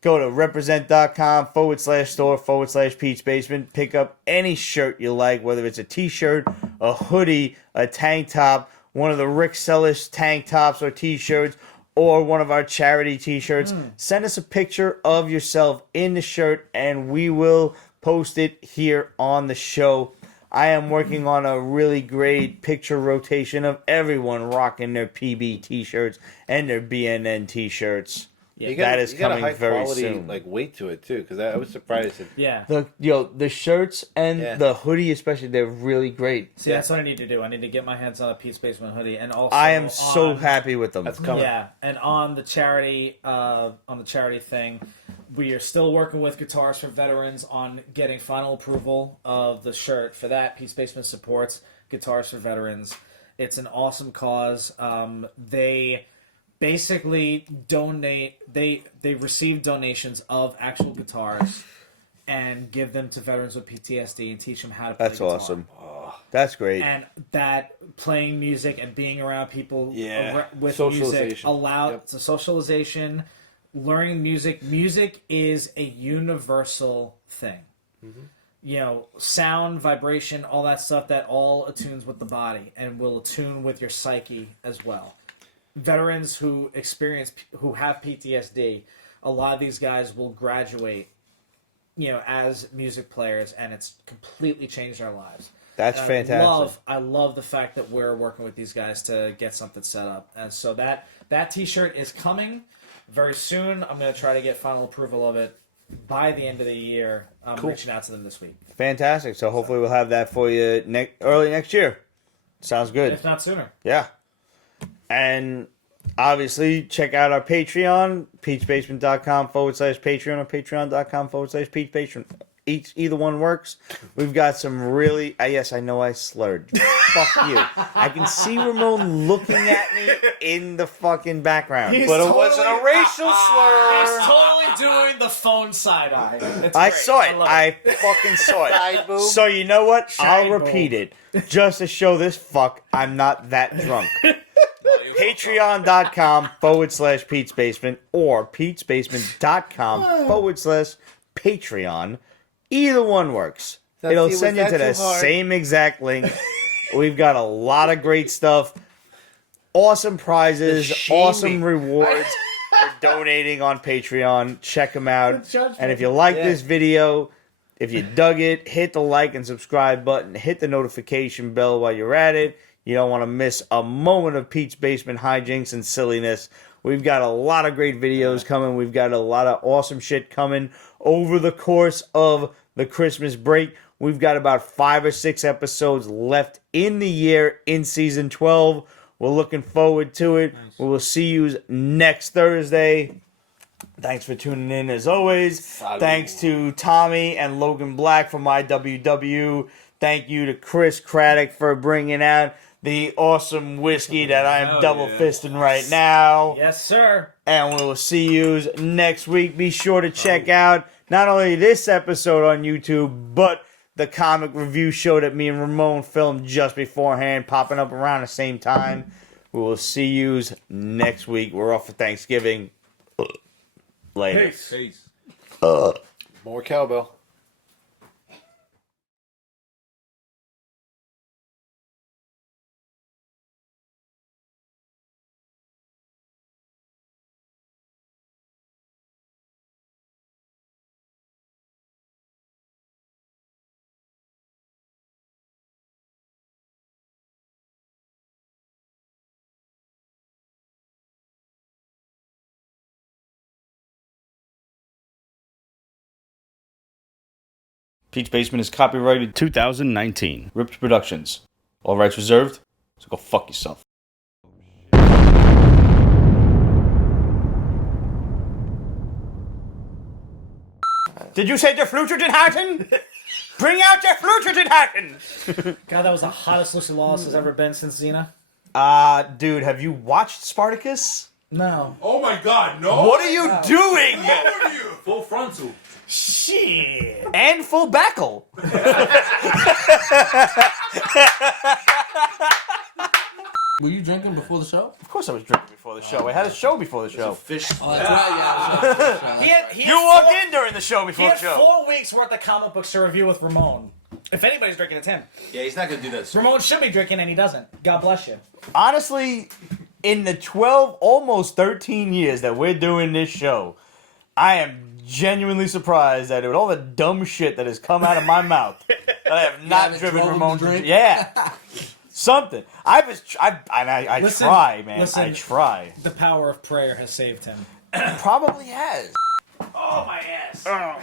go to represent.com/store/Pete's Basement. Pick up any shirt you like, whether it's a t-shirt, a hoodie, a tank top, one of the Rick Sellish tank tops or t-shirts, or one of our charity t-shirts. Send us a picture of yourself in the shirt and we will post it here on the show. I am working on a really great picture rotation of everyone rocking their PB t-shirts and their BNN t-shirts. You That is got coming a high very quality, soon. like weight to it too, because I was surprised. Yeah. The shirts and Yeah. the hoodie especially, they're really great. See, that's what I need to do. I need to get my hands on a Pete's Basement hoodie, and also I am so on- happy with them. That's coming. Yeah, and on the charity thing, we are still working with Guitars for Veterans on getting final approval of the shirt. For that, Pete's Basement supports Guitars for Veterans. It's an awesome cause. They basically donate. They receive donations of actual guitars and give them to veterans with PTSD and teach them how to play That's guitar. awesome. That's great. And that playing music and being around people Yeah. with music Socialization. it's a socialization, learning music. Music is a universal thing. You know, sound, vibration, all that stuff, that all attunes with the body and will attune with your psyche as well. Veterans who have PTSD, a lot of these guys will graduate, you know, as music players, and it's completely changed our lives. That's fantastic. I love the fact that we're working with these guys to get something set up. And so that T-shirt is coming very soon. I'm going to try to get final approval of it by the end of the year. I'm reaching out to them this week. Fantastic. So hopefully we'll have that for you early next year. Sounds good. If not sooner. Yeah. And obviously, check out our Patreon, peachbasement.com/Patreon or patreon.com/peachpatreon. Either one works. We've got some really... yes, I know I slurred. Fuck you. I can see Ramon looking at me in the fucking background. But it wasn't a racial slur. He's totally doing the phone side eye. I saw it. I fucking saw it. So you know what? I'll repeat it. Just to show this fuck I'm not that drunk. Patreon.com/Pete'sBasement or Pete'sBasement.com/Patreon. Either one works. It'll send you to the same exact link. We've got a lot of great stuff. Awesome prizes. Awesome rewards for donating on Patreon. Check them out. And if you like this video, if you dug it, hit the like and subscribe button. Hit the notification bell while you're at it. You don't want to miss a moment of Pete's Basement hijinks and silliness. We've got a lot of great videos coming. We've got a lot of awesome shit coming over the course of the Christmas break. We've got about 5 or 6 episodes left in the year in season 12. We're looking forward to it. Nice. We will see you next Thursday. Thanks for tuning in as always. Salud. Thanks to Tommy and Logan Black from IWW. Thank you to Chris Craddock for bringing out the awesome whiskey that I'm double-fisting right now. Yes, sir. And we will see you next week. Be sure to check out not only this episode on YouTube, but the comic review show that me and Ramon filmed just beforehand, popping up around the same time. We will see you next week. We're off for Thanksgiving. Later. Peace. More cowbell. Pete's Basement is copyrighted 2019. Ripped Productions. All rights reserved. So go fuck yourself. Did you say the Flutridin-Hatten? Bring out your Flutridin-Hatten! God, that was the hottest Lucy Lawless has ever been since Xena. Dude, have you watched Spartacus? No. Oh my god, no! What are you doing? How are you? Full frontal. Shit. And full backle. Were you drinking before the show? Of course I was drinking before the show. I had a show before the show. Fish. Oh, that's right, yeah. You walked in during the show before He the had show. 4 weeks worth of comic books to review with Ramon. If anybody's drinking, it's him. Yeah, he's not gonna do that. Ramon should be drinking, and he doesn't. God bless you. Honestly, in the 12, almost 13 years that we're doing this show, I am genuinely surprised that with all the dumb shit that has come out of my mouth, that I have not driven Ramon to drink. Yeah. Something. I Listen, try, man. listen. I try. The power of prayer has saved him. Probably has. Oh, my ass. Oh.